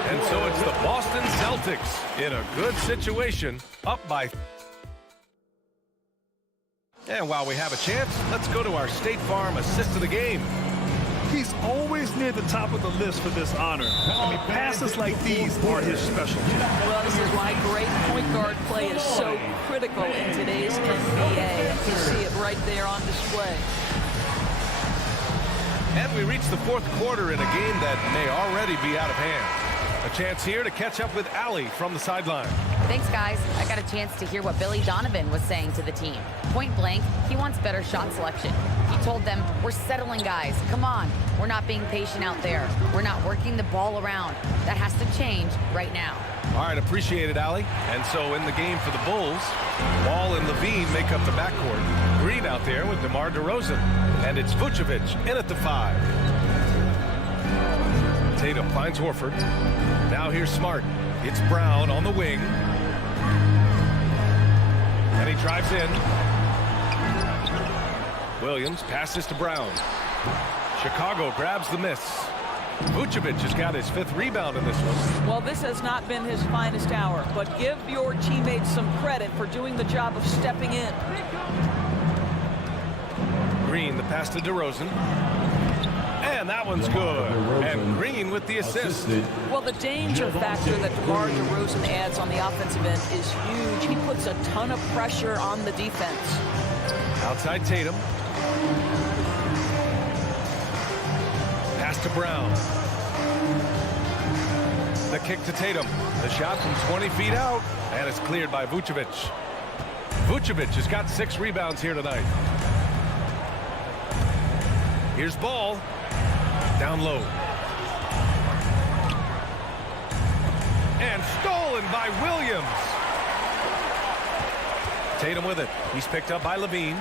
And so it's the Boston Celtics in a good situation. Up by. And while we have a chance, let's go to our State Farm assist of the game. He's always near the top of the list for this honor. I mean, passes like these are his specialty. Well, this is why great point guard play is so critical in today's NBA. And you see it right there on display. And we reach the fourth quarter in a game that may already be out of hand. A chance here to catch up with Allie from the sideline. Thanks, guys. I got a chance to hear what Billy Donovan was saying to the team. Point blank, he wants better shot selection. He told them, we're settling, guys. Come on. We're not being patient out there. We're not working the ball around. That has to change right now. All right, appreciate it, Allie. And so in the game for the Bulls, ball in the Levine make up the backcourt. Green out there with DeMar DeRozan. And it's Vucevic in at the 5. Tatum finds Horford. Now here's Smart. It's Brown on the wing. And he drives in. Williams passes to Brown. Chicago grabs the miss. Vucevic has got his 5th rebound in this one. Well, this has not been his finest hour, but give your teammates some credit for doing the job of stepping in. Green, the pass to DeRozan. And that one's good. And Green with the assist. Well, the danger factor that DeMar DeRozan adds on the offensive end is huge. He puts a ton of pressure on the defense. Outside Tatum. Pass to Brown. The kick to Tatum. The shot from 20 feet out. And it's cleared by Vucevic. Vucevic has got 6 rebounds here tonight. Here's Ball. Down low. And stolen by Williams. Tatum with it. He's picked up by Levine.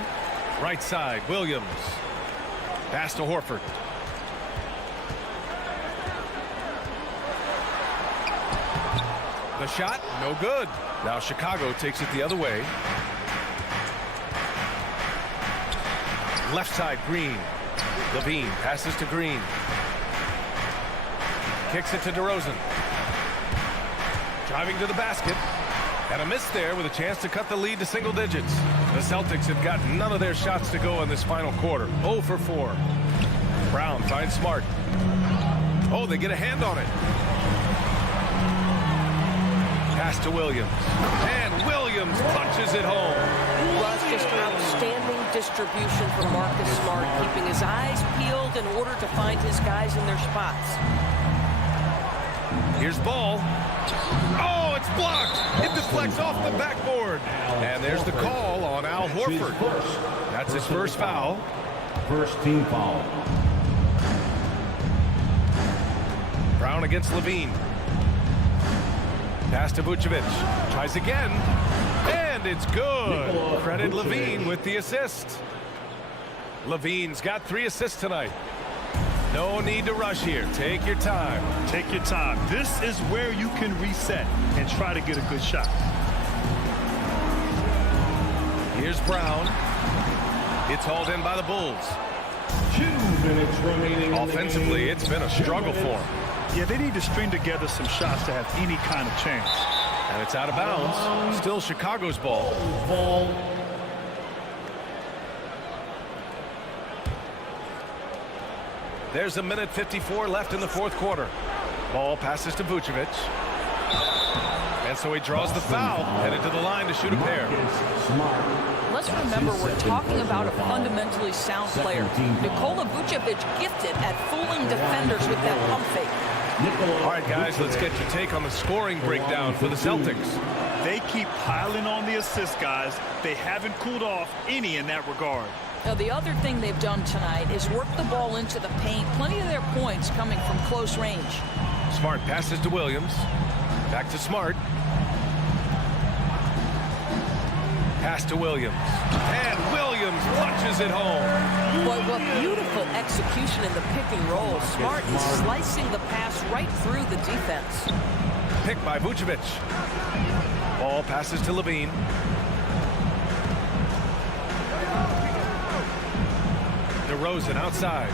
Right side, Williams. Pass to Horford. The shot, no good. Now Chicago takes it the other way. Left side, Green. Levine passes to Green. Kicks it to DeRozan. Driving to the basket. And a miss there with a chance to cut the lead to single digits. The Celtics have got none of their shots to go in this final quarter. 0 for 4. Brown finds Smart. Oh, they get a hand on it. Pass to Williams. And Williams punches it home. Russ, just outstanding distribution from Marcus Smart, keeping his eyes peeled in order to find his guys in their spots. Here's Ball. Oh, it's blocked. It deflects off the backboard. And there's the call on Al Horford. That's his first foul. First team foul. Brown against Levine. Pass to Vucevic. Tries again. And it's good. Credit Levine with the assist. Levine's got 3 assists tonight. No need to rush here. Take your time. Take your time. This is where you can reset and try to get a good shot. Here's Brown. It's hauled in by the Bulls. 2 minutes remaining. Offensively, it's been a struggle for them. Yeah, they need to string together some shots to have any kind of chance. And it's out of bounds. Still Chicago's ball. There's 1:54 left in the 4th quarter. Ball passes to Vucevic. And so he draws the foul, headed to the line to shoot a pair. Let's remember, we're talking about a fundamentally sound player. Nikola Vucevic gifted at fooling defenders with that pump fake. All right, guys, let's get your take on the scoring breakdown for the Celtics. They keep piling on the assists, guys. They haven't cooled off any in that regard. Now, the other thing they've done tonight is work the ball into the paint. Plenty of their points coming from close range. Smart passes to Williams. Back to Smart. Pass to Williams. And Williams punches it home. Boy, what beautiful execution in the pick and roll. Smart is slicing the pass right through the defense. Picked by Vucevic. Ball passes to Levine. DeRozan outside.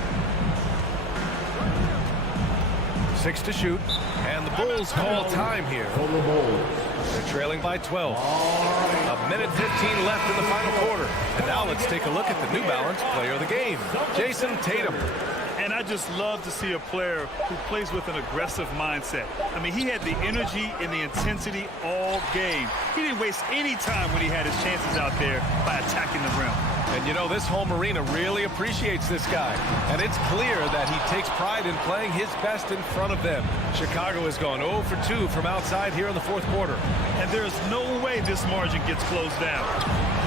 6 to shoot. And the Bulls call time here. They're trailing by 12. 1:15 left in the final quarter. And now let's take a look at the New Balance player of the game, Jason Tatum. And I just love to see a player who plays with an aggressive mindset. I mean, he had the energy and the intensity all game. He didn't waste any time when he had his chances out there by attacking the rim. And you know, this home arena really appreciates this guy. And it's clear that he takes pride in playing his best in front of them. Chicago has gone 0 for 2 from outside here in the 4th quarter. And there's no way this margin gets closed down.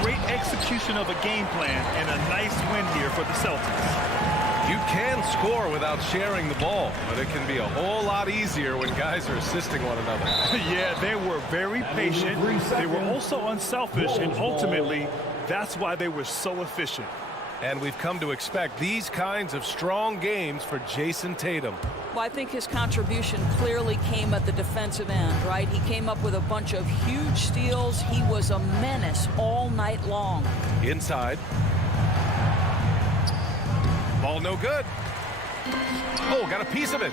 Great execution of a game plan and a nice win here for the Celtics. You can score without sharing the ball, but it can be a whole lot easier when guys are assisting one another. Yeah, they were very patient. They were also unselfish, and ultimately, that's why they were so efficient. And we've come to expect these kinds of strong games for Jason Tatum. Well, I think his contribution clearly came at the defensive end, right? He came up with a bunch of huge steals. He was a menace all night long. Inside. Ball no good. Oh, got a piece of it.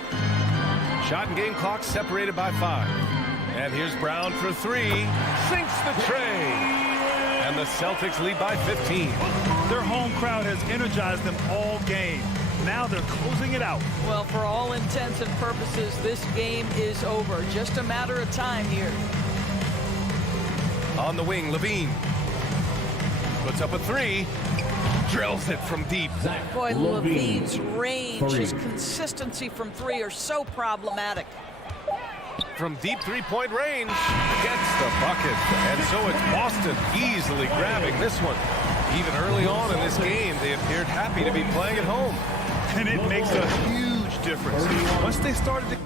Shot and game clock separated by 5. And here's Brown for 3. Sinks the tray. And the Celtics lead by 15. Their home crowd has energized them all game. Now they're closing it out. Well, for all intents and purposes, this game is over. Just a matter of time here. On the wing, Levine. Puts up a 3. Drills it from deep. Boy, Levine's range, his consistency from 3 are so problematic. From deep 3-point range, gets the bucket. And so it's Boston easily grabbing this one. Even early on in this game, they appeared happy to be playing at home. And it makes a huge difference. Once they started to...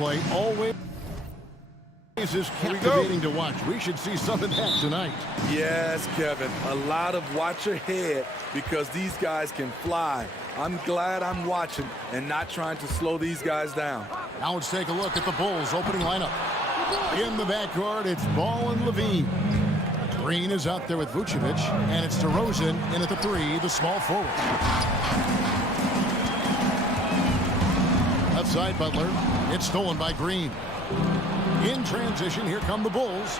play always is captivating to watch. We should see some of that tonight. Yes, Kevin. A lot of watch ahead because these guys can fly. I'm glad I'm watching and not trying to slow these guys down. Now let's take a look at the Bulls opening lineup. In the backcourt, it's Ball and Levine. Green is out there with Vucevic, and it's DeRozan in at the 3, the small forward. Left side, Butler. It's stolen by Green. In transition, here come the Bulls.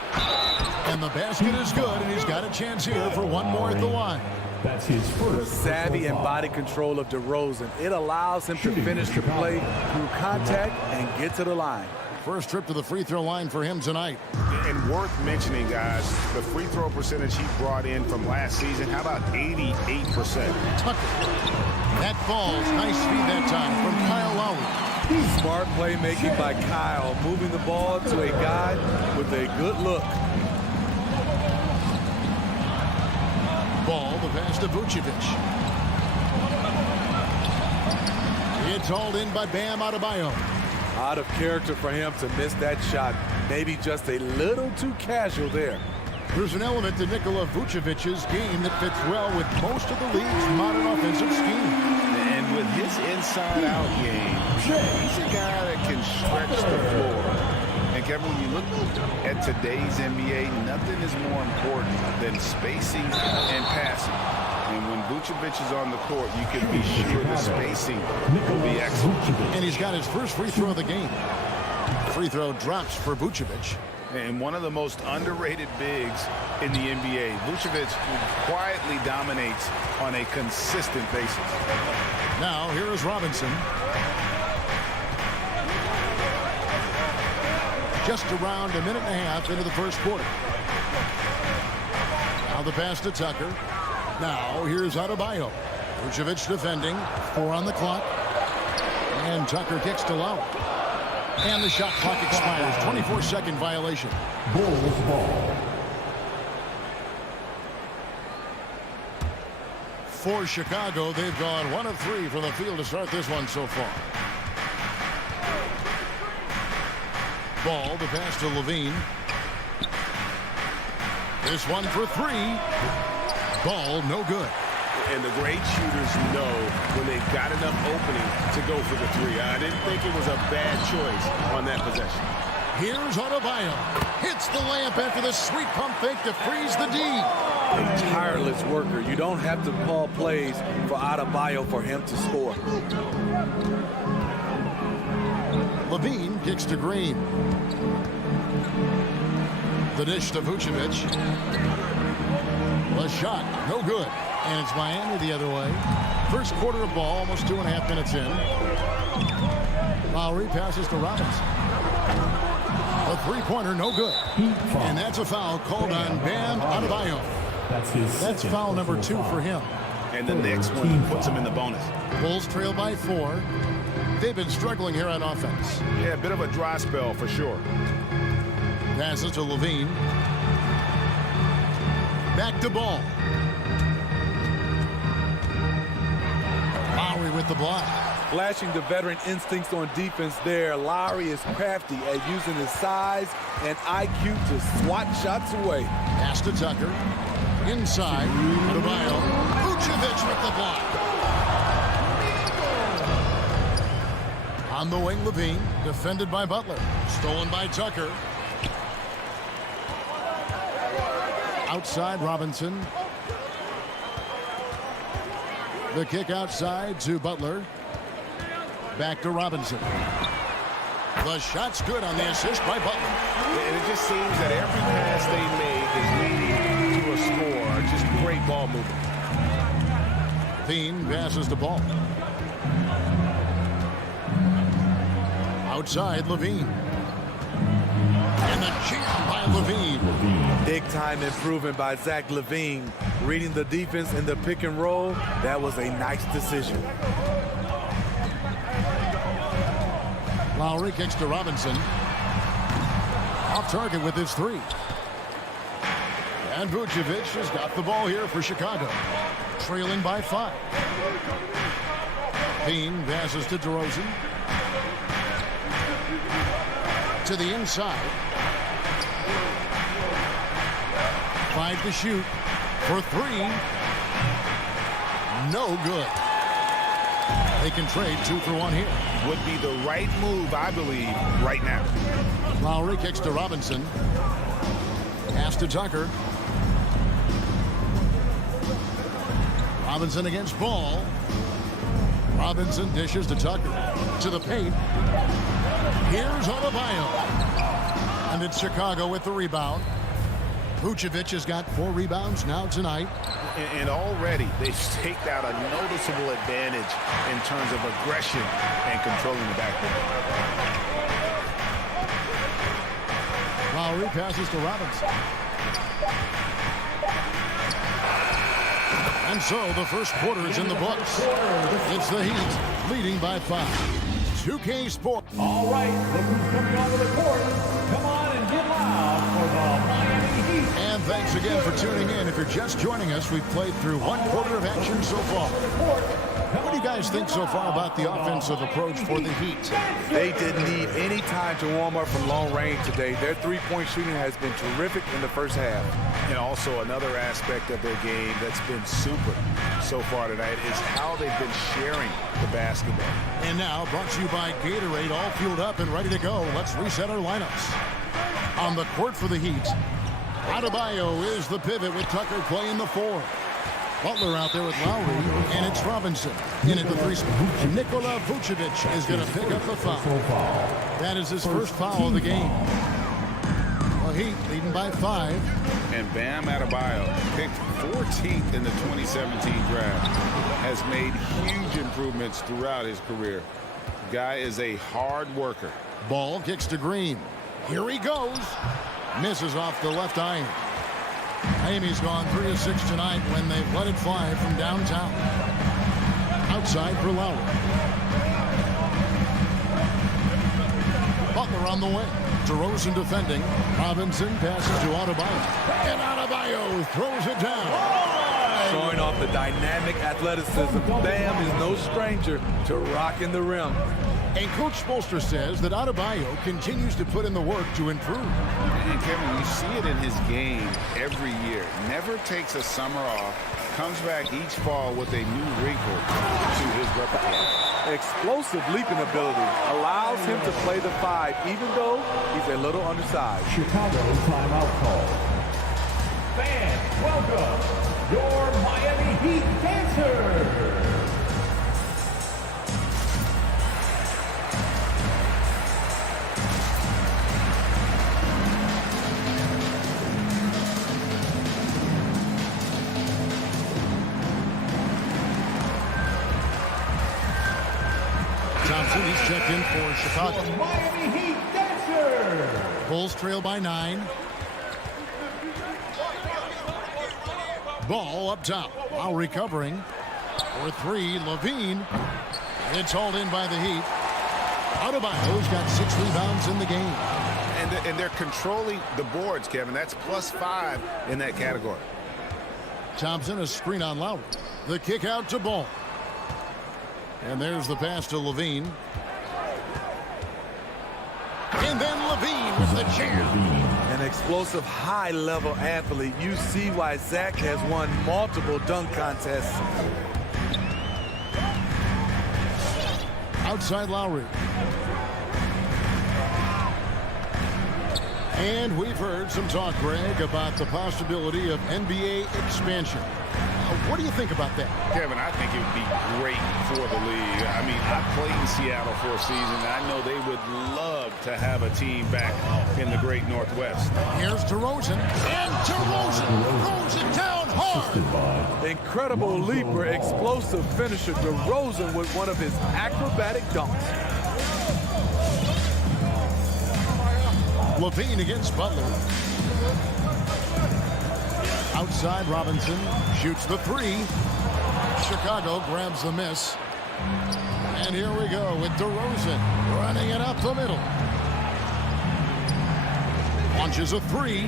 And the basket is good, and he's got a chance here for one more at the line. That's his first. The savvy and body control of DeRozan. It allows him to finish the play through contact and get to the line. First trip to the free throw line for him tonight. And worth mentioning, guys, the free throw percentage he brought in from last season, how about 88%? Tucker. That falls. Nice feed that time from Kyle Lowry. Smart playmaking by Kyle, moving the ball to a guy with a good look. Ball, the pass to Vucevic. It's hauled in by Bam Adebayo. Out of character for him to miss that shot. Maybe just a little too casual there. There's an element to Nikola Vucevic's game that fits well with most of the league's modern offensive scheme. And with his inside-out game, he's a guy that can stretch the floor. And Kevin, when you look at today's NBA, nothing is more important than spacing and passing. And when Vucevic is on the court, you can be sure the spacing will be excellent. And he's got his first free throw of the game. Free throw drops for Vucevic. And one of the most underrated bigs in the NBA. Vucevic quietly dominates on a consistent basis. Now, here is Robinson. Just around a minute and a half into the first quarter. Now the pass to Tucker. Now, here's Adebayo. Vucevic defending. 4 on the clock. And Tucker kicks to Lowry. And the shot clock expires. 24-second violation. Bulls ball. For Chicago, they've gone 1 of 3 from the field to start this one so far. Ball, the pass to Levine. This one for 3. Ball, no good. And the great shooters know when they've got enough opening to go for the 3. I didn't think it was a bad choice on that possession. Here's Adebayo. Hits the layup after the sweet pump fake to freeze the D. A tireless worker. You don't have to call plays for Adebayo for him to score. Levine kicks to Green. The dish to Vucevic. The shot, no good. And it's Miami the other way. First quarter of ball, almost 2.5 minutes in. Lowry passes to Robinson. A three-pointer, no good. And that's a foul called on Bam Adebayo. That's foul number 2 for him. And the next one puts him in the bonus. Bulls trail by 4. They've been struggling here on offense. Yeah, a bit of a dry spell for sure. Passes to Levine. Back to Ball. Lowry with the block. Flashing the veteran instincts on defense there. Lowry is crafty at using his size and IQ to swat shots away. Pass to Tucker. Inside. Adebayo. Vucevic with the block. On the wing, Levine. Defended by Butler. Stolen by Tucker. Outside, Robinson. The kick outside to Butler. Back to Robinson. The shot's good on the assist by Butler. And it just seems that every pass they make is leading to a score. Just great ball movement. Levine passes the ball. Outside, Levine. And the jam by Levine. Big time improvement by Zach LaVine. Reading the defense in the pick and roll. That was a nice decision. Lowry kicks to Robinson. Off target with his 3. And Vucevic has got the ball here for Chicago. Trailing by 5. Bean passes to DeRozan. to the inside. 5 to shoot for 3. No good. They can trade 2 for 1 here. Would be the right move, I believe, right now. Lowry kicks to Robinson. Pass to Tucker. Robinson against Ball. Robinson dishes to Tucker. To the paint. Here's Oladipo. And it's Chicago with the rebound. Vucevic has got 4 rebounds now tonight. And already they've staked out a noticeable advantage in terms of aggression and controlling the backcourt. Lowry passes to Robinson. And so the first quarter is in the books. It's the Heat leading by 5. 2K Sports. All right, look who's coming onto the court. Come on and get loud for the Miami Heat. And thanks again for tuning in. If you're just joining us, we've played through 1 quarter of action so far. What do you guys think so far about the offensive approach for the Heat? They didn't need any time to warm up from long range today. Their three-point shooting has been terrific in the first half. And also another aspect of their game that's been super so far tonight is how they've been sharing the basketball. And now, brought to you by Gatorade, all fueled up and ready to go. Let's reset our lineups. On the court for the Heat, Adebayo is the pivot with Tucker playing the 4. Butler out there with Lowry, and it's Robinson in at the 3 spot. Nikola Vucevic is going to pick up the foul. That is his first foul of the game. The Heat leading by 5. And Bam Adebayo, picked 14th in the 2017 draft, has made huge improvements throughout his career. Guy is a hard worker. Ball kicks to Green. Here he goes. Misses off the left iron. Miami's gone 3 of 6 tonight when they've let it fly from downtown. Outside for Lowry. Butler on the wing. DeRozan defending. Robinson passes to Adebayo. And Adebayo throws it down. Showing off the dynamic athleticism. Bam is no stranger to rocking the rim. And Coach Spoelstra says that Adebayo continues to put in the work to improve. And Kevin, you see it in his game every year. Never takes a summer off. Comes back each fall with a new wrinkle to his repertoire. Explosive leaping ability allows him to play the 5, even though he's a little undersized. Chicago timeout call. Fans, welcome your Miami Heat dancers. Thompson, he's checked in for Chicago. Miami Heat dancer. Bulls trail by 9. Ball up top. While recovering for 3, Levine. It's hauled in by the Heat. Adebayo's got 6 rebounds in the game. And they're controlling the boards, Kevin. That's +5 in that category. Thompson, a screen on Lowry. The kick out to Ball. And there's the pass to Levine. And then Levine with the jam. An explosive high-level athlete. You see why Zach has won multiple dunk contests. Outside Lowry. And we've heard some talk, Greg, about the possibility of NBA expansion. What do you think about that? Kevin, I think it would be great for the league. I mean, I played in Seattle for a season, and I know they would love to have a team back in the great Northwest. Here's DeRozan, and DeRozan throws it down hard. Incredible leaper, explosive finisher. DeRozan with one of his acrobatic dunks. Levine against Butler. Outside, Robinson shoots the 3. Chicago grabs the miss. And here we go with DeRozan running it up the middle. Launches a 3.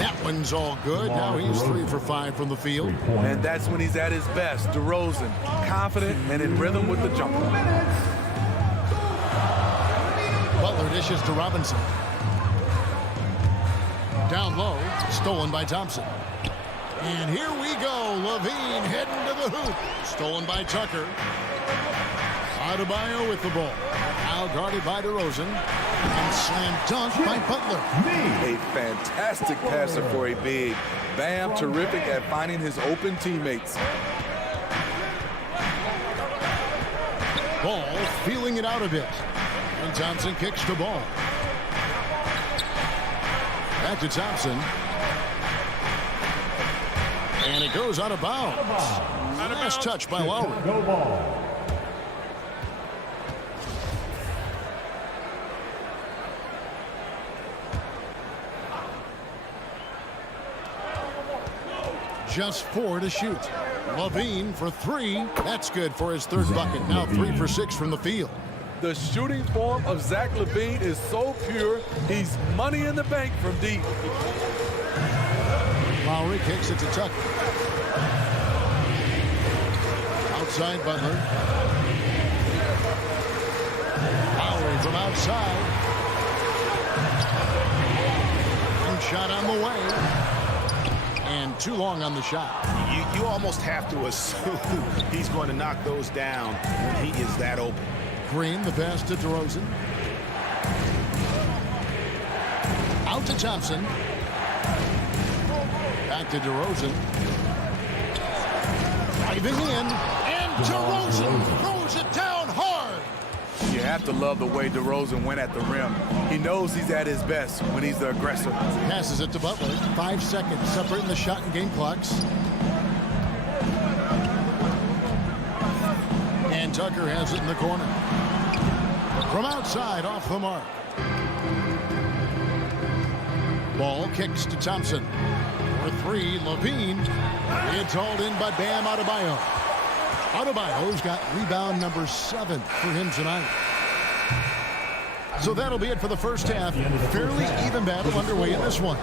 That one's all good. Now he's 3 for 5 from the field. And that's when he's at his best. DeRozan, confident and in rhythm with the jumper. Butler dishes to Robinson. Down low, stolen by Thompson. And here we go. Levine heading to the hoop. Stolen by Tucker. Adebayo with the ball. Now guarded by DeRozan. And slam dunk by Butler. A fantastic passer for a big. Bam, terrific at finding his open teammates. Ball feeling it out a bit. And Thompson kicks the ball. Back to Thompson. And it goes out of bounds. Last touch by Lowry. Go ball. Just 4 to shoot. Levine for 3. That's good for his third bucket. Now 3 for 6 from the field. The shooting form of Zach LaVine is so pure, he's money in the bank from deep. Lowry kicks it to Tucker. Outside Butler. Lowry from outside. And shot on the way. And too long on the shot. You almost have to assume he's going to knock those down when he is that open. Green, the pass to DeRozan. Out to Thompson. Back to DeRozan. Driving in. And DeRozan throws it down hard. You have to love the way DeRozan went at the rim. He knows he's at his best when he's the aggressor. Passes it to Butler. 5 seconds separating the shot and game clocks. And Tucker has it in the corner. From outside, off the mark. Ball kicks to Thompson. For 3, Levine. It's hauled in by Bam Adebayo. Adebayo's got rebound number 7 for him tonight. So that'll be it for the first half. Fairly even battle underway in this one.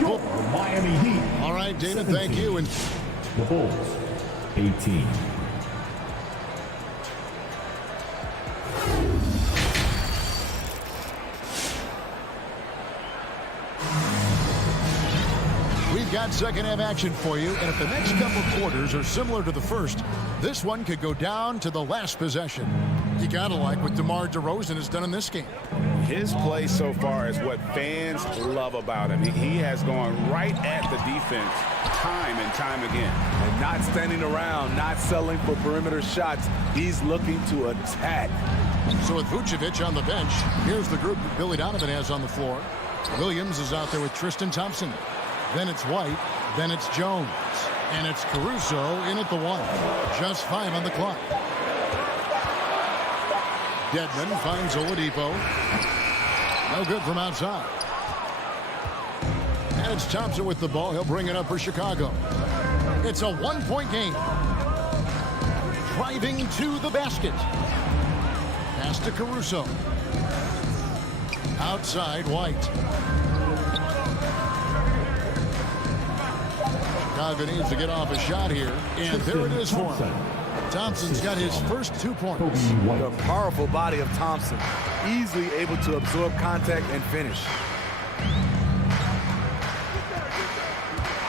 Your Miami Heat. All right, David, thank you. And the Bulls, 18. we've got second half action for you. And if the next couple quarters are similar to the first, this one could go down to the last possession. You got to like what DeMar DeRozan has done in this game. His play so far is what fans love about him. He has gone right at the defense time and time again. And not standing around, not settling for perimeter shots. He's looking to attack. So with Vucevic on the bench, here's the group that Billy Donovan has on the floor. Williams is out there with Tristan Thompson. Then it's White. Then it's Jones. And it's Caruso in at the 1. Just 5 on the clock. Dedmon finds Oladipo. No good from outside. And it's Thompson with the ball. He'll bring it up for Chicago. It's a 1-point game. Driving to the basket. Pass to Caruso. Outside, White. Chicago needs to get off a shot here. And there it is for him. Thompson's got his first 2 points. The powerful body of Thompson, easily able to absorb contact and finish.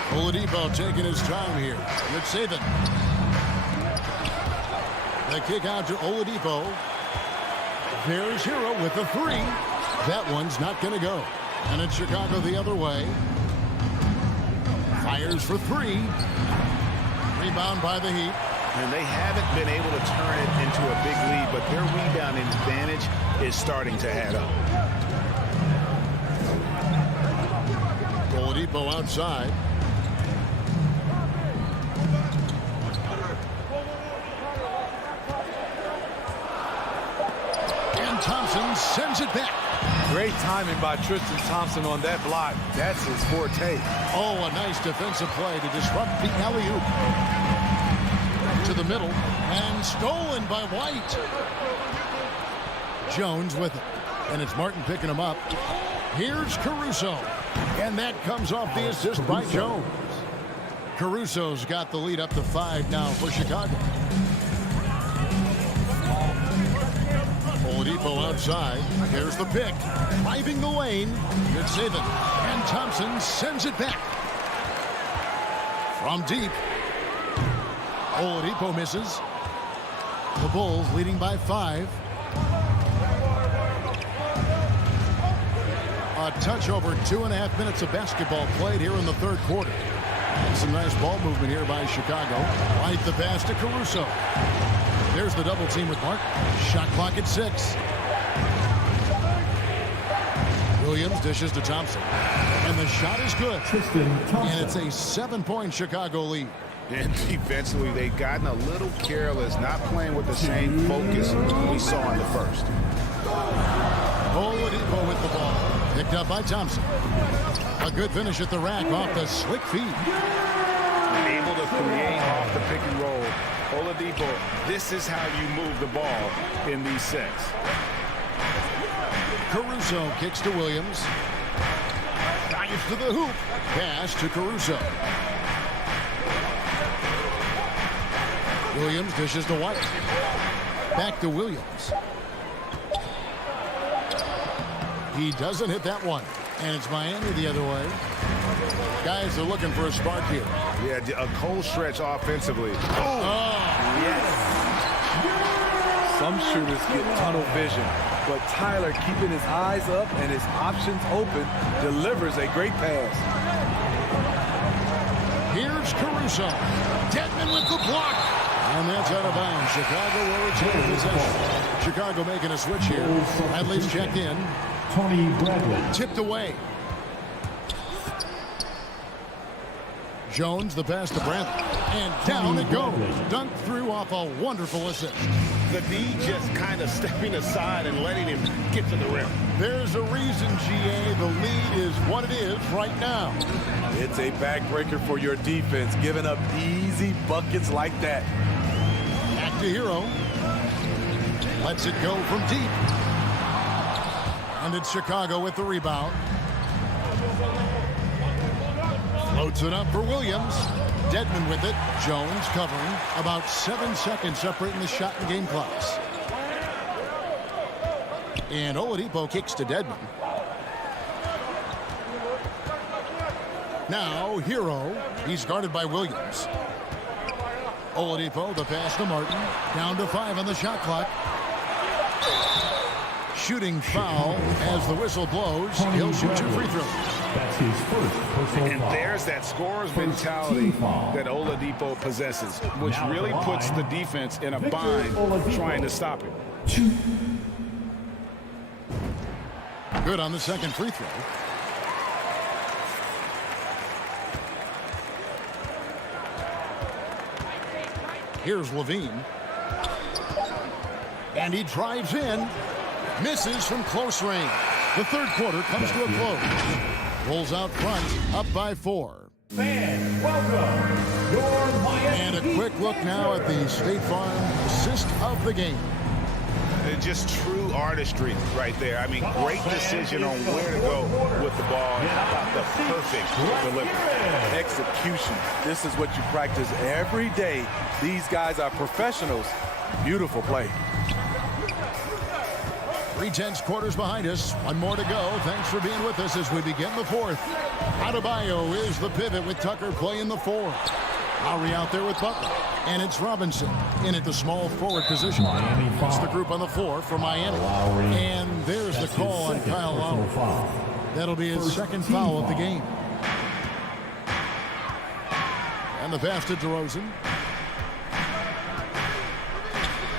Oladipo taking his time here. Let's save it. The kick out to Oladipo. There's Hero with the 3. That one's not going to go. And it's Chicago the other way. Fires for 3. Rebound by the Heat. And they haven't been able to turn it into a big lead, but their rebounding advantage is starting to add up. Oladipo outside. And Thompson sends it back. Great timing by Tristan Thompson on that block. That's his forte. Oh, a nice defensive play to disrupt the alley-oop. To the middle, and stolen by White. Jones with it, and it's Martin picking him up. Here's Caruso, and that comes off the assist by Jones. Caruso's got the lead up to 5 now for Chicago. Oladipo outside. Here's the pick. Driving the lane. Good save it. And Thompson sends it back. From deep. Oladipo misses. The Bulls leading by 5. A touch over 2.5 minutes of basketball played here in the third quarter. Some nice ball movement here by Chicago. Right the pass to Caruso. There's the double team with Mark. Shot clock at 6. Williams dishes to Thompson. And the shot is good. And it's a 7-point Chicago lead. And defensively, they've gotten a little careless, not playing with the same focus we saw in the first. Oladipo with the ball. Picked up by Thompson. A good finish at the rack off the slick feed. Able to create off the pick and roll. Oladipo, this is how you move the ball in these sets. Caruso kicks to Williams. Dives to the hoop. Pass to Caruso. Williams dishes to White. Back to Williams. He doesn't hit that one. And it's Miami the other way. Guys are looking for a spark here. Yeah, a cold stretch offensively. Yes. Some shooters get tunnel vision, but Tyler, keeping his eyes up and his options open, delivers a great pass. Here's Caruso. Dedmon with the block. And that's out of bounds. Chicago will retain possession. Chicago making a switch here. Bradley's checked in. Tony Bradley. Tipped away. Jones, the pass to Bradley. And down it goes. Dunked through off a wonderful assist. The D just kind of stepping aside and letting him get to the rim. There's a reason, GA, the lead is what it is right now. It's a backbreaker for your defense, giving up easy buckets like that. Back to Hero. Lets it go from deep. And it's Chicago with the rebound. Floats it up for Williams. Dedmon with it. Jones covering. About 7 seconds separating the shot and game clocks. And Oladipo kicks to Dedmon. Now Hero. He's guarded by Williams. Oladipo, the pass to Martin. Down to 5 on the shot clock. Shooting foul as the whistle blows. He'll shoot 2 free throws. That's his first personal And foul. there's that scorer's mentality that Oladipo possesses, which Now really the puts the line, defense in a Victor bind Oladipo. trying to stop him. Good on the second free throw. Here's Levine. And he drives in. Misses from close range. The third quarter comes to a close. Rolls out front, up by 4. Fans, welcome your Miami. And a quick look now at the State Farm assist of the game. And just true artistry right there. I mean, great decision on where to go with the ball. How about the perfect delivery? Execution. This is what you practice every day. These guys are professionals. Beautiful play. 3/10 quarters behind us. One more to go. Thanks for being with us as we begin the fourth. Adebayo is the pivot with Tucker playing the 4. Lowry out there with Butler. And it's Robinson in at the small forward position. Miami foul. It's the group on the floor for Miami. Lowry. And there's the That's call his on second Kyle personal Lowry. foul. That'll be his First second team foul of the foul. game. And the pass to DeRozan.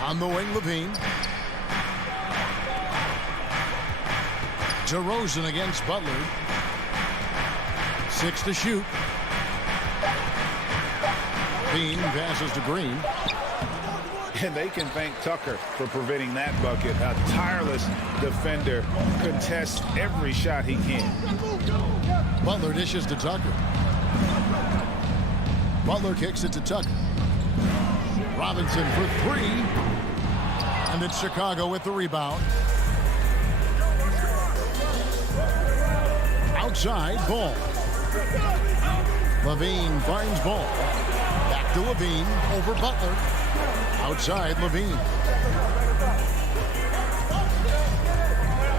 On the wing, Levine. DeRozan against Butler. 6 to shoot. Bean passes to Green. And they can thank Tucker for preventing that bucket. A tireless defender, contests every shot he can. Butler dishes to Tucker. Butler kicks it to Tucker. Robinson for 3. And it's Chicago with the rebound. Outside, Ball. Levine finds Ball. Back to Levine, over Butler. Outside, Levine.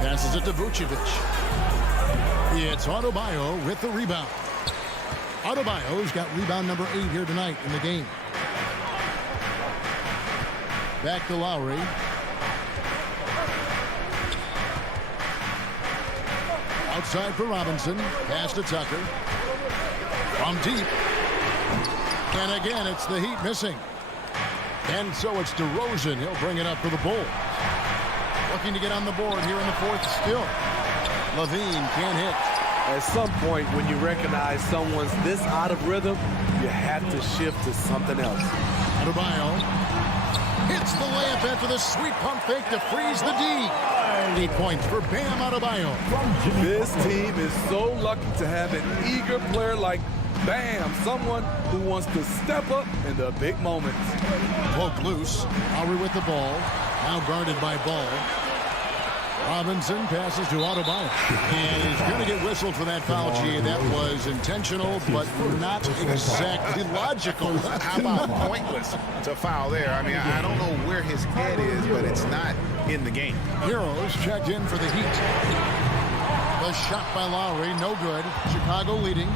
Passes it to Vucevic. It's Adebayo with the rebound. Adebayo's got rebound number 8 here tonight in the game. Back to Lowry. Outside for Robinson. Pass to Tucker. From deep. And again, it's the Heat missing. And so it's DeRozan. He'll bring it up for the Bulls. Looking to get on the board here in the fourth still. Levine can't hit. At some point, when you recognize someone's this out of rhythm, you have to shift to something else. Adebayo hits the layup after the sweet pump fake to freeze the D. 8 points for Bam Adebayo. This team is so lucky to have an eager player like Bam, someone who wants to step up in the big moments. Poke loose. Lowry with the ball. Now guarded by Ball. Robinson passes to Adebayo. And he's going to get whistled for that foul, G. That was intentional, but not exactly logical. How about pointless to foul there? I mean, I don't know where his head is, but it's not in the game. Heroes checked in for the Heat. The shot by Lowry, no good. Chicago leading.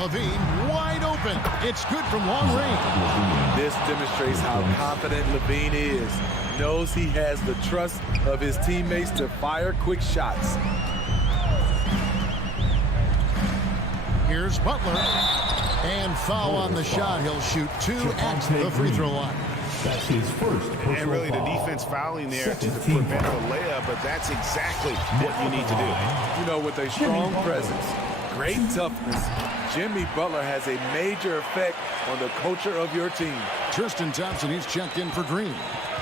Levine wide open. It's good from long range. This demonstrates how confident Levine is. Knows he has the trust of his teammates to fire quick shots. Here's Butler. And foul on the shot. He'll shoot 2 at the free throw line. That's his first personal And really the foul. defense fouling there to prevent the layup, but that's exactly what you need to do. You know, with a strong presence, great toughness, Jimmy Butler has a major effect on the culture of your team. Tristan Thompson, he's checked in for Green.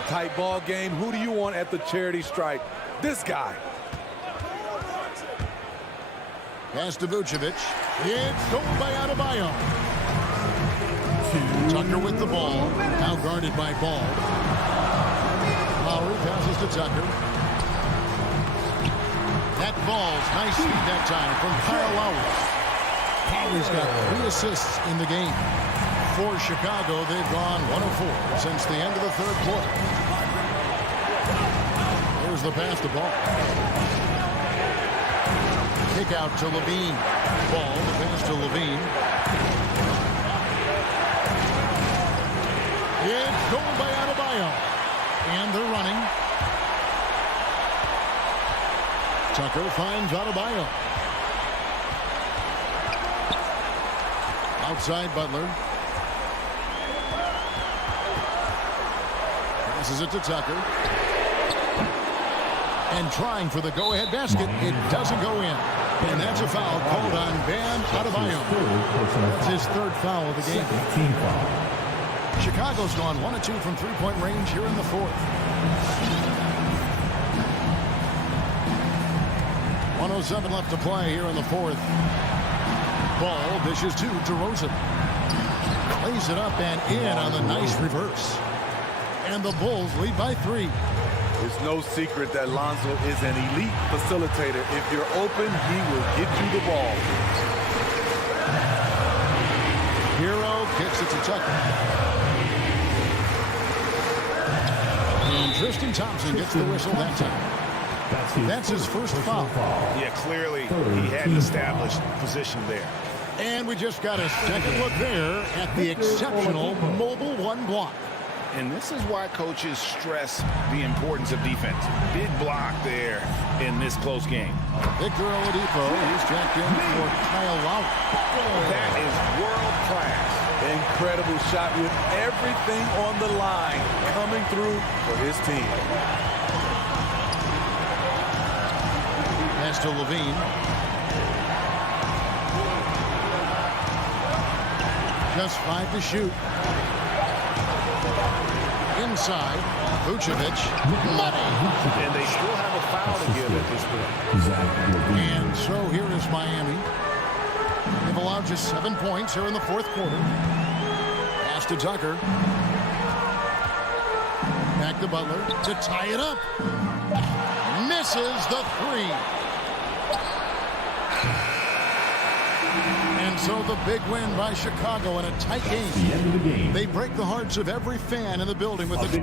Tight ball game. Who do you want at the charity stripe? This guy. Pass to Vucevic. It's stolen by Adebayo. Tucker with the ball. Now guarded by Ball. Lowry passes to Tucker. That Ball's nice feed that time from Kyle Lowry. Lowry's got 3 assists in the game. For Chicago, they've gone 1 of 4 since the end of the third quarter. Here's the pass to Ball. Kick out to Levine. Ball, the pass to Levine. It's going by Adebayo. And they're running. Tucker finds Adebayo. Outside Butler. Passes it to Tucker. And trying for the go-ahead basket. It doesn't go in. And that's a foul called on Bam Adebayo. That's his 3rd foul of the game. Chicago's gone 1 of 2 from three-point range here in the 4th. 1:07 left to play here in the 4th. Ball dishes to DeRozan. Lays it up and in on the nice reverse. And the Bulls lead by 3. It's no secret that Lonzo is an elite facilitator. If you're open, he will get you the ball. Hero kicks it to Tucker. And Tristan Thompson gets the whistle that time. That's his first foul. Yeah, clearly he had an established position there. And we just got a second look there at the exceptional mobile 1 block. And this is why coaches stress the importance of defense. Big block there in this close game. Victor Oladipo, he's checked in for Kyle Lowry. That is world class. Incredible shot with everything on the line coming through for his team. Pass to Levine. Just 5 to shoot. Inside, Vucevic. Money. And they still have a foul to give at this point. And so here is Miami. They've allowed just 7 points here in the 4th quarter. Pass to Tucker. Back to Butler to tie it up. Misses the 3. And so the big win by Chicago in a tight game. The end of the game. They break the hearts of every fan in the building with the